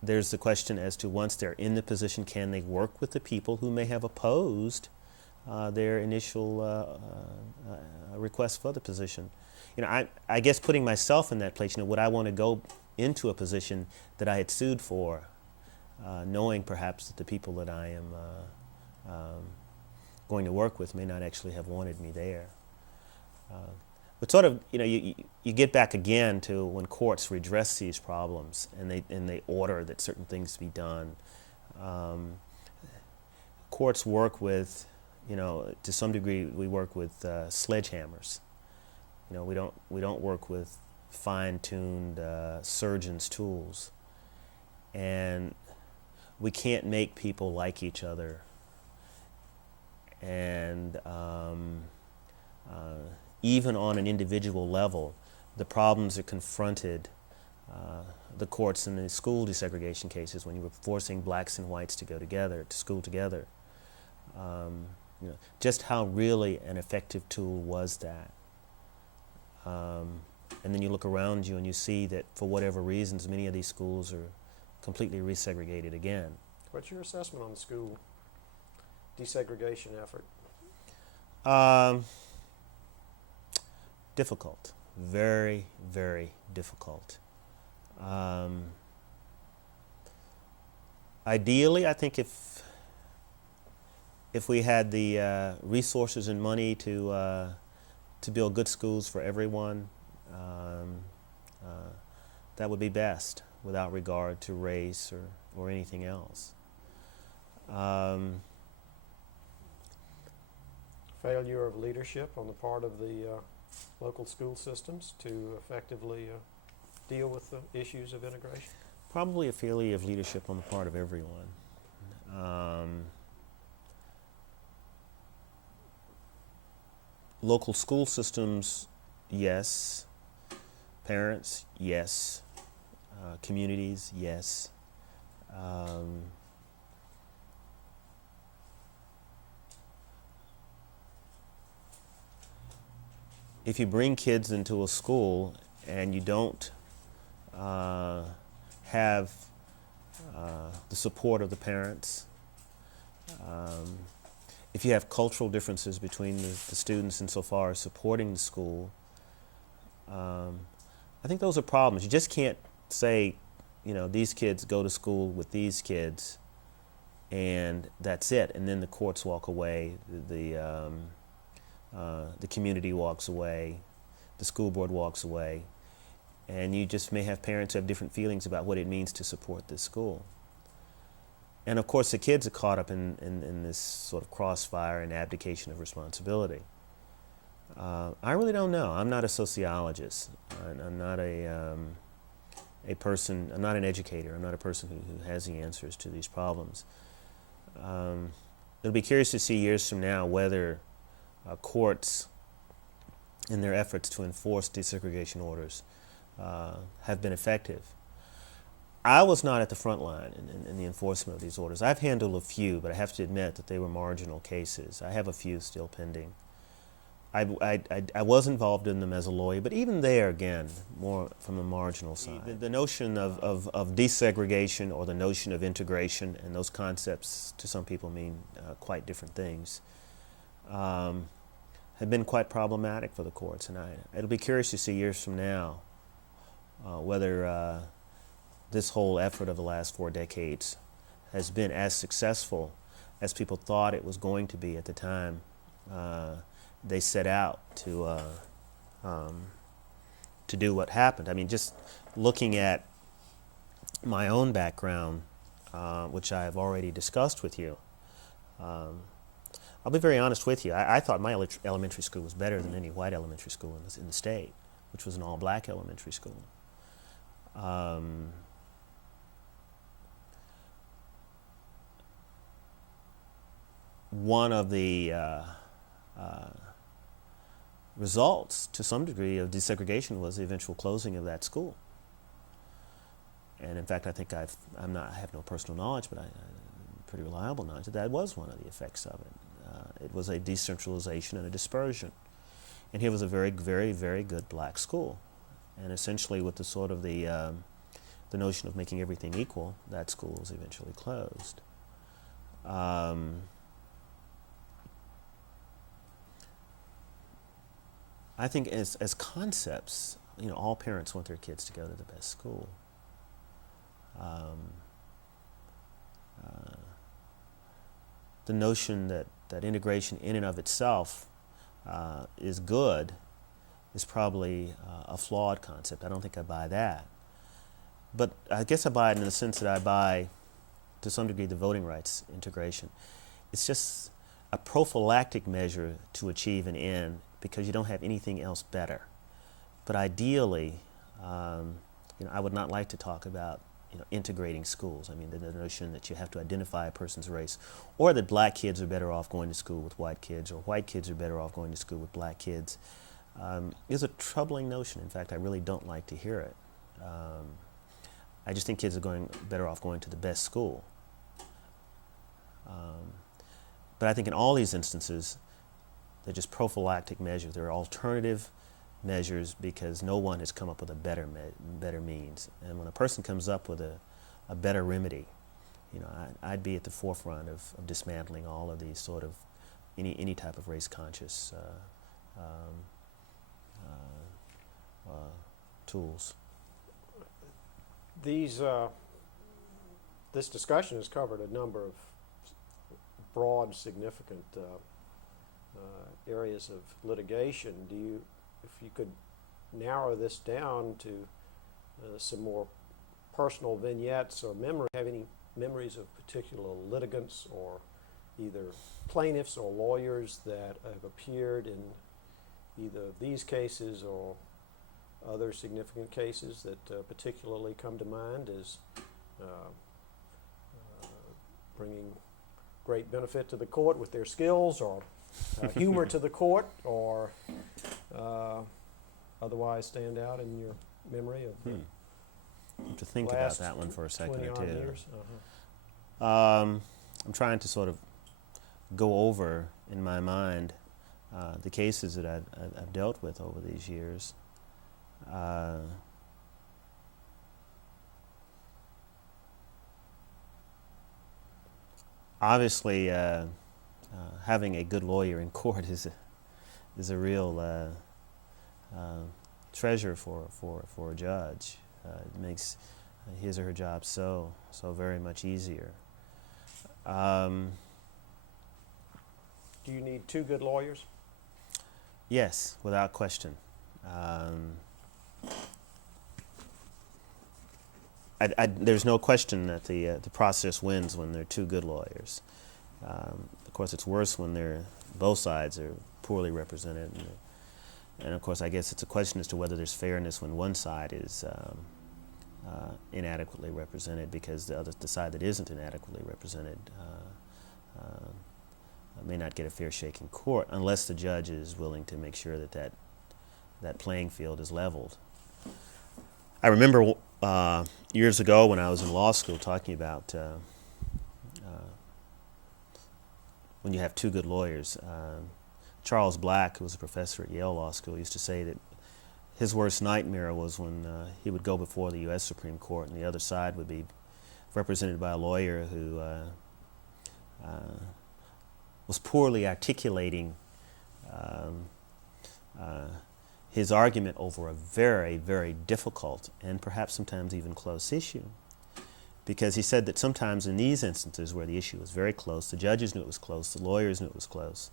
There's the question as to once they're in the position, can they work with the people who may have opposed their initial request for the position. You know, I guess putting myself in that place, you know, would I want to go into a position that I had sued for, knowing perhaps that the people that I am going to work with may not actually have wanted me there. But sort of, you know, you get back again to when courts redress these problems and they order that certain things be done. Courts work with, you know, to some degree we work with sledgehammers. You know, we don't work with fine-tuned surgeon's tools, and we can't make people like each other. And even on an individual level, the problems that confronted the courts in the school desegregation cases when you were forcing blacks and whites to go together, to school together, you know, just how really an effective tool was that. And then you look around you and you see that for whatever reasons, many of these schools are completely resegregated again. What's your assessment on the school desegregation effort? Difficult. Very, very difficult. Ideally, I think if we had the resources and money to build good schools for everyone, that would be best, without regard to race or anything else. Failure of leadership on the part of the local school systems to effectively deal with the issues of integration? Probably a failure of leadership on the part of everyone. Local school systems, yes. Parents, yes. Communities, yes. If you bring kids into a school and you don't have the support of the parents, if you have cultural differences between the students insofar as supporting the school, I think those are problems. You just can't say, you know, these kids go to school with these kids and that's it, and then the courts walk away, the community walks away, the school board walks away, and you just may have parents who have different feelings about what it means to support this school. And of course the kids are caught up in this sort of crossfire and abdication of responsibility. I really don't know. I'm not a sociologist. I'm not a person, I'm not an educator. I'm not a person who has the answers to these problems. It'll be curious to see years from now whether courts, in their efforts to enforce desegregation orders, have been effective. I was not at the front line in the enforcement of these orders. I've handled a few, but I have to admit that they were marginal cases. I have a few still pending. I was involved in them as a lawyer, but even there, again, more from the marginal side. The notion of desegregation or the notion of integration, and those concepts to some people mean quite different things, have been quite problematic for the courts. And it'll be curious to see years from now whether this whole effort of the last 4 decades has been as successful as people thought it was going to be at the time they set out to to do what happened. I mean, just looking at my own background, which I have already discussed with you, I'll be very honest with you. I thought my elementary school was better than any white elementary school in the state, which was an all-black elementary school. One of the results, to some degree, of desegregation was the eventual closing of that school. And in fact, I think I have no personal knowledge, but pretty reliable knowledge that was one of the effects of it. It was a decentralization and a dispersion. And here was a very, very, very good black school. And essentially, with the sort of the notion of making everything equal, that school was eventually closed. I think as concepts, all parents want their kids to go to the best school. The notion that integration in and of itself is good is probably a flawed concept. I don't think I buy that. But I guess I buy it in the sense that I buy, to some degree, the voting rights integration. It's just a prophylactic measure to achieve an end because you don't have anything else better. But ideally, I would not like to talk about integrating schools. I mean, the notion that you have to identify a person's race, or that black kids are better off going to school with white kids, or white kids are better off going to school with black kids, is a troubling notion. In fact, I really don't like to hear it. I just think kids are better off going to the best school. But I think in all these instances, they're just prophylactic measures. They're alternative measures because no one has come up with a better means. And when a person comes up with a better remedy, I'd be at the forefront of dismantling all of these sort of any type of race conscious tools. This discussion has covered a number of broad, significant areas of litigation. If you could narrow this down to some more personal vignettes or have any memories of particular litigants or either plaintiffs or lawyers that have appeared in either these cases or other significant cases that particularly come to mind as bringing great benefit to the court with their skills, or humor to the court, or otherwise stand out in your memory of the I have to think about that one for a second or 20-odd two. years? I'm trying to sort of go over in my mind the cases that I've dealt with over these years. Obviously, having a good lawyer in court is a real treasure for a judge. It makes his or her job so very much easier. Do you need two good lawyers? Yes, without question. There's no question that the process wins when there are two good lawyers. Of course, it's worse when both sides are poorly represented, and of course, I guess it's a question as to whether there's fairness when one side is inadequately represented, because the side that isn't inadequately represented may not get a fair shake in court unless the judge is willing to make sure that playing field is leveled. I remember years ago when I was in law school talking about when you have two good lawyers. Charles Black, who was a professor at Yale Law School, used to say that his worst nightmare was when he would go before the U.S. Supreme Court and the other side would be represented by a lawyer who was poorly articulating his argument over a very, very difficult and perhaps sometimes even close issue. Because he said that sometimes in these instances where the issue was very close, the judges knew it was close, the lawyers knew it was close,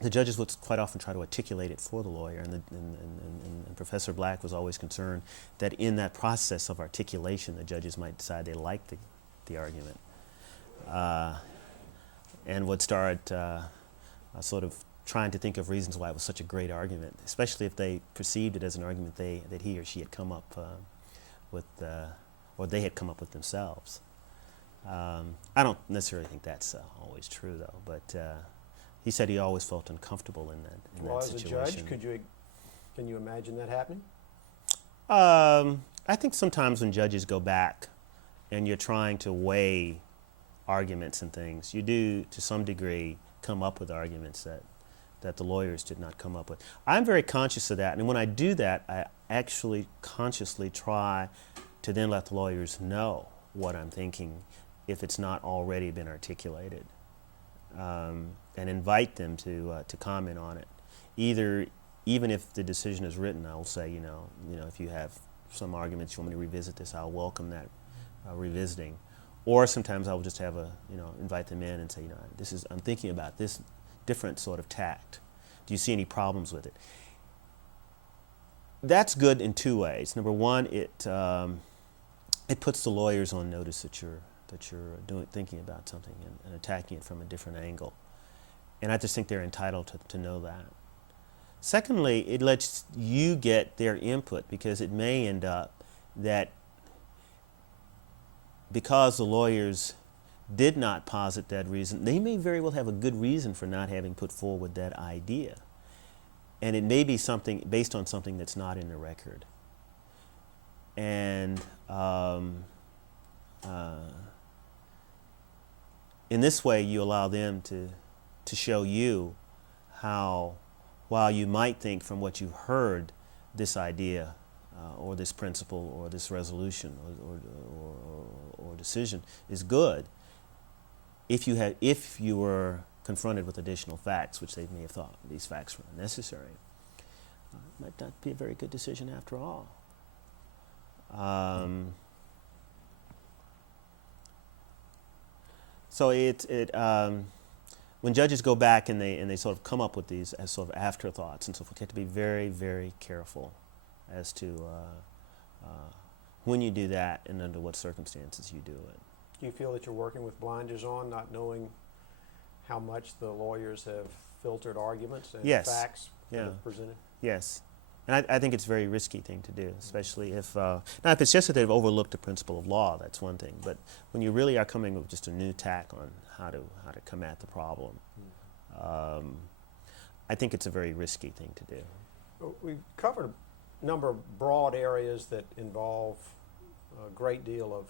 the judges would quite often try to articulate it for the lawyer, and Professor Black was always concerned that in that process of articulation, the judges might decide they liked the argument, and would start sort of trying to think of reasons why it was such a great argument, especially if they perceived it as an argument that he or she had come up with, or they had come up with themselves. I don't necessarily think that's always true, though, but he said he always felt uncomfortable in that situation. As a judge, can you imagine that happening? I think sometimes when judges go back and you're trying to weigh arguments and things, you do, to some degree, come up with arguments that the lawyers did not come up with. I'm very conscious of that, and when I do that, I actually consciously try to then let the lawyers know what I'm thinking if it's not already been articulated, and invite them to comment on it. Even if the decision is written, I will say, if you have some arguments you want me to revisit this, I'll welcome that revisiting. Or sometimes I will just have invite them in and say, I'm thinking about this different sort of tact. Do you see any problems with it? That's good in two ways. Number one, it puts the lawyers on notice that you're thinking about something and attacking it from a different angle. And I just think they're entitled to know that. Secondly, it lets you get their input, because it may end up that because the lawyers did not posit that reason, they may very well have a good reason for not having put forward that idea. And it may be something based on something that's not in the record. And in this way, you allow them to show you how, while you might think from what you heard, this idea or this principle or this resolution or decision is good, if you were confronted with additional facts, which they may have thought these facts were unnecessary, it might not be a very good decision after all. So when judges go back and they sort of come up with these as sort of afterthoughts and so forth, you have to be very, very careful as to when you do that and under what circumstances you do it. Do you feel that you're working with blinders on, not knowing how much the lawyers have filtered arguments and facts that are presented? Yes. And I think it's a very risky thing to do, especially if it's just that they've overlooked a principle of law, that's one thing. But when you really are coming with just a new tack on how to come at the problem, I think it's a very risky thing to do. We've covered a number of broad areas that involve a great deal of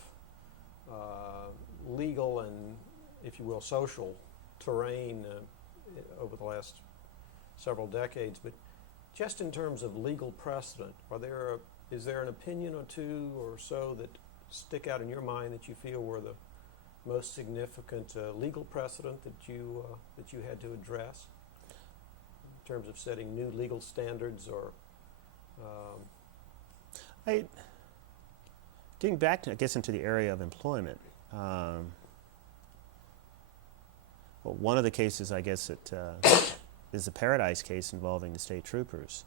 legal and, if you will, social terrain over the last several decades. But just in terms of legal precedent, is there an opinion or two or so that stick out in your mind that you feel were the most significant legal precedent that you had to address in terms of setting new legal standards or? Getting back to, I guess, into the area of employment. One of the cases, I guess, is the Paradise case involving the state troopers.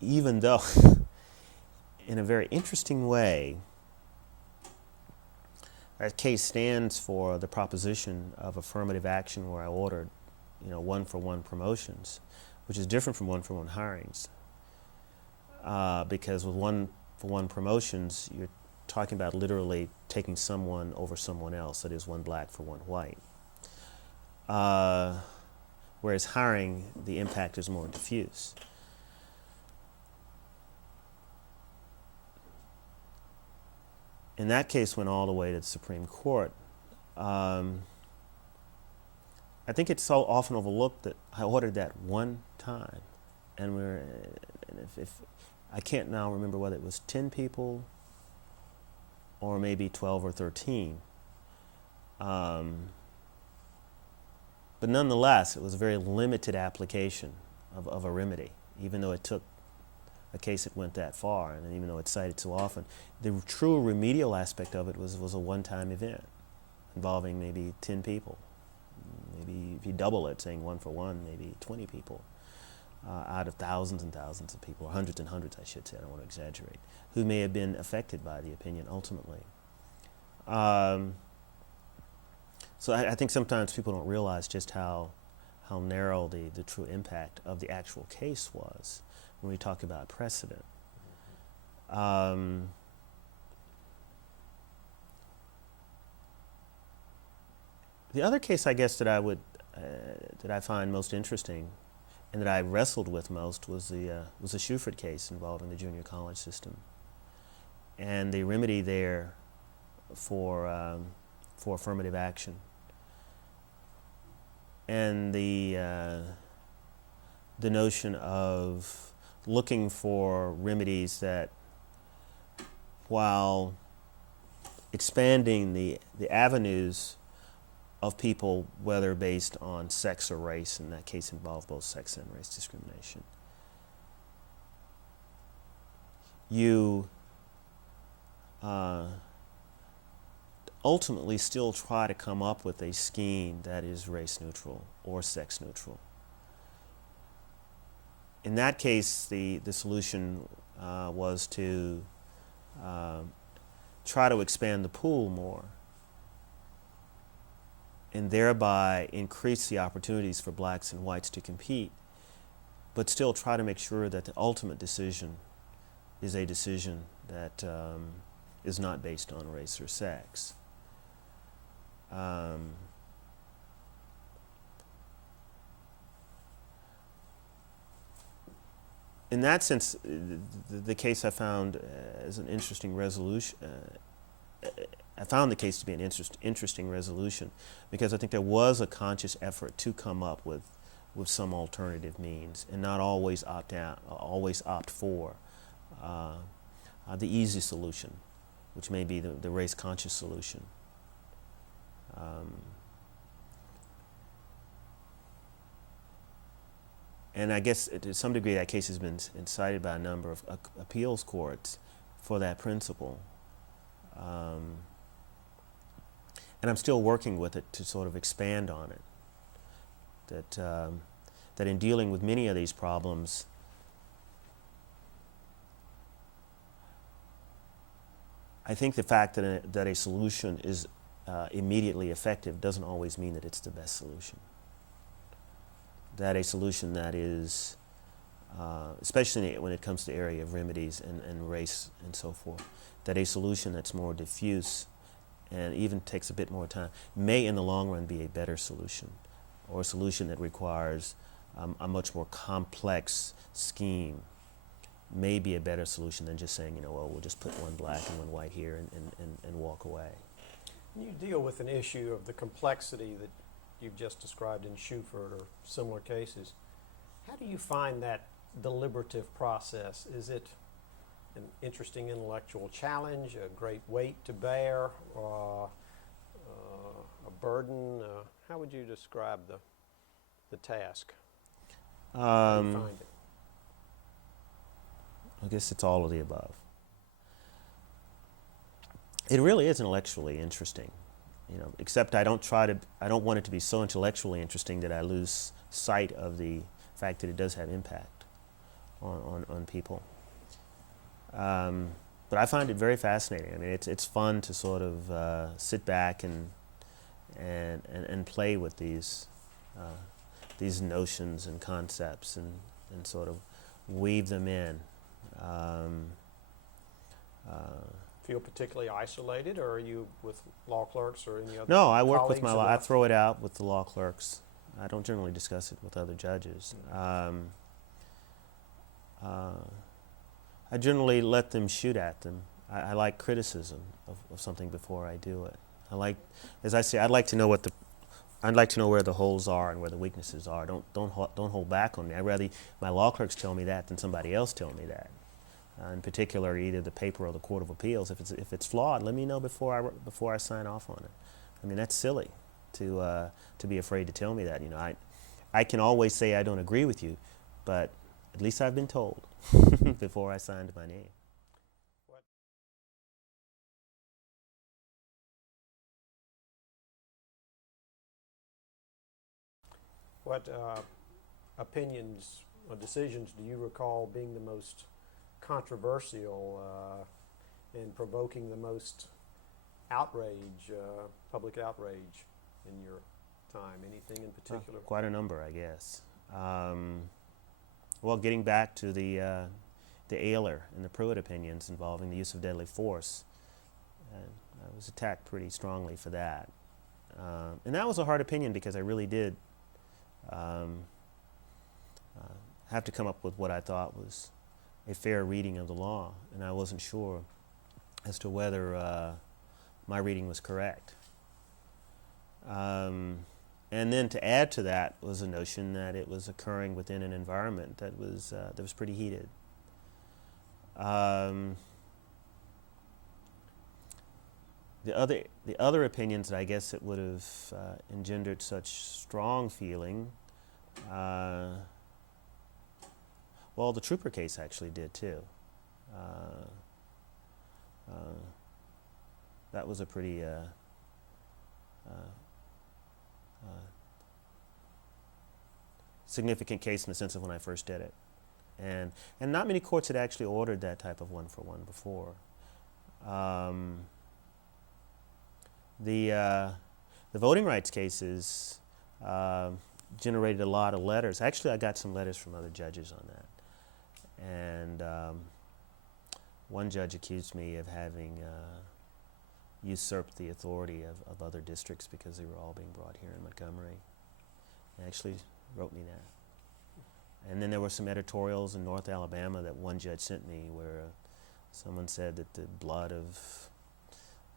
Even though, in a very interesting way, that case stands for the proposition of affirmative action where I ordered, one-for-one promotions, which is different from one-for-one hirings. Because with one-for-one promotions, you're talking about literally taking someone over someone else, that is, one black for one white. Whereas hiring, the impact is more diffuse. And that case went all the way to the Supreme Court. I think it's so often overlooked that I ordered that one time, and if I can't now remember whether it was 10 people or maybe 12 or 13. But nonetheless, it was a very limited application of a remedy, even though it took a case that went that far, and even though it's cited so often. The true remedial aspect of it was a one-time event involving maybe 10 people, Maybe if you double it, saying 1 for 1, maybe 20 people out of thousands and thousands of people, or hundreds and hundreds, I should say, I don't want to exaggerate, who may have been affected by the opinion ultimately. So I think sometimes people don't realize just how narrow the true impact of the actual case was when we talk about precedent. The other case, I guess, that I find most interesting, and that I wrestled with most, was the Shuford case involving the junior college system, and the remedy there for affirmative action, and the notion of looking for remedies that, while expanding the avenues of people, whether based on sex or race, in that case involved both sex and race discrimination, you ultimately still try to come up with a scheme that is race neutral or sex neutral. In that case, the solution was to try to expand the pool more, and thereby increase the opportunities for blacks and whites to compete, but still try to make sure that the ultimate decision is a decision that is not based on race or sex. In that sense, the case I found as an interesting resolution. I found the case to be an interesting resolution, because I think there was a conscious effort to come up with some alternative means, and not always opt for the easy solution, which may be the race-conscious solution. And I guess to some degree that case has been cited by a number of appeals courts for that principle. And I'm still working with it to sort of expand on it. That in dealing with many of these problems, I think the fact that a solution is immediately effective doesn't always mean that it's the best solution. That a solution that is, especially when it comes to the area of remedies and race and so forth, that a solution that's more diffuse and even takes a bit more time may in the long run be a better solution, or a solution that requires a much more complex scheme may be a better solution than just saying, well, we'll just put one black and one white here and walk away. You deal with an issue of the complexity that you've just described in Shuford or similar cases. How do you find that deliberative process? Is it an interesting intellectual challenge, a great weight to bear, a burden? How would you describe the task? How do you find it? I guess it's all of the above. It really is intellectually interesting, except I don't want it to be so intellectually interesting that I lose sight of the fact that it does have impact on people. But I find it very fascinating. I mean, it's fun to sort of sit back and play with these notions and concepts and sort of weave them in. Feel particularly isolated, or are you with law clerks or any other? No, I work with colleagues I throw it out with the law clerks. I don't generally discuss it with other judges. I generally let them shoot at them. I like criticism of something before I do it. As I say, I'd like to know where the holes are and where the weaknesses are. Don't hold back on me. I'd rather my law clerks tell me that than somebody else tell me that. In particular, either the paper or the Court of Appeals. If it's flawed, let me know before I sign off on it. I mean, that's silly to be afraid to tell me that. I can always say I don't agree with you, but at least I've been told before I signed my name. What opinions or decisions do you recall being the most controversial and provoking the most outrage, public outrage in your time? Anything in particular? Quite a number, I guess. Well, getting back to the Ayler and the Pruitt opinions involving the use of deadly force, I was attacked pretty strongly for that. And that was a hard opinion because I really did have to come up with what I thought was a fair reading of the law, and I wasn't sure as to whether my reading was correct. And then to add to that was a notion that it was occurring within an environment that was pretty heated. The other opinions that I guess it would have engendered such strong feeling, well, the Trooper case actually did too. That was a pretty significant case in the sense of when I first did it. And not many courts had actually ordered that type of one-for-one before. The voting rights cases generated a lot of letters. Actually, I got some letters from other judges on that. And one judge accused me of having usurped the authority of other districts because they were all being brought here in Montgomery. He actually wrote me that. And then there were some editorials in North Alabama that one judge sent me where someone said that the blood of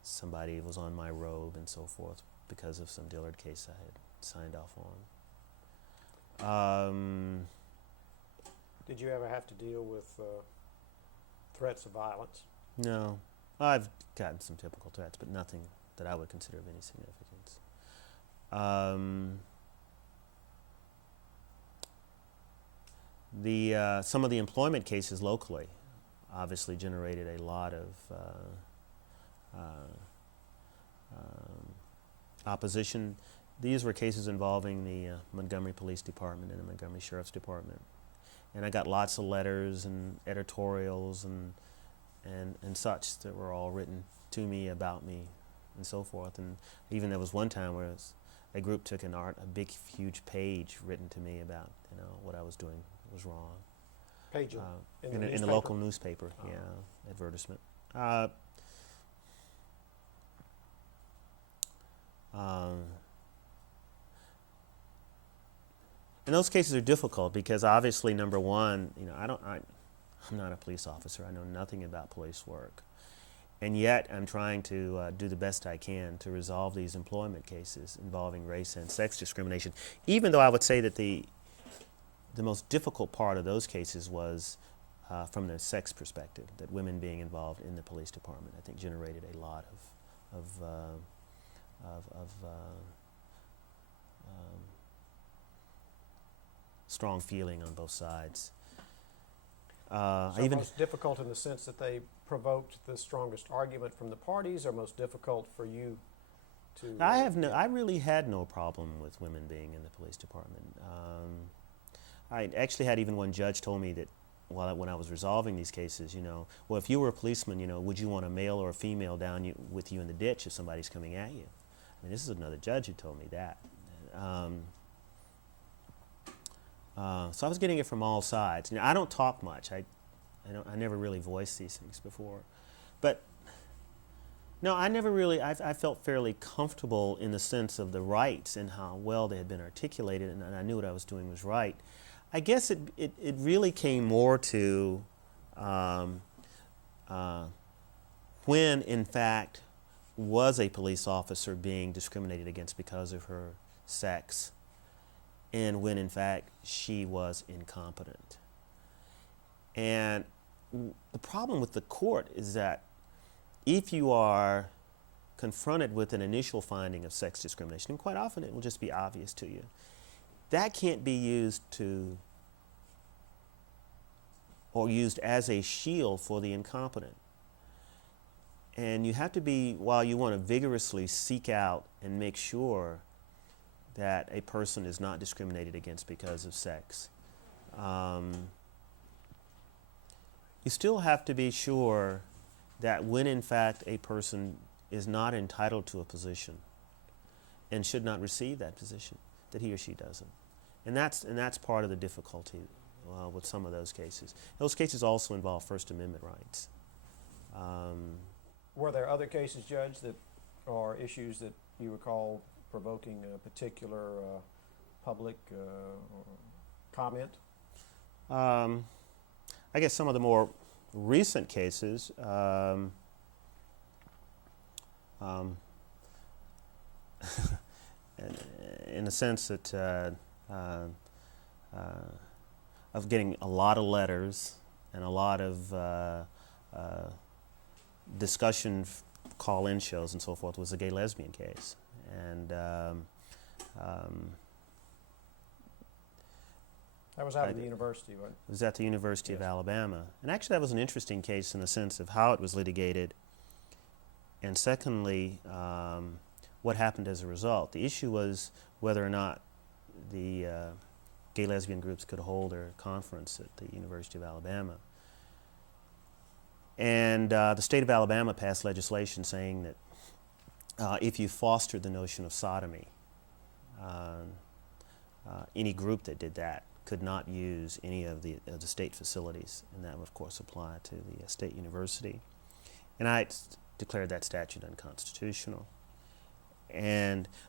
somebody was on my robe and so forth because of some Dillard case I had signed off on. Did you ever have to deal with threats of violence? No. I've gotten some typical threats, but nothing that I would consider of any significance. Some of the employment cases locally obviously generated a lot of opposition. These were cases involving the Montgomery Police Department and the Montgomery Sheriff's Department. And I got lots of letters and editorials and such that were all written to me, about me, and so forth. And even there was one time where a group took a big, huge page written to me about, what I was doing was wrong. Page in the local newspaper, advertisement. And those cases are difficult because obviously, number one, I'm not a police officer. I know nothing about police work. And yet I'm trying to do the best I can to resolve these employment cases involving race and sex discrimination, even though I would say that the most difficult part of those cases was from the sex perspective, that women being involved in the police department, I think, generated a lot of strong feeling on both sides. Most difficult in the sense that they provoked the strongest argument from the parties, or most difficult for you to? I really had no problem with women being in the police department. I actually had even one judge told me that when I was resolving these cases, well, if you were a policeman, would you want a male or a female down with you in the ditch if somebody's coming at you? I mean, this is another judge who told me that. So I was getting it from all sides. I don't talk much. I never really voiced these things before, but no, I never really. I felt fairly comfortable in the sense of the rights and how well they had been articulated, and I knew what I was doing was right. I guess it really came more to when, in fact, was a police officer being discriminated against because of her sex, and when, in fact, she was incompetent. And the problem with the court is that if you are confronted with an initial finding of sex discrimination, and quite often it will just be obvious to you, that can't be used used as a shield for the incompetent. And you have to be, while you want to vigorously seek out and make sure that a person is not discriminated against because of sex. You still have to be sure that when in fact a person is not entitled to a position and should not receive that position, that he or she doesn't. And that's part of the difficulty with some of those cases. Those cases also involve First Amendment rights. Were there other cases, Judge, that are issues that you recall provoking a particular public comment? I guess some of the more recent cases, in the sense that of getting a lot of letters and a lot of discussion call-in shows and so forth, was the gay lesbian case. And that was out of the university, right? It was at the University of Yes. Alabama. And actually that was an interesting case in the sense of how it was litigated, and secondly, what happened as a result. The issue was whether or not the gay lesbian groups could hold their conference at the University of Alabama. And the state of Alabama passed legislation saying that if you fostered the notion of sodomy, any group that did that could not use any of the state facilities, and that would of course apply to the state university. And I declared that statute unconstitutional.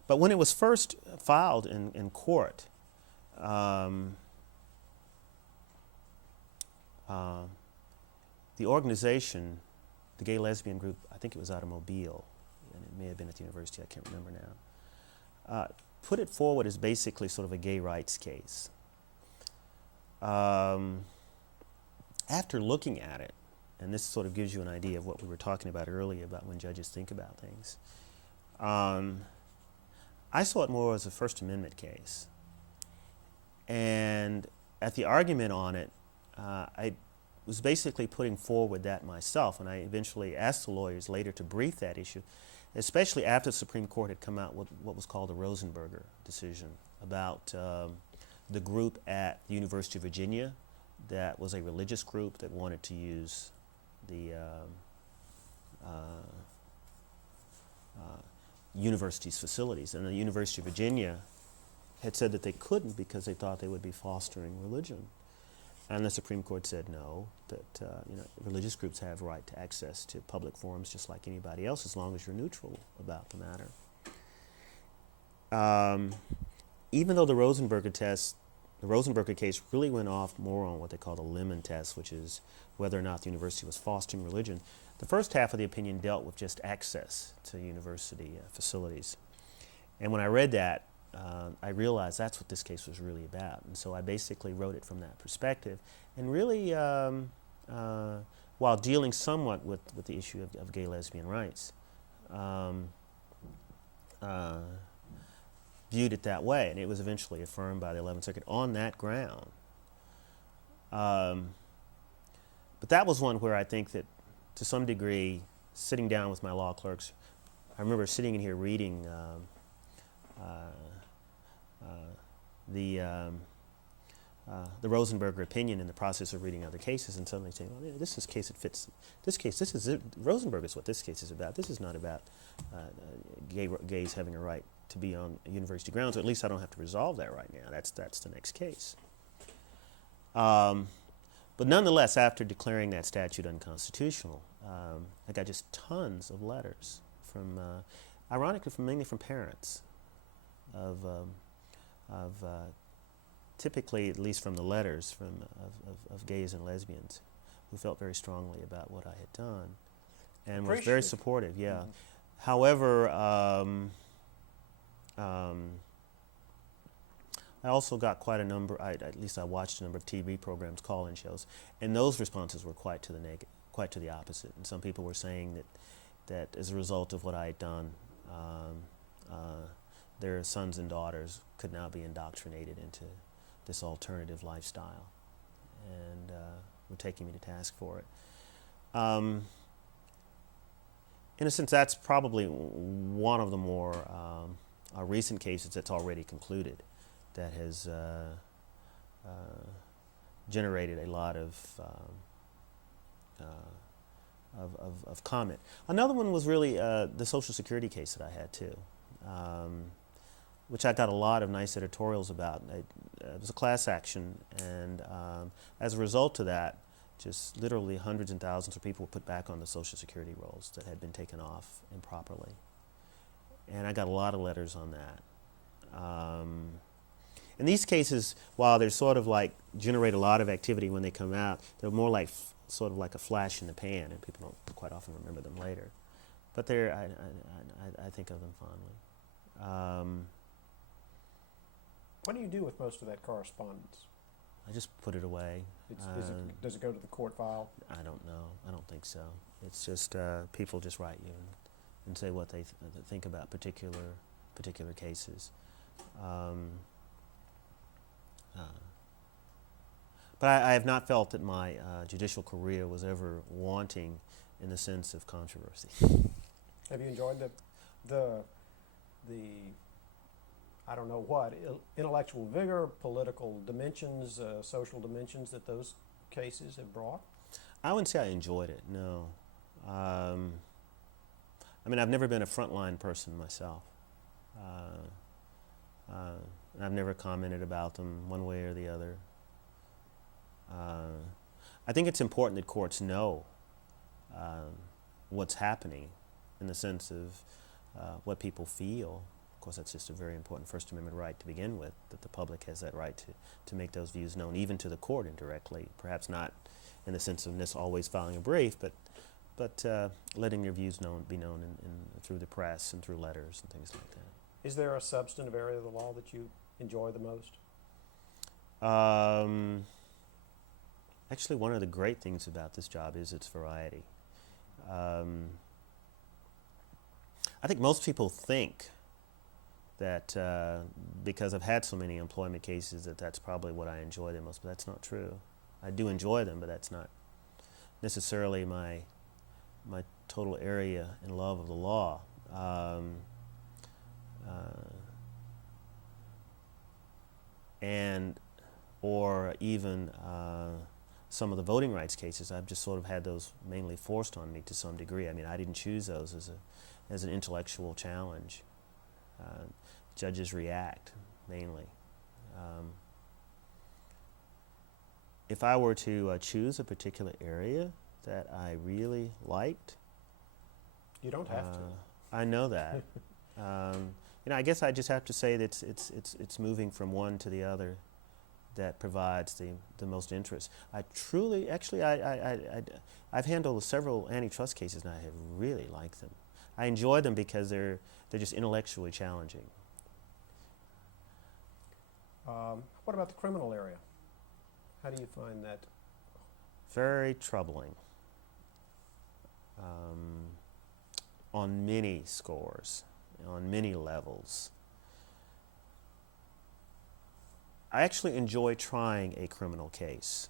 But when it was first filed in court, the organization, the gay lesbian group, I think it was out of Mobile, and it may have been at the university, I can't remember now, put it forward as basically sort of a gay rights case. After looking at it, and this sort of gives you an idea of what we were talking about earlier about when judges think about things, I saw it more as a First Amendment case. And at the argument on it, I was basically putting forward that myself, and I eventually asked the lawyers later to brief that issue, especially after the Supreme Court had come out with what was called the Rosenberger decision about the group at the University of Virginia that was a religious group that wanted to use the university's facilities. And the University of Virginia had said that they couldn't because they thought they would be fostering religion. And the Supreme Court said no, that religious groups have right to access to public forums just like anybody else, as long as you're neutral about the matter. Even though the Rosenberger case really went off more on what they call the Lemon test, which is whether or not the university was fostering religion, the first half of the opinion dealt with just access to university facilities. And when I read that, I realized that's what this case was really about. And so I basically wrote it from that perspective. And really, while dealing somewhat with the issue of gay lesbian rights, viewed it that way. And it was eventually affirmed by the 11th Circuit on that ground. But that was one where I think that, to some degree, sitting down with my law clerks, I remember sitting in here reading the Rosenberger opinion in the process of reading other cases, and suddenly saying, "Oh, yeah, this is a case that fits. This case, this is it. Rosenberg is what this case is about. This is not about gays having a right to be on university grounds. Or at least I don't have to resolve that right now. That's the next case." But nonetheless, after declaring that statute unconstitutional, I got just tons of letters from, ironically, mainly from parents of typically, at least from the letters, of gays and lesbians who felt very strongly about what I had done and was very supportive, yeah. Mm-hmm. However, I also got quite a number, at least I watched a number of TV programs, call-in shows, and those responses were quite to the opposite. And some people were saying that as a result of what I had done, their sons and daughters could now be indoctrinated into this alternative lifestyle, and were taking me to task for it. In a sense, that's probably one of the more recent cases that's already concluded, that has generated a lot of comment. Another one was really the Social Security case that I had too, which I got a lot of nice editorials about. It was a class action, and as a result of that, just literally hundreds and thousands of people were put back on the Social Security rolls that had been taken off improperly. And I got a lot of letters on that. In these cases, while they're sort of like generate a lot of activity when they come out, they're more like sort of like a flash in the pan, and people don't quite often remember them later. But I think of them fondly. What do you do with most of that correspondence? I just put it away. Does it go to the court file? I don't know. I don't think so. It's just people just write you and say what they think about particular cases. But I have not felt that my judicial career was ever wanting in the sense of controversy. Have you enjoyed the I don't know what, intellectual vigor, political dimensions, social dimensions that those cases have brought? I wouldn't say I enjoyed it, no. I mean, I've never been a frontline person myself. I've never commented about them one way or the other. I think it's important that courts know what's happening in the sense of what people feel. Of course, that's just a very important First Amendment right to begin with, that the public has that right to make those views known, even to the court indirectly, perhaps not in the sense of always filing a brief, but letting your views be known through the press and through letters and things like that. Is there a substantive area of the law that you enjoy the most? Actually, one of the great things about this job is its variety. I think most people think that because I've had so many employment cases that's probably what I enjoy the most, but that's not true. I do enjoy them, but that's not necessarily my total area and love of the law. Or even some of the voting rights cases, I've just sort of had those mainly forced on me to some degree. I mean, I didn't choose those as an intellectual challenge. Judges react, mainly. If I were to choose a particular area that I really liked, you don't have to. I know that. I guess I just have to say that it's moving from one to the other that provides the most interest. I've handled several antitrust cases and I have really liked them. I enjoy them because they're just intellectually challenging. What about the criminal area? How do you find that? Very troubling on many scores, on many levels. I actually enjoy trying a criminal case,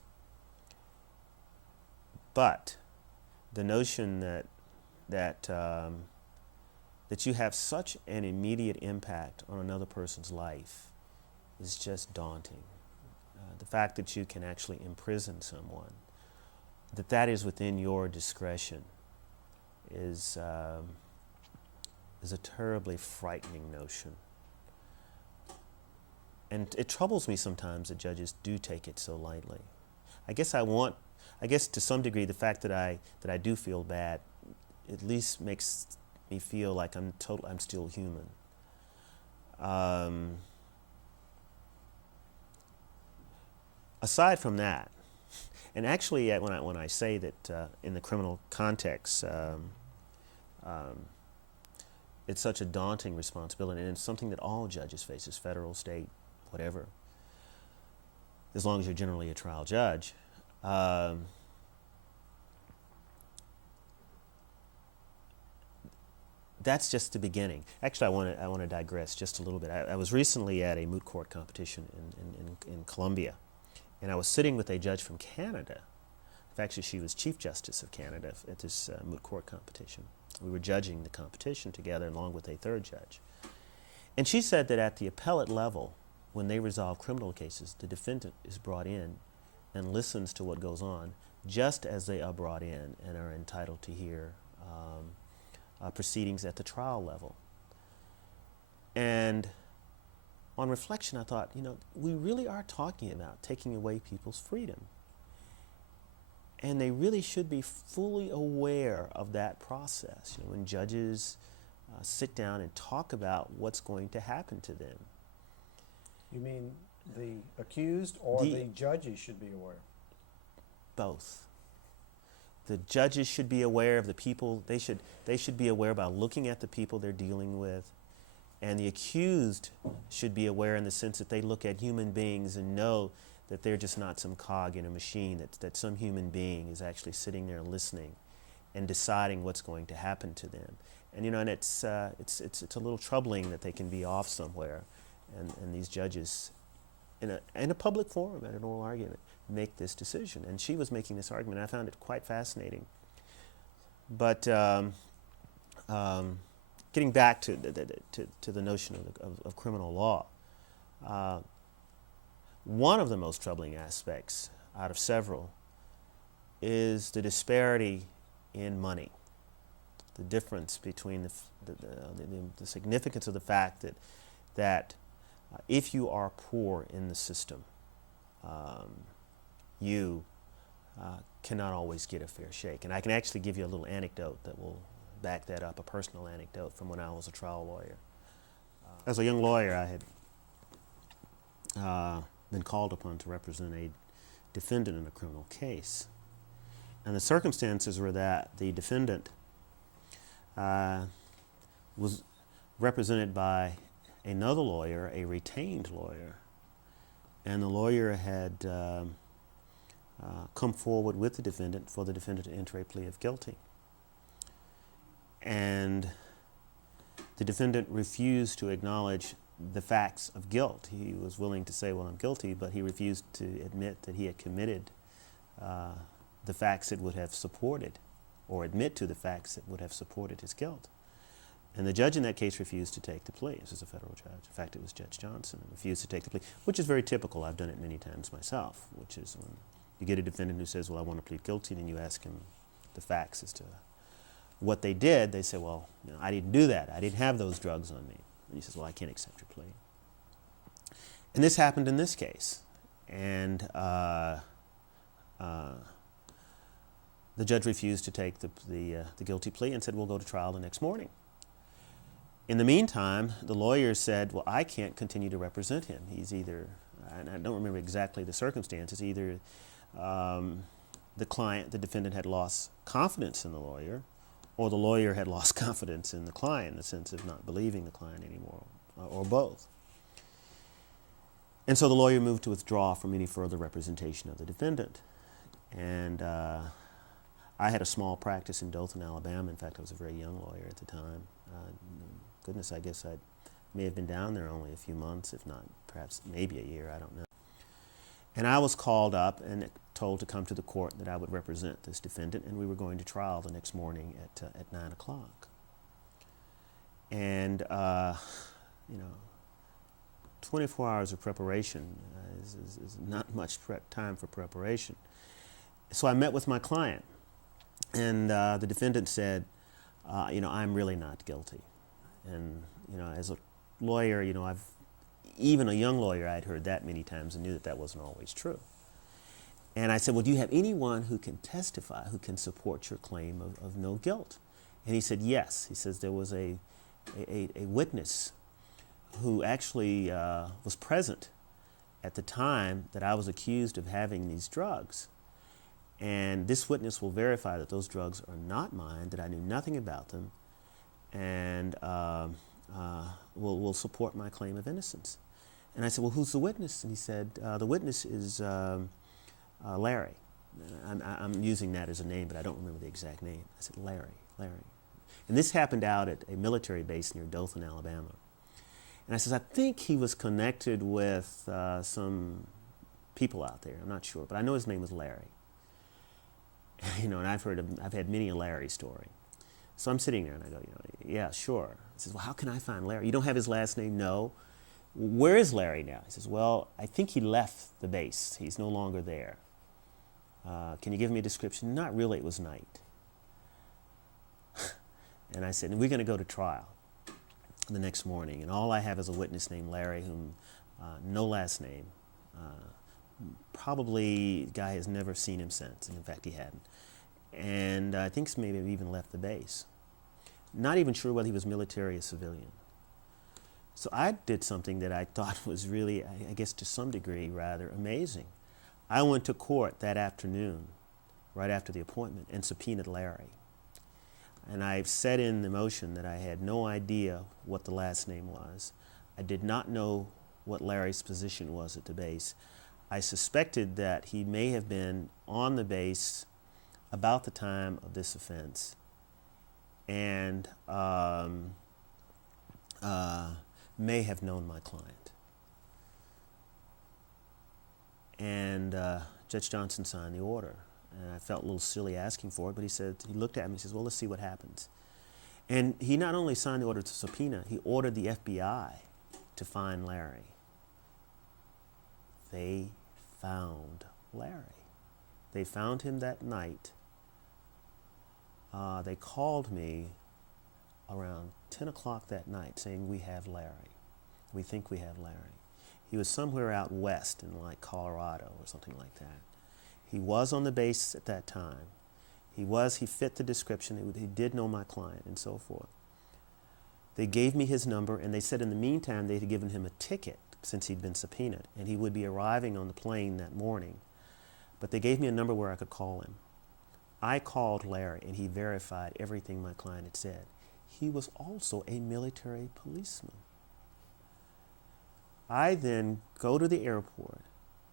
but the notion that you have such an immediate impact on another person's life is just daunting. The fact that you can actually imprison someone, that is within your discretion, is a terribly frightening notion. And it troubles me sometimes that judges do take it so lightly. I guess to some degree the fact that I do feel bad at least makes me feel like I'm still human. Aside from that, and actually when I say that in the criminal context, it's such a daunting responsibility, and it's something that all judges face, as federal, state, whatever, as long as you're generally a trial judge. That's just the beginning. Actually, I want to digress just a little bit. I was recently at a moot court competition in Columbia, and I was sitting with a judge from Canada. Actually, she was Chief Justice of Canada at this moot court competition. We were judging the competition together along with a third judge. And she said that at the appellate level, when they resolve criminal cases, the defendant is brought in and listens to what goes on, just as they are brought in and are entitled to hear proceedings at the trial level. And on reflection, I thought, we really are talking about taking away people's freedom. And they really should be fully aware of that process. When judges sit down and talk about what's going to happen to them. You mean the accused or the judges should be aware? Both. The judges should be aware of the people. They should be aware about looking at the people they're dealing with. And the accused should be aware in the sense that they look at human beings and know that they're just not some cog in a machine, that some human being is actually sitting there listening and deciding what's going to happen to them. And and it's a little troubling that they can be off somewhere, and these judges, in a public forum at an oral argument, make this decision. And she was making this argument. I found it quite fascinating. But getting back to the notion of criminal law, one of the most troubling aspects out of several is the disparity in money. The difference between the significance of the fact that if you are poor in the system, you cannot always get a fair shake. And I can actually give you a little anecdote that will back that up, a personal anecdote from when I was a trial lawyer. As a young lawyer, I had been called upon to represent a defendant in a criminal case. And the circumstances were that the defendant was represented by another lawyer, a retained lawyer, and the lawyer had come forward with the defendant for the defendant to enter a plea of guilty. And the defendant refused to acknowledge the facts of guilt. He was willing to say, well, I'm guilty, but he refused to admit that he had committed the facts that would have supported, or admit to the facts that would have supported his guilt. And the judge in that case refused to take the plea. This is a federal judge. In fact, it was Judge Johnson, refused to take the plea, which is very typical. I've done it many times myself, which is when you get a defendant who says, well, I want to plead guilty, and then you ask him the facts as to what they did. They say, well, I didn't do that. I didn't have those drugs on me. And he says, well, I can't accept your plea. And this happened in this case. And the judge refused to take the guilty plea and said, we'll go to trial the next morning. In the meantime, the lawyer said, well, I can't continue to represent him. He's either, and I don't remember exactly the circumstances, either the defendant had lost confidence in the lawyer, or the lawyer had lost confidence in the client in the sense of not believing the client anymore, or both. And so the lawyer moved to withdraw from any further representation of the defendant. And I had a small practice in Dothan, Alabama. In fact, I was a very young lawyer at the time. Goodness, I guess I may have been down there only a few months, if not perhaps maybe a year, I don't know. And I was called up and told to come to the court that I would represent this defendant, and we were going to trial the next morning at 9 o'clock. And, 24 hours of preparation is not much time for preparation. So I met with my client, and the defendant said, I'm really not guilty. And, as a lawyer, even a young lawyer, I'd heard that many times and knew that wasn't always true. And I said, well, do you have anyone who can testify, who can support your claim of no guilt? And he said, yes. He says there was a witness who actually was present at the time that I was accused of having these drugs. And this witness will verify that those drugs are not mine, that I knew nothing about them, and will support my claim of innocence. And I said, well, who's the witness? And he said, the witness is Larry. I'm using that as a name, but I don't remember the exact name. I said, Larry. And this happened out at a military base near Dothan, Alabama. And I said, I think he was connected with some people out there. I'm not sure, but I know his name was Larry. And I've had many a Larry story. So I'm sitting there and I go, yeah, sure. He says, well, how can I find Larry? You don't have his last name? No. Where is Larry now? He says, well, I think he left the base. He's no longer there. Can you give me a description? Not really, it was night. And I said, and we're going to go to trial the next morning. And all I have is a witness named Larry, whom no last name. Probably the guy has never seen him since, and in fact he hadn't. And I think maybe even left the base. Not even sure whether he was military or civilian. So I did something that I thought was really, I guess to some degree, rather amazing. I went to court that afternoon, right after the appointment, and subpoenaed Larry. And I said in the motion that I had no idea what the last name was. I did not know what Larry's position was at the base. I suspected that he may have been on the base about the time of this offense, and may have known my client. And Judge Johnson signed the order, and I felt a little silly asking for it, but he looked at me and says, well, let's see what happens. And he not only signed the order to subpoena, he ordered the FBI to find Larry. They found Larry. They found him that night. They called me around 10 o'clock that night saying, we have Larry. We think we have Larry. He was somewhere out west in like Colorado or something like that. He was on the base at that time. He fit the description. He did know my client and so forth. They gave me his number, and they said in the meantime they had given him a ticket since he'd been subpoenaed, and he would be arriving on the plane that morning. But they gave me a number where I could call him. I called Larry, and he verified everything my client had said. He was also a military policeman. I then go to the airport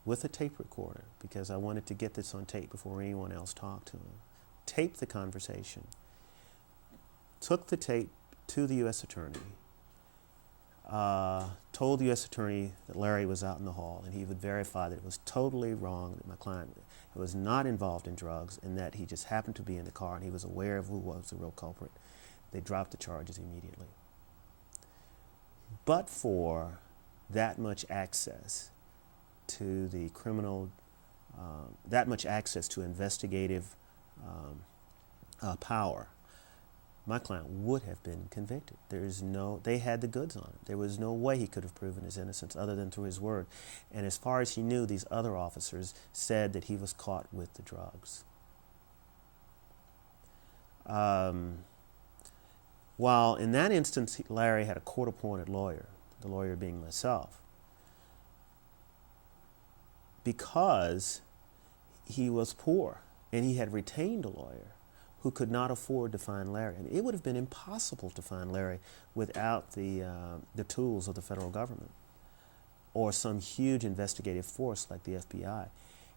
with a tape recorder because I wanted to get this on tape before anyone else talked to him. Taped the conversation, took the tape to the U.S. Attorney, told the U.S. Attorney that Larry was out in the hall and he would verify that it was totally wrong, that my client was not involved in drugs and that he just happened to be in the car and he was aware of who was the real culprit. They dropped the charges immediately. But for that much access to the criminal, that much access to investigative power, my client would have been convicted. They had the goods on him. There was no way he could have proven his innocence other than through his word. And as far as he knew, these other officers said that he was caught with the drugs. While in that instance, Larry had a court-appointed lawyer, the lawyer being myself, because he was poor and he had retained a lawyer who could not afford to find Larry. And it would have been impossible to find Larry without the tools of the federal government or some huge investigative force like the FBI.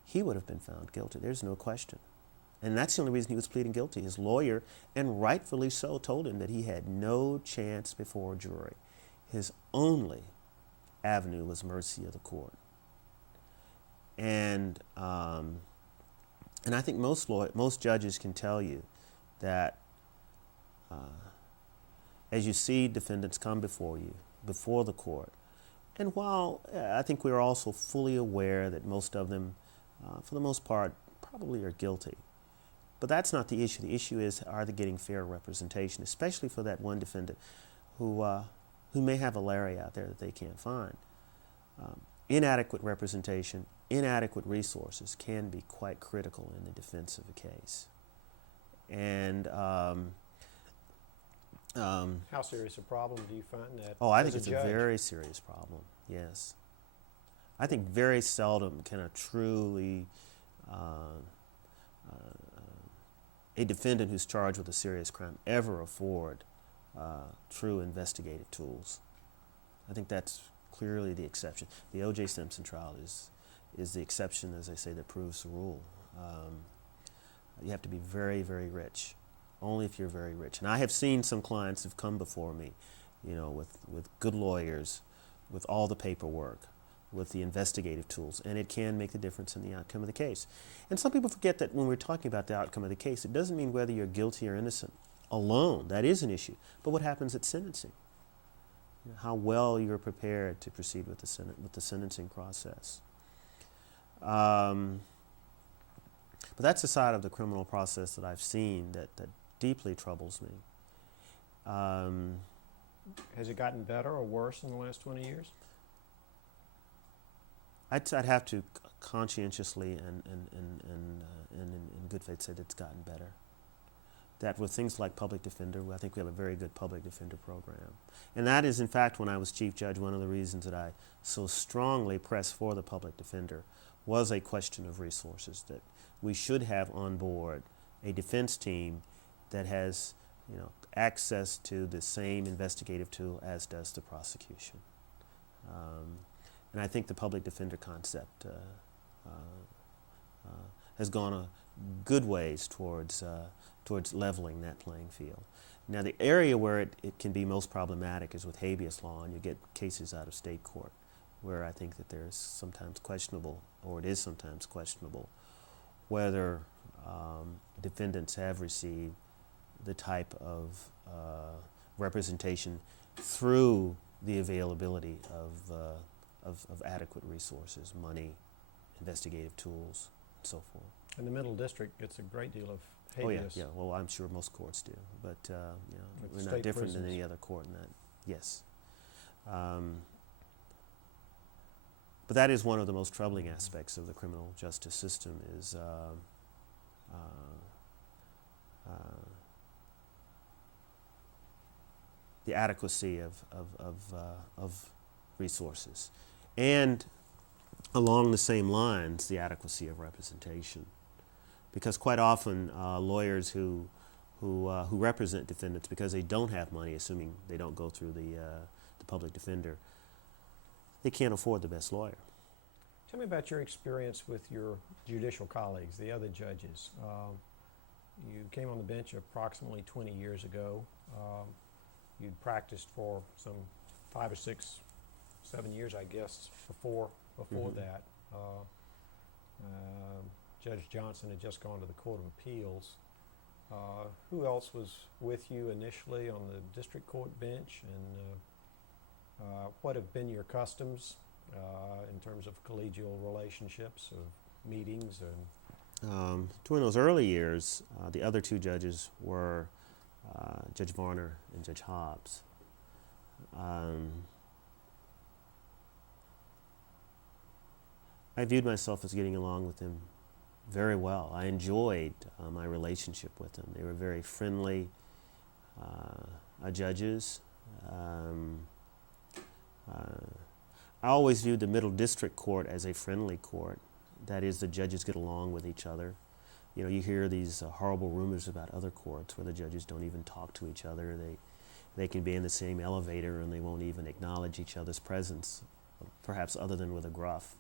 He would have been found guilty. There's no question. And that's the only reason he was pleading guilty. His lawyer, and rightfully so, told him that he had no chance before a jury. His only avenue was mercy of the court. And I think most judges can tell you that as you see defendants come before you, before the court, and while I think we're also fully aware that most of them, for the most part, probably are guilty, but that's not the issue. The issue is, are they getting fair representation, especially for that one defendant who may have a Larry out there that they can't find. Inadequate representation, inadequate resources can be quite critical in the defense of a case. And How serious a problem do you find that? I think it's a very serious problem, yes. I think very seldom can a truly, a defendant who's charged with a serious crime ever afford true investigative tools. I think that's clearly the exception. The O.J. Simpson trial is the exception, as I say, that proves the rule. You have to be very, very rich, only if you're very rich. And I have seen some clients who've come before me, with good lawyers, with all the paperwork, with the investigative tools, and it can make the difference in the outcome of the case. And some people forget that when we're talking about the outcome of the case, it doesn't mean whether you're guilty or innocent alone, that is an issue. But what happens at sentencing? You know, how well you're prepared to proceed with the sentencing process. But that's the side of the criminal process that I've seen that deeply troubles me. Has it gotten better or worse in the last 20 years? I'd have to conscientiously and in good faith say that it's gotten better. That with things like public defender, I think we have a very good public defender program. And that is, in fact, when I was chief judge, one of the reasons that I so strongly pressed for the public defender was a question of resources, that we should have on board a defense team that has, you know, access to the same investigative tool as does the prosecution. And I think the public defender concept has gone a good ways towards leveling that playing field. Now, the area where it can be most problematic is with habeas law, and you get cases out of state court where I think that there's sometimes questionable, or it is sometimes questionable, whether defendants have received the type of representation through the availability of adequate resources, money, investigative tools, and so forth. And the Middle District gets a great deal of Oh yeah, habeas. yeah. Well, I'm sure most courts do, but you know, With we're not state different than prisons. any other court in that. Yes. But that is one of the most troubling aspects of the criminal justice system is the adequacy of resources, and along the same lines, the adequacy of representation. Because quite often, lawyers who represent defendants, because they don't have money, assuming they don't go through the public defender, they can't afford the best lawyer. Tell me about your experience with your judicial colleagues, the other judges. You came on the bench approximately 20 years ago. You'd practiced for some 5 or 6, 7 years, I guess, before that. Judge Johnson had just gone to the Court of Appeals. Who else was with you initially on the district court bench, and what have been your customs in terms of collegial relationships, of meetings? And During those early years, the other two judges were Judge Varner and Judge Hobbs. I viewed myself as getting along with them very well. I enjoyed my relationship with them. They were very friendly judges. I always viewed the Middle District Court as a friendly court. That is, the judges get along with each other. You know, you hear these horrible rumors about other courts where the judges don't even talk to each other. They can be in the same elevator and they won't even acknowledge each other's presence, perhaps other than with a gruff.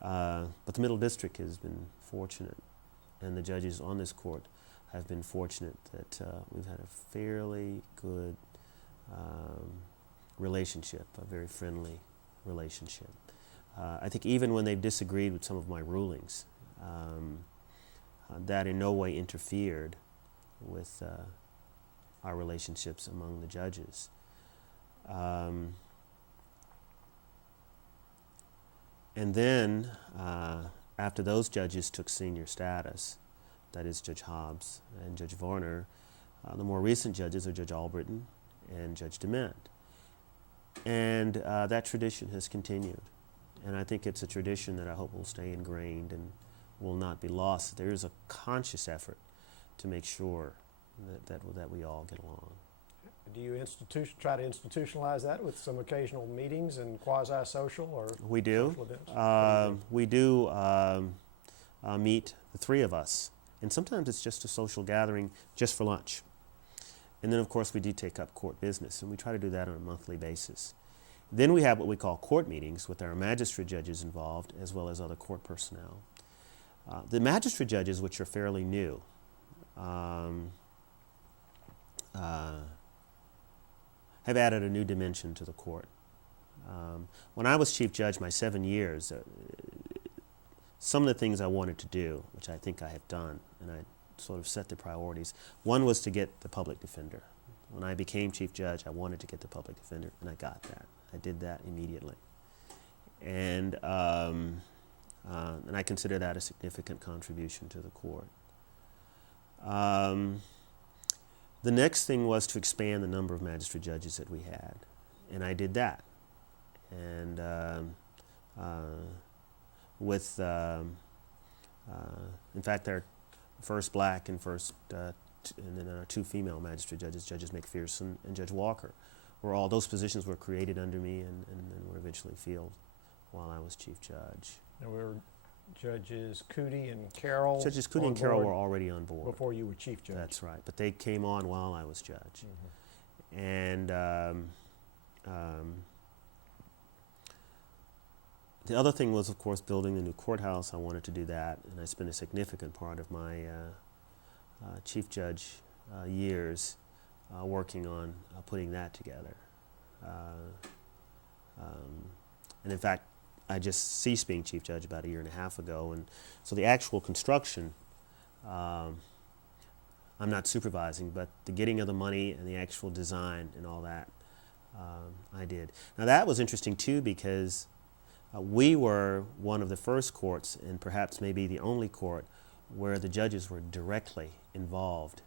But the Middle District has been fortunate, and the judges on this court have been fortunate that we've had a fairly good relationship, a very friendly relationship. I think even when they've disagreed with some of my rulings, that in no way interfered with our relationships among the judges. And then, after those judges took senior status, that is Judge Hobbs and Judge Varner, the more recent judges are Judge Albritton and Judge DeMint. And that tradition has continued. And I think it's a tradition that I hope will stay ingrained and will not be lost. There is a conscious effort to make sure that we all get along. do you try to institutionalize that with some occasional meetings and quasi-social or We do. social events? We do meet, the three of us. And sometimes it's just a social gathering just for lunch. And then, of course, we do take up court business, and we try to do that on a monthly basis. Then we have what we call court meetings with our magistrate judges involved, as well as other court personnel. The magistrate judges, which are fairly new, have added a new dimension to the court. When I was chief judge, my 7 years, some of the things I wanted to do, which I think I have done, and I sort of set the priorities. One was to get the public defender. When I became chief judge, I wanted to get the public defender, and I got that. I did that immediately. And I consider that a significant contribution to the court. The next thing was to expand the number of magistrate judges that we had, and I did that. And in fact, our first black and then two female magistrate judges, Judges McPherson and Judge Walker, those positions were created under me and were eventually filled while I was chief judge. And we were Judges Cootie and Carroll. Judges Cootie and Carroll were already on board before you were chief judge. That's right, but they came on while I was judge. Mm-hmm. And the other thing was, of course, building the new courthouse. I wanted to do that, and I spent a significant part of my chief judge years working on putting that together. And in fact, I just ceased being chief judge about a year and a half ago, and so the actual construction, I'm not supervising, but the getting of the money and the actual design and all that, I did. Now that was interesting too, because we were one of the first courts, and perhaps maybe the only court, where the judges were directly involved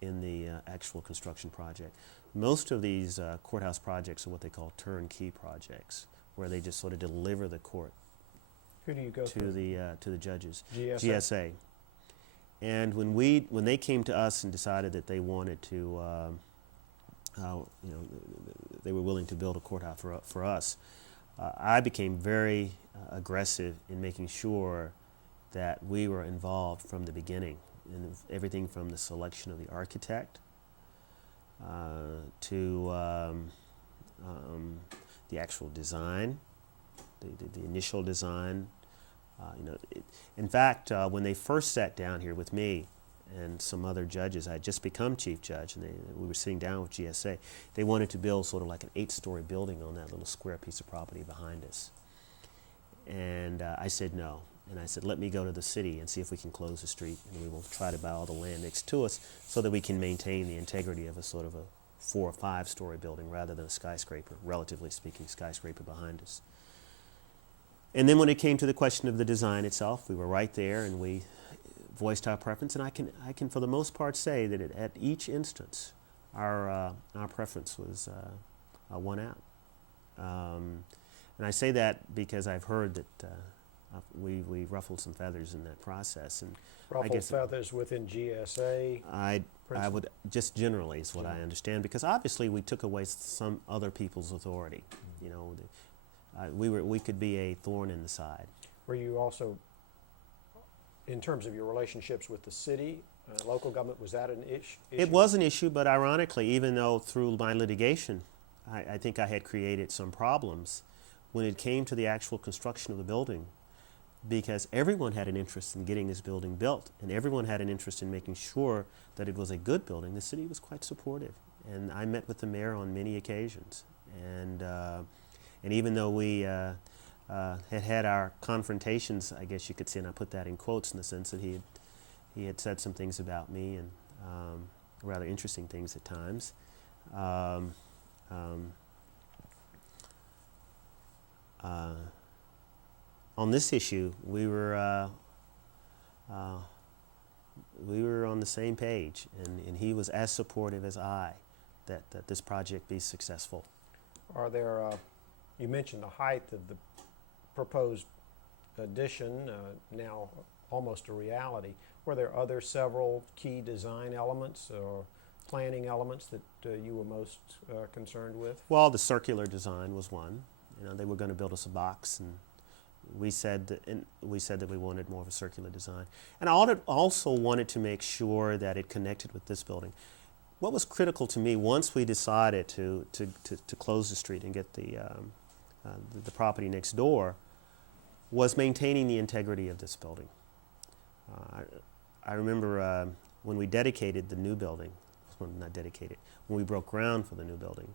in the actual construction project. Most of these courthouse projects are what they call turnkey projects, where they just sort of deliver the court Who do you go to the judges. GSA? GSA. And when they came to us and decided that they wanted to, they were willing to build a courthouse for us, I became very aggressive in making sure that we were involved from the beginning in everything from the selection of the architect to the actual design, the initial design. In fact, when they first sat down here with me and some other judges, I had just become chief judge, and we were sitting down with GSA. They wanted to build sort of like an 8-story building on that little square piece of property behind us. And I said no. And I said, let me go to the city and see if we can close the street, and we will try to buy all the land next to us so that we can maintain the integrity of a sort of a 4 or 5-story building rather than a skyscraper, relatively speaking, skyscraper behind us. And then when it came to the question of the design itself, we were right there and we voiced our preference, and I can for the most part say that at each instance our preference was won out. And I say that because I've heard that we ruffled some feathers in that process, and Ruffled feathers within GSA. I would just generally is what I understand, because obviously we took away some other people's authority. You know, we could be a thorn in the side. Were you also, in terms of your relationships with the city, local government, was that an issue? It was an issue, but ironically, even though through my litigation, I think I had created some problems when it came to the actual construction of the building, because everyone had an interest in getting this building built, and everyone had an interest in making sure that it was a good building. The city was quite supportive, and I met with the mayor on many occasions. And even though we had our confrontations, I guess you could say, and I put that in quotes in the sense that he had said some things about me, and rather interesting things at times. On this issue, we were on the same page, and he was as supportive as I that this project be successful. Are there, you mentioned the height of the proposed addition, now almost a reality. Were there other several key design elements or planning elements that you were most concerned with? Well, the circular design was one. You know, they were going to build us a box, and we said that we wanted more of a circular design. And I also wanted to make sure that it connected with this building. What was critical to me once we decided to close the street and get the property next door was maintaining the integrity of this building. I remember when we dedicated the new building, well, not dedicated, when we broke ground for the new building,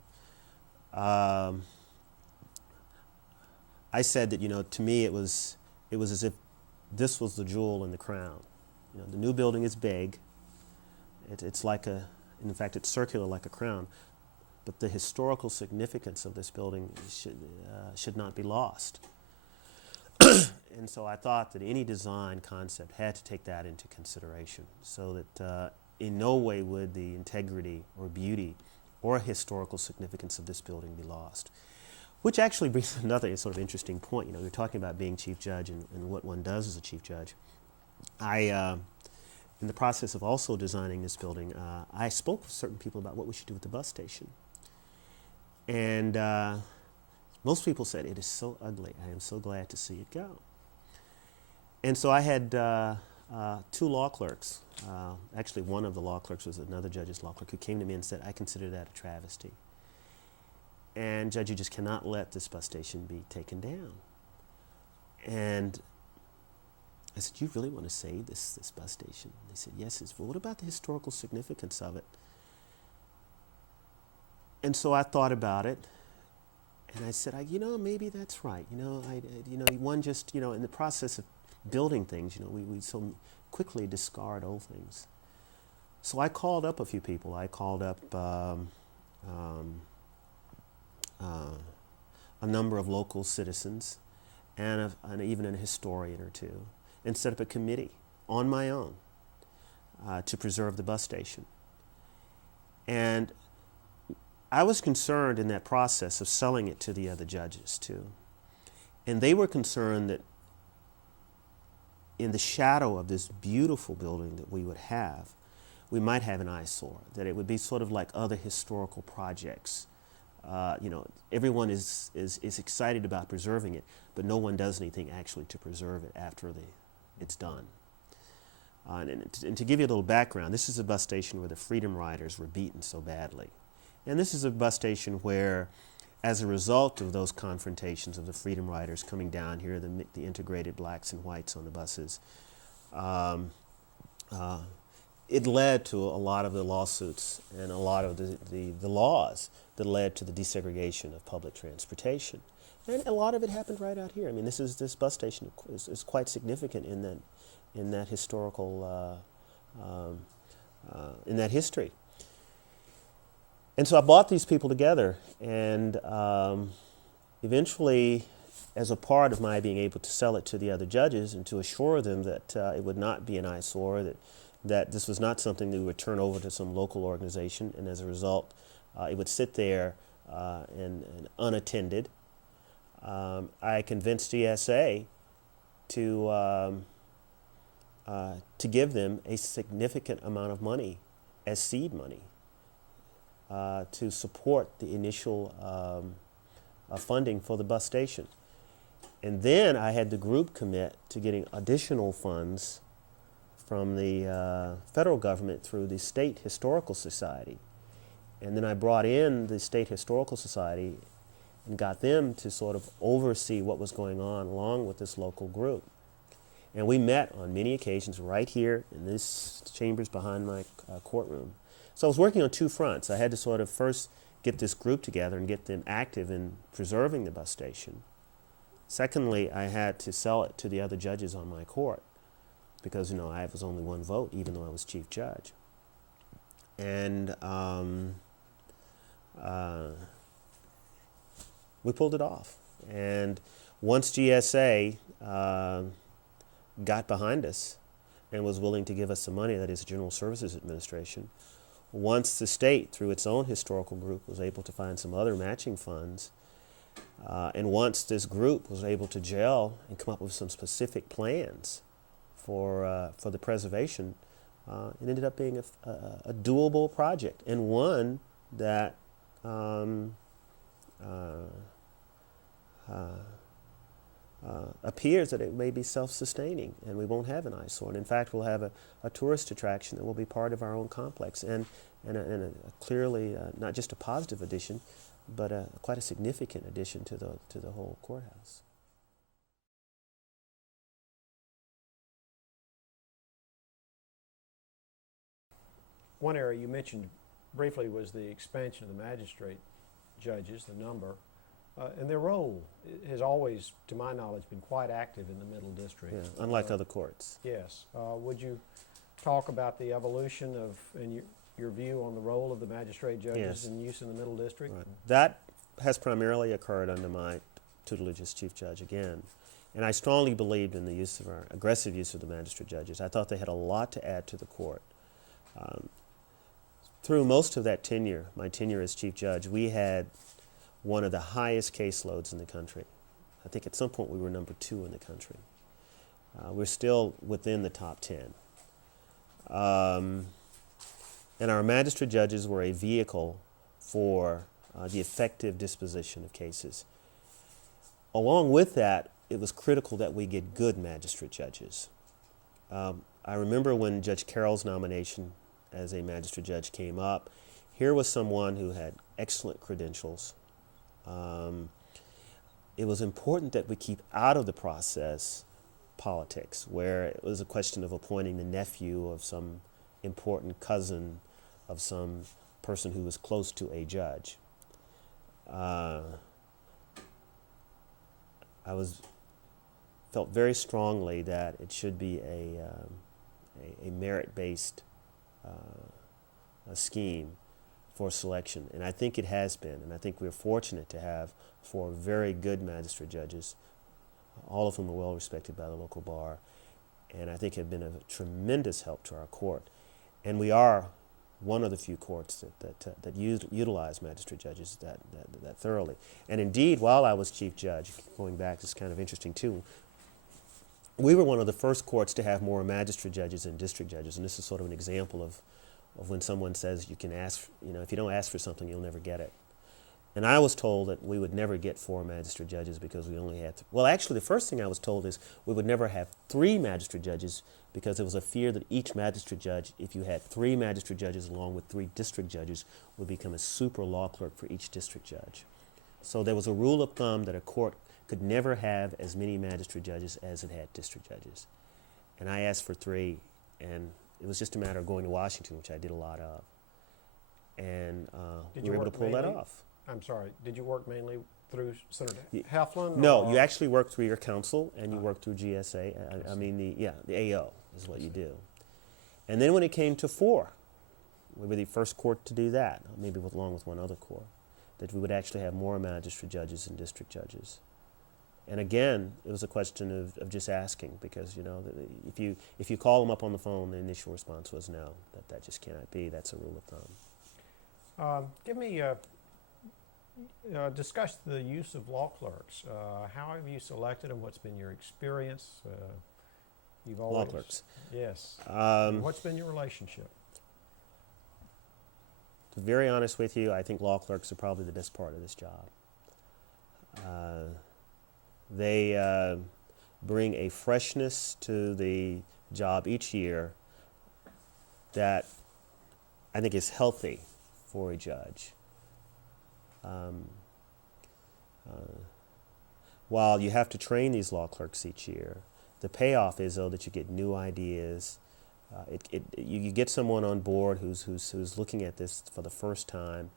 I said that, you know, to me it was as if this was the jewel in the crown. You know, the new building is big, It's like in fact, it's circular like a crown. But the historical significance of this building should not be lost. And so I thought that any design concept had to take that into consideration, so that in no way would the integrity or beauty or historical significance of this building be lost. Which actually brings another sort of interesting point. You know, you're talking about being chief judge and what one does as a chief judge. In the process of also designing this building, I spoke with certain people about what we should do with the bus station. And most people said, "It is so ugly. I am so glad to see it go." And so I had two law clerks. Actually, one of the law clerks was another judge's law clerk who came to me and said, "I consider that a travesty. And Judge, you just cannot let this bus station be taken down." And I said, "You really want to save this bus station?" And they said, "Yes." I said, "Well, what about the historical significance of it?" And so I thought about it, and I said, maybe that's right. One just, in the process of building things, we so quickly discard old things. So I called up a few people. I called up a number of local citizens and even a historian or two, and set up a committee on my own to preserve the bus station. And I was concerned in that process of selling it to the other judges too. And they were concerned that in the shadow of this beautiful building that we would have, we might have an eyesore, that it would be sort of like other historical projects. Everyone is excited about preserving it, but no one does anything actually to preserve it after it's done. And to give you a little background, this is a bus station where the Freedom Riders were beaten so badly. And this is a bus station where, as a result of those confrontations of the Freedom Riders coming down here, the integrated blacks and whites on the buses, it led to a lot of the lawsuits and a lot of the laws that led to the desegregation of public transportation. And a lot of it happened right out here. I mean, this bus station is quite significant in that historical, in that history. And so I brought these people together, and eventually, as a part of my being able to sell it to the other judges and to assure them that it would not be an eyesore, that this was not something that we would turn over to some local organization, and as a result, it would sit there and unattended. I convinced GSA to give them a significant amount of money as seed money to support the initial funding for the bus station. And then I had the group commit to getting additional funds from the federal government through the State Historical Society. And then I brought in the State Historical Society and got them to sort of oversee what was going on along with this local group. And we met on many occasions right here in this chambers behind my courtroom. So I was working on two fronts. I had to sort of first get this group together and get them active in preserving the bus station. Secondly, I had to sell it to the other judges on my court because, I was only one vote, even though I was chief judge. And we pulled it off. And once GSA got behind us and was willing to give us some money, that is General Services Administration, once the state, through its own historical group, was able to find some other matching funds, and once this group was able to gel and come up with some specific plans for the preservation, it ended up being a doable project, and one that appears that it may be self-sustaining, and we won't have an eyesore. And in fact, we'll have a tourist attraction that will be part of our own complex, and a clearly not just a positive addition, but quite a significant addition to the whole courthouse. One area you mentioned briefly was the expansion of the magistrate judges, the number, and their role has always, to my knowledge, been quite active in the Middle District. Yeah, unlike other courts. Yes. Would you talk about the evolution of, and your view on the role of the magistrate judges Yes. in use in the Middle District? Right. That has primarily occurred under my tutelage as chief judge again. And I strongly believed in the use of our aggressive use of the magistrate judges. I thought they had a lot to add to the court. Through most of that tenure, my tenure as chief judge, we had one of the highest caseloads in the country. I think at some point we were number 2 in the country. We're still within the top 10. And our magistrate judges were a vehicle for the effective disposition of cases. Along with that, it was critical that we get good magistrate judges. I remember when Judge Carroll's nomination as a magistrate judge came up, here was someone who had excellent credentials. It was important that we keep out of the process politics, where it was a question of appointing the nephew of some important cousin of some person who was close to a judge. Felt very strongly that it should be a merit-based scheme for selection, and I think it has been, and I think we're fortunate to have 4 very good magistrate judges, all of whom are well respected by the local bar, and I think have been a tremendous help to our court. And we are one of the few courts that utilize magistrate judges that thoroughly. And indeed, while I was chief judge, going back, it's kind of interesting too, we were one of the first courts to have more magistrate judges than district judges, and this is sort of an example of when someone says you can ask, if you don't ask for something, you'll never get it. And I was told that we would never get 4 magistrate judges because we only had, well, actually the first thing I was told is we would never have 3 magistrate judges because there was a fear that each magistrate judge, if you had 3 magistrate judges along with 3 district judges, would become a super law clerk for each district judge. So there was a rule of thumb that a court could never have as many magistrate judges as it had district judges. And I asked for 3, and it was just a matter of going to Washington, which I did a lot of. And we were able to pull that off. I'm sorry, did you work mainly through Senator Heflin? No, or? you actually work through your counsel, and you work through GSA. The AO is what you do. And then when it came to 4, we were the first court to do that, maybe along with one other court, that we would actually have more magistrate judges than district judges. And again, it was a question of just asking, because if you call them up on the phone, the initial response was no, that just cannot be. That's a rule of thumb. Give me discuss the use of law clerks. How have you selected them? What's been your experience? You've always, law clerks. Yes. What's been your relationship? To be very honest with you, I think law clerks are probably the best part of this job. They bring a freshness to the job each year that I think is healthy for a judge. While you have to train these law clerks each year, the payoff is, though, that you get new ideas. You get someone on board who's looking at this for the first time,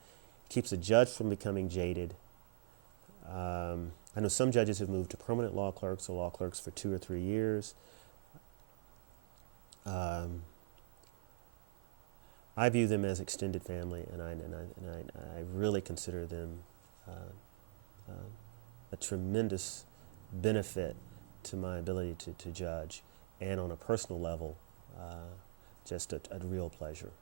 keeps a judge from becoming jaded. I know some judges have moved to permanent law clerks or law clerks for 2 or 3 years. I view them as extended family, and I really consider them a tremendous benefit to my ability to judge, and on a personal level, just a real pleasure.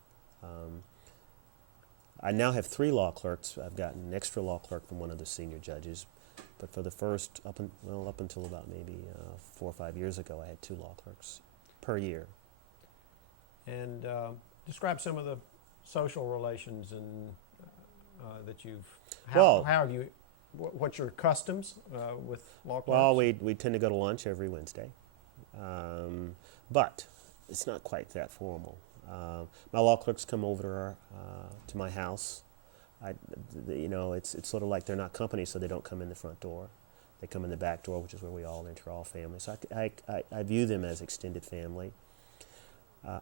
I now have 3 law clerks. I've gotten an extra law clerk from one of the senior judges, but for the first, up until about maybe 4 or 5 years ago, I had 2 law clerks per year. And describe some of the social relations and that you've. How have you? What's your customs with law clerks? Well, we tend to go to lunch every Wednesday, but it's not quite that formal. My law clerks come over to my house. It's sort of like they're not company, so they don't come in the front door. They come in the back door, which is where we all enter, all family. So I view them as extended family.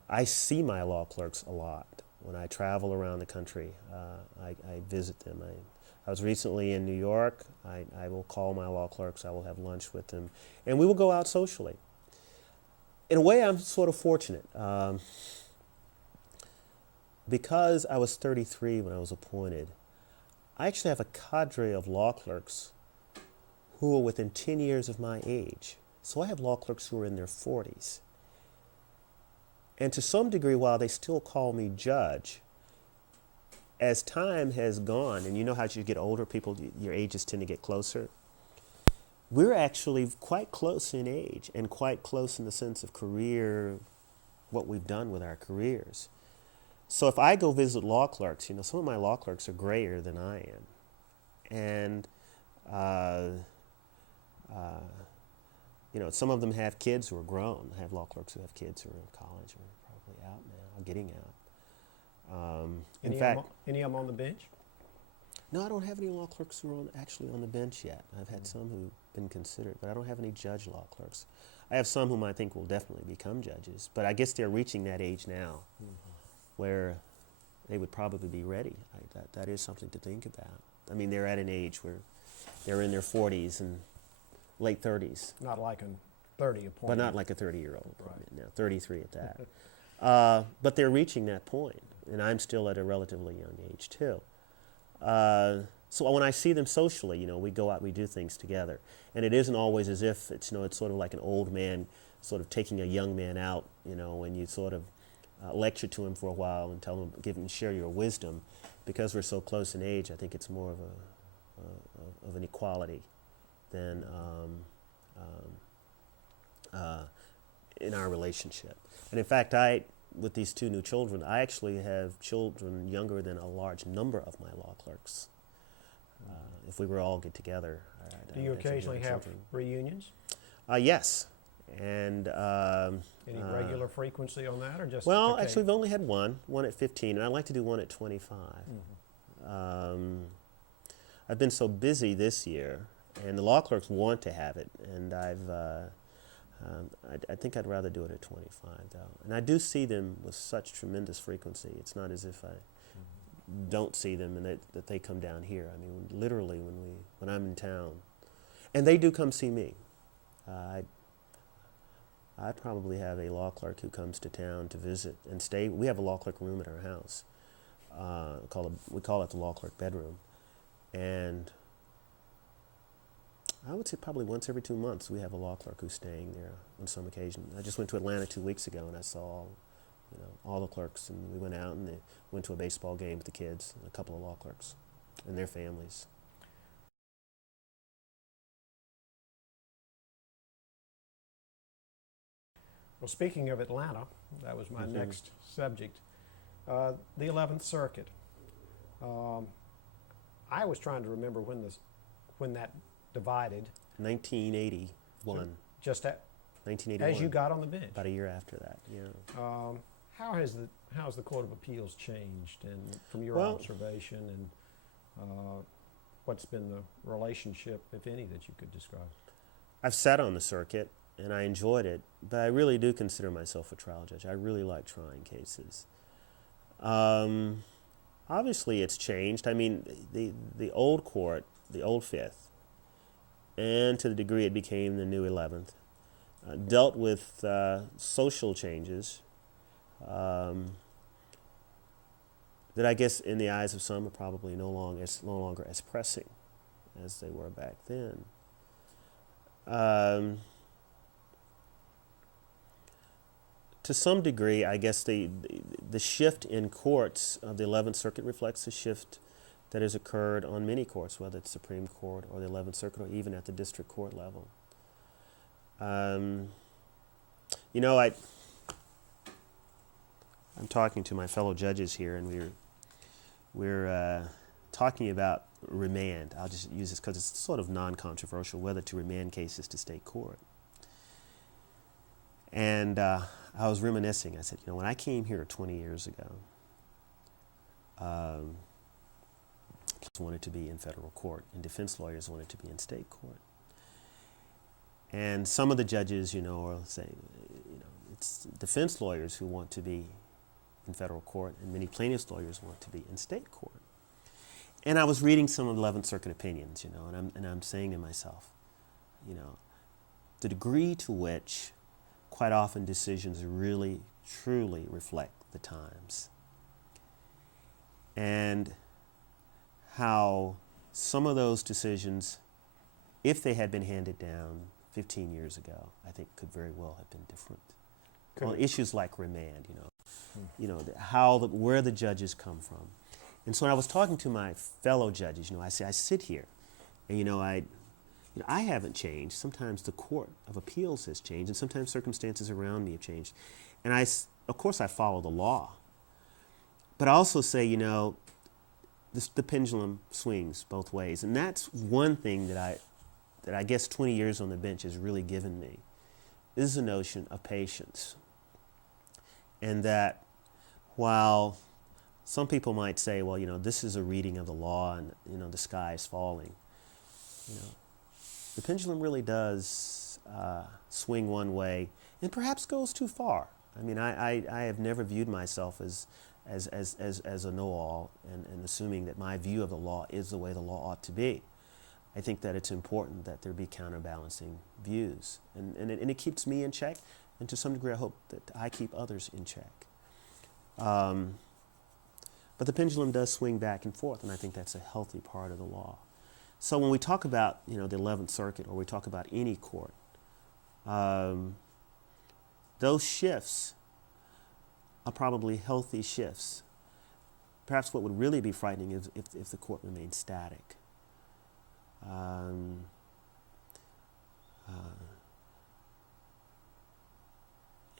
I see my law clerks a lot. When I travel around the country, I visit them. I was recently in New York. I will call my law clerks. I will have lunch with them, and we will go out socially. in a way, I'm sort of fortunate. Because I was 33 when I was appointed, I actually have a cadre of law clerks who are within 10 years of my age. So I have law clerks who are in their 40s. And to some degree, while they still call me judge, as time has gone, and you know how as you get older, your ages tend to get closer, we're actually quite close in age and quite close in the sense of career, what we've done with our careers. So if I go visit law clerks, some of my law clerks are grayer than I am. And, some of them have kids who are grown. I have law clerks who have kids who are in college or probably out now, or getting out. Any of them on the bench? No, I don't have any law clerks who are actually on the bench yet. I've had some who've been considered, but I don't have any judge law clerks. I have some whom I think will definitely become judges, but I guess they're reaching that age now where they would probably be ready. That is something to think about. I mean, they're at an age where they're in their 40s and late 30s. Not like a 30 appointment. But not like a 30-year-old appointment now, 33 at that. But they're reaching that point, and I'm still at a relatively young age too. So when I see them socially, we go out, we do things together. And it isn't always as if it's sort of like an old man sort of taking a young man out, when you sort of lecture to him for a while and tell him, share your wisdom. Because we're so close in age, I think it's more of an equality than in our relationship. And in fact, with these two new children, I actually have children younger than a large number of my law clerks. If we were all get together. Do you occasionally have reunions? Yes. And any regular frequency on that, or just? Well, actually, we've only had one at 15, and I'd like to do one at 25. I've been so busy this year, and the law clerks want to have it, and I think I'd rather do it at 25, though. And I do see them with such tremendous frequency. It's not as if I don't see them and that they come down here. I mean, literally when I'm in town, and they do come see me. I probably have a law clerk who comes to town to visit and stay. We have a law clerk room at our house. We call it the law clerk bedroom. And I would say probably once every 2 months we have a law clerk who's staying there on some occasion. I just went to Atlanta 2 weeks ago and I saw all the clerks, and we went out and they went to a baseball game with the kids, and a couple of law clerks and their families. Well, speaking of Atlanta, that was my next subject. The 11th Circuit. I was trying to remember when that divided. 1981. So just 1981. as you got on the bench. About a year after that, yeah. How has the Court of Appeals changed, and from your observation, and what's been the relationship, if any, that you could describe? I've sat on the circuit, and I enjoyed it, but I really do consider myself a trial judge. I really like trying cases. Obviously, it's changed. I mean, the old court, the old Fifth, and to the degree it became the new 11th, dealt with social changes that I guess in the eyes of some are probably no longer as pressing as they were back then. To some degree, I guess the shift in courts of the 11th Circuit reflects the shift that has occurred on many courts, whether it's Supreme Court or the 11th Circuit or even at the district court level. I'm talking to my fellow judges here, and we're talking about remand. I'll just use this because it's sort of non-controversial, whether to remand cases to state court. And I was reminiscing. I said, when I came here 20 years ago, wanted to be in federal court, and defense lawyers wanted to be in state court. And some of the judges, are saying, it's defense lawyers who want to be in federal court, and many plaintiffs lawyers want to be in state court. And I was reading some of the 11th Circuit opinions, and I'm saying to myself, the degree to which quite often decisions really, truly reflect the times. And how some of those decisions, if they had been handed down 15 years ago, I think could very well have been different. On issues like remand, where the judges come from. And so when I was talking to my fellow judges, I say, I sit here, and I haven't changed. Sometimes the Court of Appeals has changed, and sometimes circumstances around me have changed. And of course I follow the law. But I also say, the pendulum swings both ways. And that's one thing that I guess 20 years on the bench has really given me, is the notion of patience. And that while some people might say, well, this is a reading of the law and, the sky is falling, the pendulum really does swing one way and perhaps goes too far. I mean, I have never viewed myself as a know-all and assuming that my view of the law is the way the law ought to be. I think that it's important that there be counterbalancing views. And it keeps me in check, and to some degree I hope that I keep others in check. But the pendulum does swing back and forth, and I think that's a healthy part of the law. So when we talk about the 11th Circuit, or we talk about any court, those shifts are probably healthy shifts. Perhaps what would really be frightening is if the court remains static.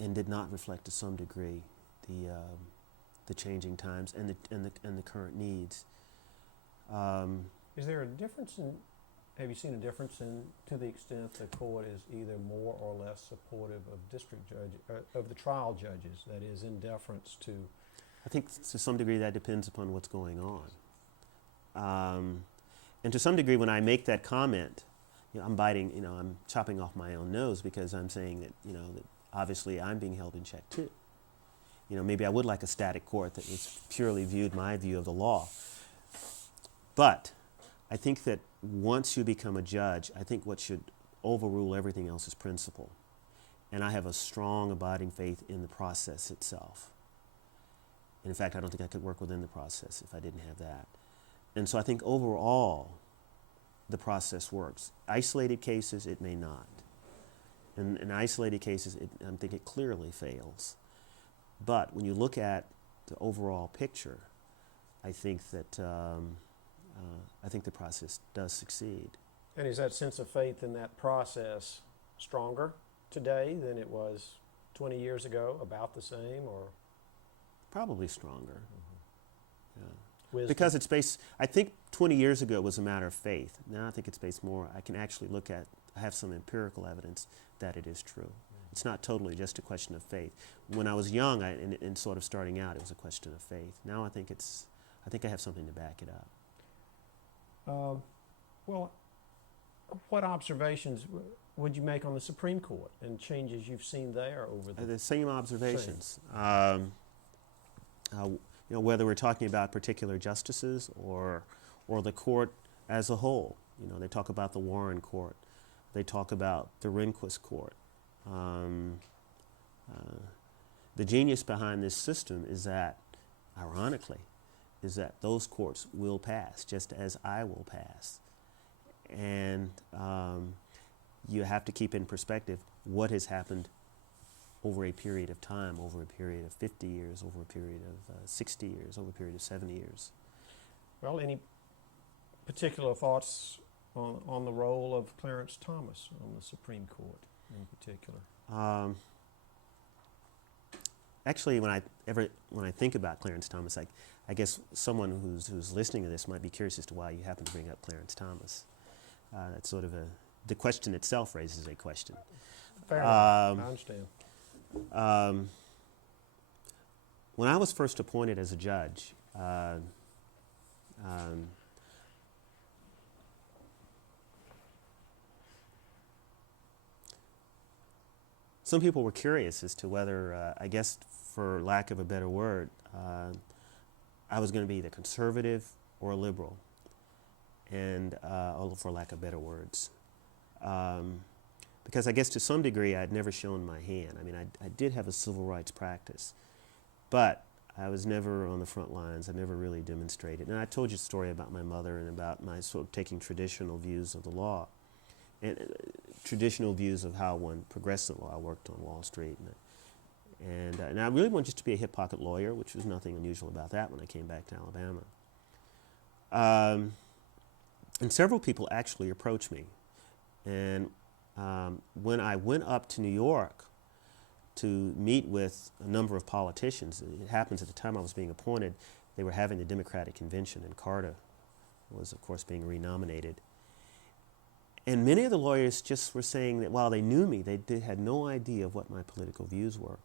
And did not reflect to some degree the changing times and the current needs. Is there a difference have you seen a difference to the extent the court is either more or less supportive of the trial judges, that is, in deference to? I think to some degree that depends upon what's going on. And to some degree when I make that comment, I'm chopping off my own nose because I'm saying that, that obviously I'm being held in check too. Maybe I would like a static court that was purely viewed my view of the law. But I think that once you become a judge, I think what should overrule everything else is principle. And I have a strong abiding faith in the process itself. And in fact, I don't think I could work within the process if I didn't have that. And so I think overall, the process works. Isolated cases, it may not. And in isolated cases, I think it clearly fails. But when you look at the overall picture, I think that the process does succeed. And is that sense of faith in that process stronger today than it was 20 years ago, about the same, or? Probably stronger. Mm-hmm. Yeah. Wisdom. Because it's based, I think 20 years ago it was a matter of faith. Now I think it's based more, I can actually I have some empirical evidence that it is true. Mm-hmm. It's not totally just a question of faith. When I was young and sort of starting out, it was a question of faith. Now I think I have something to back it up. Well, what observations would you make on the Supreme Court and changes you've seen there over the same observations. Whether we're talking about particular justices or the court as a whole. They talk about the Warren Court. They talk about the Rehnquist Court. The genius behind this system is that, ironically, those courts will pass, just as I will pass. And you have to keep in perspective what has happened over a period of time, over a period of 50 years, over a period of 60 years, over a period of 70 years. Well, any particular thoughts on the role of Clarence Thomas on the Supreme Court in particular? Actually, when I think about Clarence Thomas, I guess someone who's listening to this might be curious as to why you happen to bring up Clarence Thomas. That's sort of the question itself raises a question. Fair enough. I understand. When I was first appointed as a judge, some people were curious as to whether, I guess for lack of a better word, I was going to be either conservative or liberal, and for lack of better words. because I guess to some degree I'd never shown my hand. I mean, I did have a civil rights practice, but I was never on the front lines. I never really demonstrated. And I told you a story about my mother and about my sort of taking traditional views of the law, and traditional views of how one progressed the law. I worked on Wall Street, and I really wanted just to be a hip pocket lawyer, which was nothing unusual about that when I came back to Alabama. And several people actually approached me. And when I went up to New York to meet with a number of politicians, it happens at the time I was being appointed, they were having the Democratic Convention, and Carter was, of course, being renominated. And many of the lawyers just were saying that while they knew me, they had no idea of what my political views were.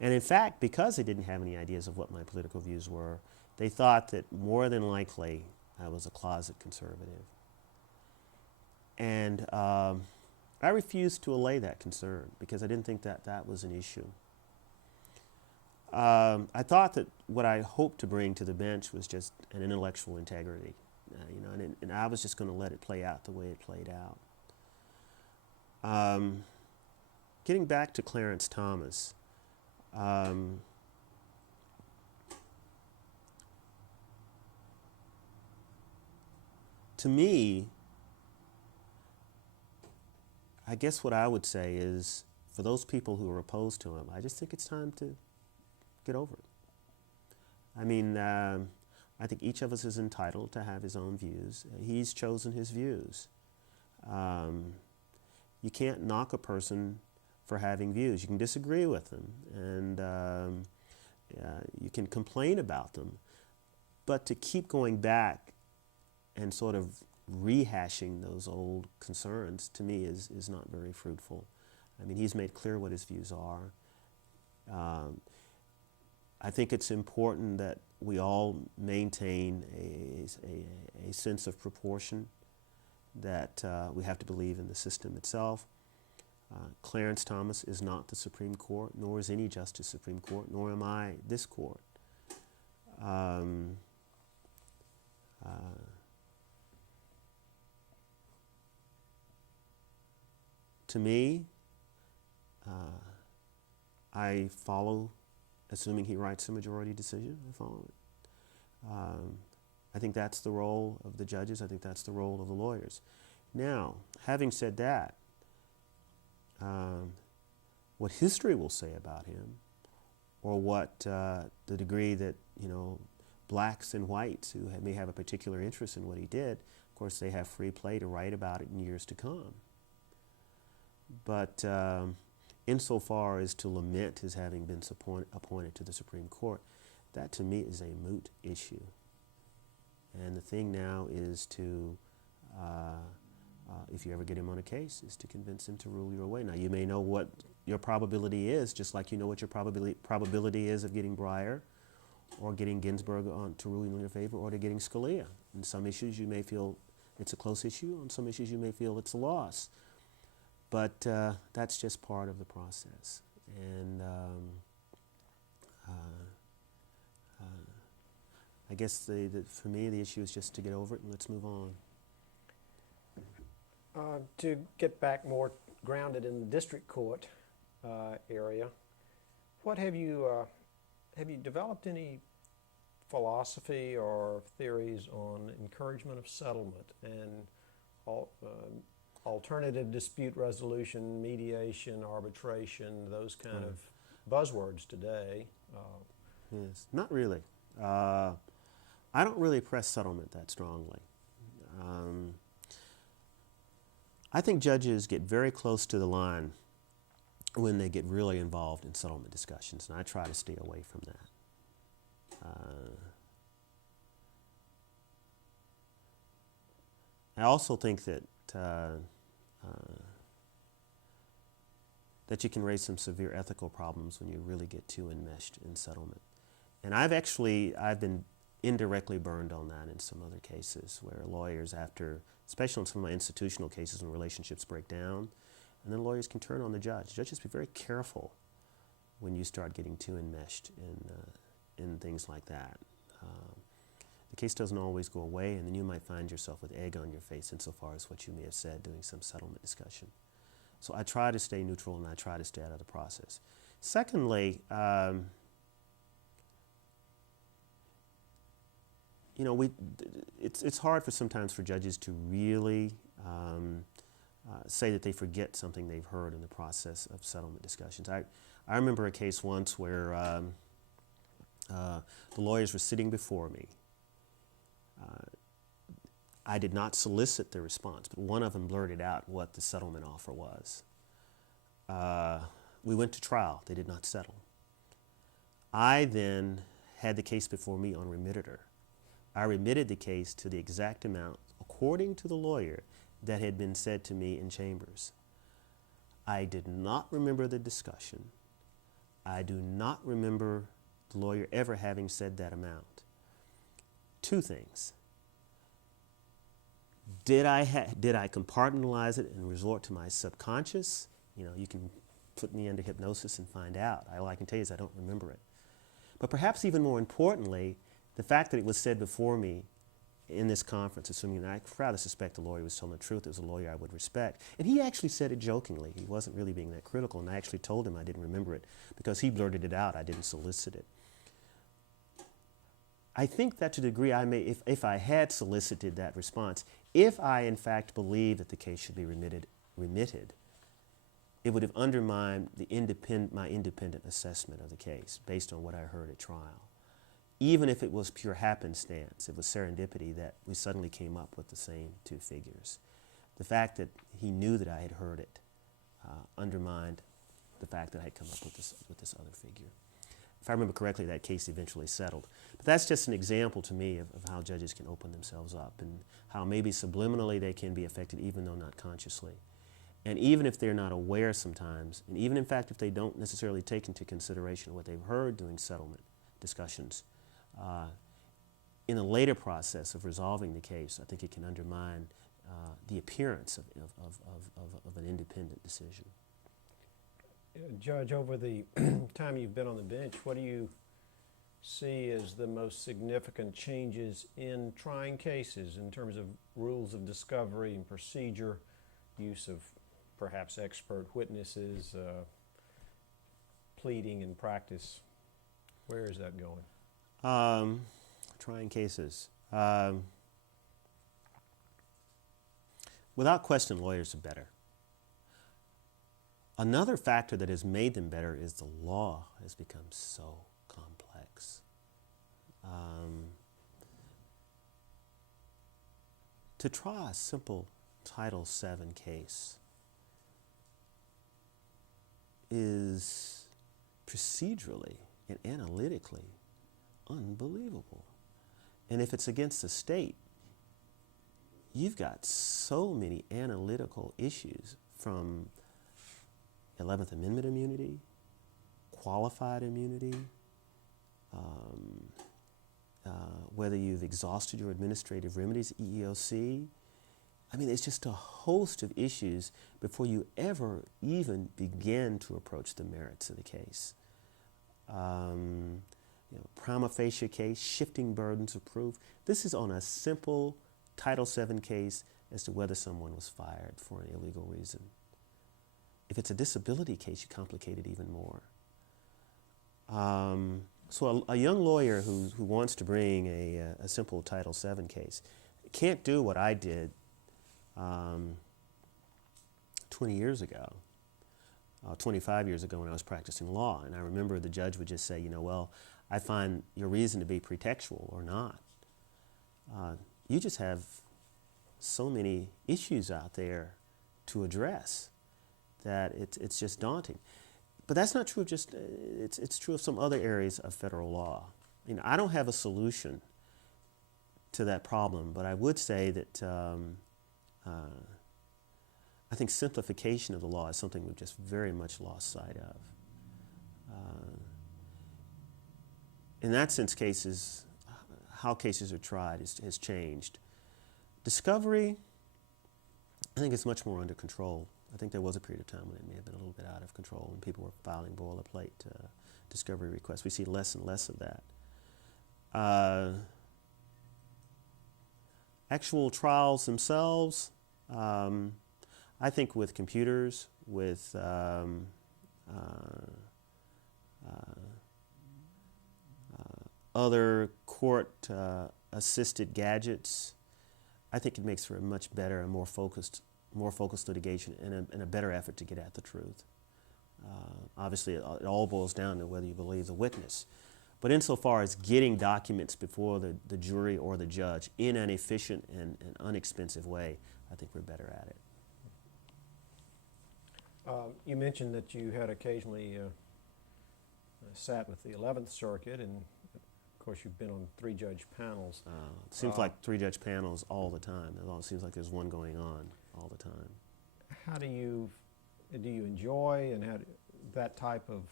And in fact, because they didn't have any ideas of what my political views were, they thought that more than likely I was a closet conservative. And I refused to allay that concern because I didn't think that that was an issue. I thought that what I hoped to bring to the bench was just an intellectual integrity, and I was just going to let it play out the way it played out. Getting back to Clarence Thomas, to me, I guess what I would say is, for those people who are opposed to him, I just think it's time to get over it. I mean, I think each of us is entitled to have his own views. He's chosen his views. You can't knock a person for having views. You can disagree with them, and you can complain about them, but to keep going back and sort of rehashing those old concerns, to me, is not very fruitful. I mean, he's made clear what his views are. I think it's important that we all maintain a sense of proportion, that we have to believe in the system itself. Clarence Thomas is not the Supreme Court, nor is any Justice Supreme Court, nor am I this court. To me, I follow, assuming he writes a majority decision, I follow it. I think that's the role of the judges. I think that's the role of the lawyers. Now, having said that, what history will say about him, or what the degree that, blacks and whites who may have a particular interest in what he did, of course, they have free play to write about it in years to come. But insofar as to lament his having been appointed to the Supreme Court, that to me is a moot issue. And the thing now is to, if you ever get him on a case, is to convince him to rule your way. Now, you may know what your probability is, just like you know what your probability is of getting Breyer or getting Ginsburg to rule in your favor, or to getting Scalia. In some issues you may feel it's a close issue. On some issues you may feel it's a loss. But that's just part of the process. And I guess for me the issue is just to get over it and let's move on. To get back more grounded in the district court area, what have you developed any philosophy or theories on encouragement of settlement and alternative dispute resolution, mediation, arbitration, those kind of buzzwords today? Yes, not really. I don't really press settlement that strongly. I think judges get very close to the line when they get really involved in settlement discussions, and I try to stay away from that. I also think that that you can raise some severe ethical problems when you really get too enmeshed in settlement. And I've been indirectly burned on that in some other cases where lawyers, especially in some of my institutional cases when relationships break down, and then lawyers can turn on the judge. Judges, be very careful when you start getting too enmeshed in things like that. The case doesn't always go away, and then you might find yourself with egg on your face insofar as what you may have said during some settlement discussion. So I try to stay neutral and I try to stay out of the process. Secondly, you know, it's hard sometimes for judges to really say that they forget something they've heard in the process of settlement discussions. I remember a case once where the lawyers were sitting before me. I did not solicit their response, but one of them blurted out what the settlement offer was. We went to trial. They did not settle. I then had the case before me on remitter. I remitted the case to the exact amount, according to the lawyer, that had been said to me in chambers. I did not remember the discussion. I do not remember the lawyer ever having said that amount. Two things. Did I compartmentalize it and resort to my subconscious? You know, you can put me under hypnosis and find out. All I can tell you is I don't remember it. But perhaps even more importantly, the fact that it was said before me in this conference, assuming that I rather suspect the lawyer was telling the truth, it was a lawyer I would respect. And he actually said it jokingly. He wasn't really being that critical, and I actually told him I didn't remember it because he blurted it out. I didn't solicit it. I think that to the degree I may, if I had solicited that response, if I in fact believed that the case should be remitted, it would have undermined my independent assessment of the case based on what I heard at trial. Even if it was pure happenstance, it was serendipity that we suddenly came up with the same two figures. The fact that he knew that I had heard it undermined the fact that I had come up with this other figure. If I remember correctly, that case eventually settled. But that's just an example to me of how judges can open themselves up and how maybe subliminally they can be affected even though not consciously. And even if they're not aware sometimes, and even in fact if they don't necessarily take into consideration what they've heard during settlement discussions, in a later process of resolving the case, I think it can undermine the appearance of an independent decision. Judge, over the time you've been on the bench, what do you see as the most significant changes in trying cases in terms of rules of discovery and procedure, use of perhaps expert witnesses, pleading and practice? Where is that going? Trying cases. Without question, lawyers are better. Another factor that has made them better is the law has become so complex. To try a simple Title VII case is procedurally and analytically unbelievable. And if it's against the state, you've got so many analytical issues from 11th Amendment immunity, qualified immunity, whether you've exhausted your administrative remedies, EEOC. I mean, it's just a host of issues before you ever even begin to approach the merits of the case. Prima facie case, shifting burdens of proof. This is on a simple Title VII case as to whether someone was fired for an illegal reason. If it's a disability case, you complicate it even more. So a young lawyer who wants to bring a simple Title VII case can't do what I did 20 years ago, 25 years ago when I was practicing law. And I remember the judge would just say, well, I find your reason to be pretextual or not. You just have so many issues out there to address that it's just daunting. But that's not true of just, it's true of some other areas of federal law. I don't have a solution to that problem, but I would say that I think simplification of the law is something we've just very much lost sight of. In that sense, how cases are tried has changed. Discovery, I think it's much more under control. I think there was a period of time when it may have been a little bit out of control when people were filing boilerplate discovery requests. We see less and less of that. Actual trials themselves, I think with computers, with other court assisted gadgets, I think it makes for a much better and more focused litigation and a better effort to get at the truth. Obviously, it all boils down to whether you believe the witness. But insofar as getting documents before the jury or the judge in an efficient and inexpensive way, I think we're better at it. You mentioned that you had occasionally sat with the 11th Circuit, and of course you've been on 3-judge panels. It seems like 3-judge panels all the time. It seems like there's one going on all the time. How do you enjoy and that type of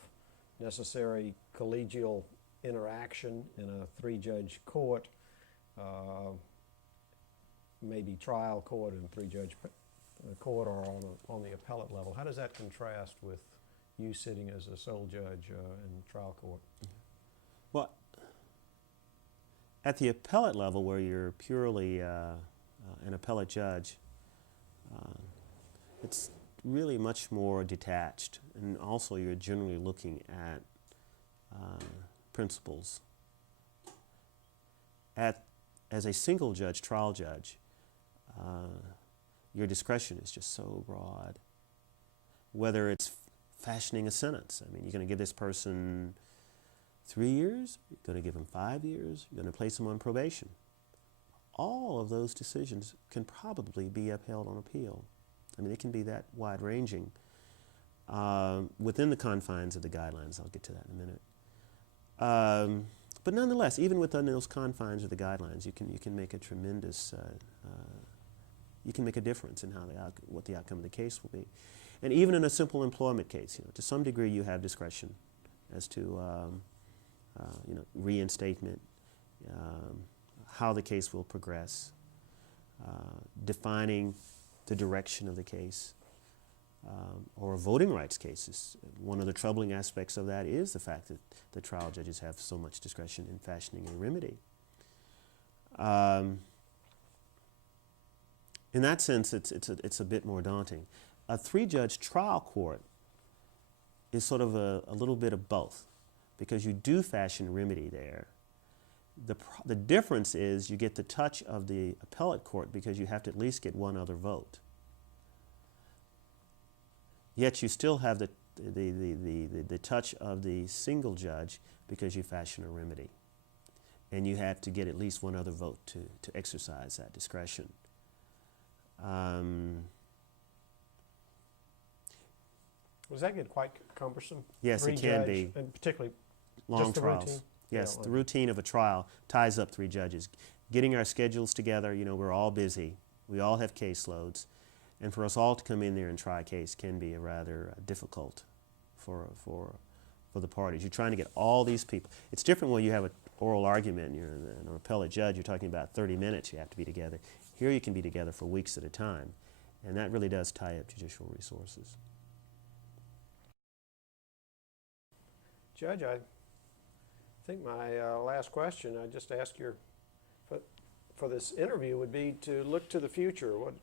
necessary collegial interaction in a 3-judge court, maybe trial court and 3-judge court, or on the appellate level? How does that contrast with you sitting as a sole judge in trial court? Well, at the appellate level, where you're purely an appellate judge, it's really much more detached, and also you're generally looking at principles. As a single judge, trial judge, your discretion is just so broad. Whether it's fashioning a sentence, I mean, you're going to give this person 3 years, you're going to give them 5 years, you're going to place them on probation. All of those decisions can probably be upheld on appeal. I mean, it can be that wide-ranging within the confines of the guidelines. I'll get to that in a minute. But nonetheless, even within those confines of the guidelines, you can make a tremendous, you can make a difference in what the outcome of the case will be. And even in a simple employment case, to some degree you have discretion as to reinstatement, how the case will progress, defining the direction of the case, or voting rights cases. One of the troubling aspects of that is the fact that the trial judges have so much discretion in fashioning a remedy. In that sense, it's a bit more daunting. A 3-judge trial court is sort of a little bit of both, because you do fashion remedy there. The difference is you get the touch of the appellate court because you have to at least get one other vote. Yet you still have the touch of the single judge because you fashion a remedy. And you have to get at least one other vote to exercise that discretion. Does that get quite cumbersome? Yes, it can be. And particularly Long just the trials. routine? Yes, Yeah, the routine of a trial ties up 3 judges. Getting our schedules together, we're all busy. We all have caseloads. And for us all to come in there and try a case can be rather difficult for the parties. You're trying to get all these people. It's different when you have an oral argument and you're an appellate judge. You're talking about 30 minutes you have to be together. Here you can be together for weeks at a time. And that really does tie up judicial resources. Judge, I think my last question I just asked for this interview would be to look to the future. What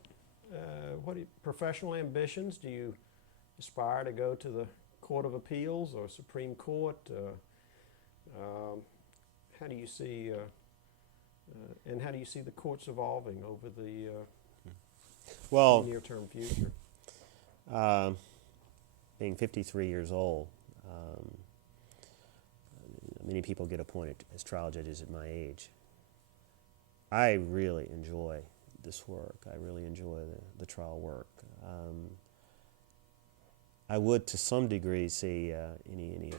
professional ambitions do you aspire to go to the Court of Appeals or Supreme Court? How do you see and how do you see the courts evolving over the near-term future? Being 53 years old, many people get appointed as trial judges at my age. I really enjoy this work. I really enjoy the trial work. I would, to some degree, see any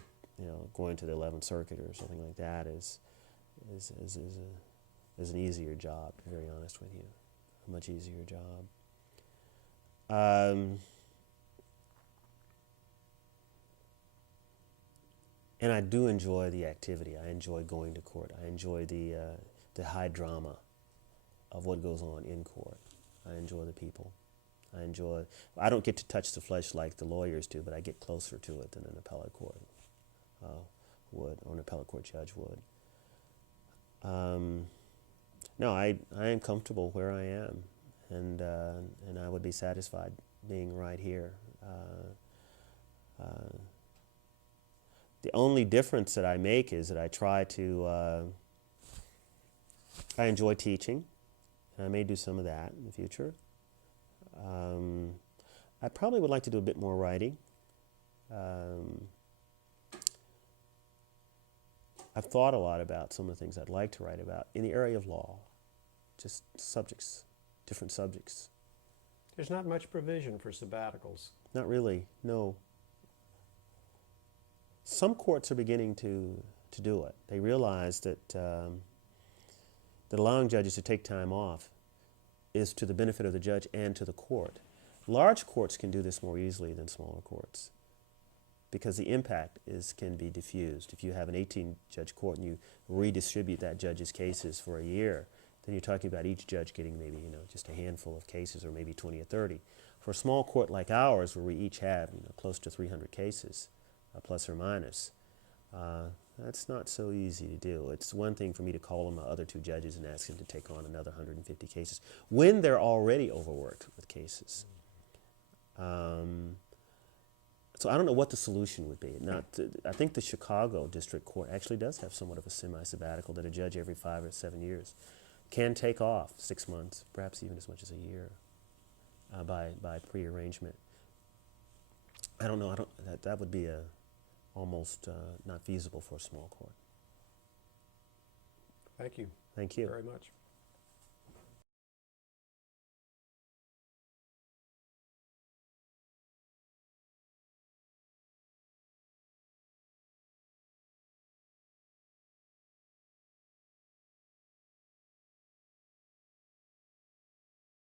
going to the 11th Circuit or something like that is an easier job. To be very honest with you, a much easier job. And I do enjoy the activity. I enjoy going to court. I enjoy the high drama of what goes on in court. I enjoy the people. I don't get to touch the flesh like the lawyers do, but I get closer to it than an appellate court would, or an appellate court judge would. No, I am comfortable where I am, and I would be satisfied being right here. The only difference that I make is that I try to, I enjoy teaching, and I may do some of that in the future. I probably would like to do a bit more writing. I've thought a lot about some of the things I'd like to write about in the area of law, just subjects, different subjects. There's not much provision for sabbaticals. Not really, no. Some courts are beginning to do it. They realize that that allowing judges to take time off is to the benefit of the judge and to the court. Large courts can do this more easily than smaller courts because the impact can be diffused. If you have an 18-judge court and you redistribute that judge's cases for a year, then you're talking about each judge getting maybe just a handful of cases or maybe 20 or 30. For a small court like ours, where we each have close to 300 cases, plus or minus, that's not so easy to do. It's one thing for me to call on my other two judges and ask them to take on another 150 cases when they're already overworked with cases. So I don't know what the solution would be. I think the Chicago District Court actually does have somewhat of a semi-sabbatical that a judge every 5 or 7 years can take off 6 months, perhaps even as much as a year, by pre-arrangement. I don't know. That would be almost not feasible for a small court. Thank you. Thank you. Very much.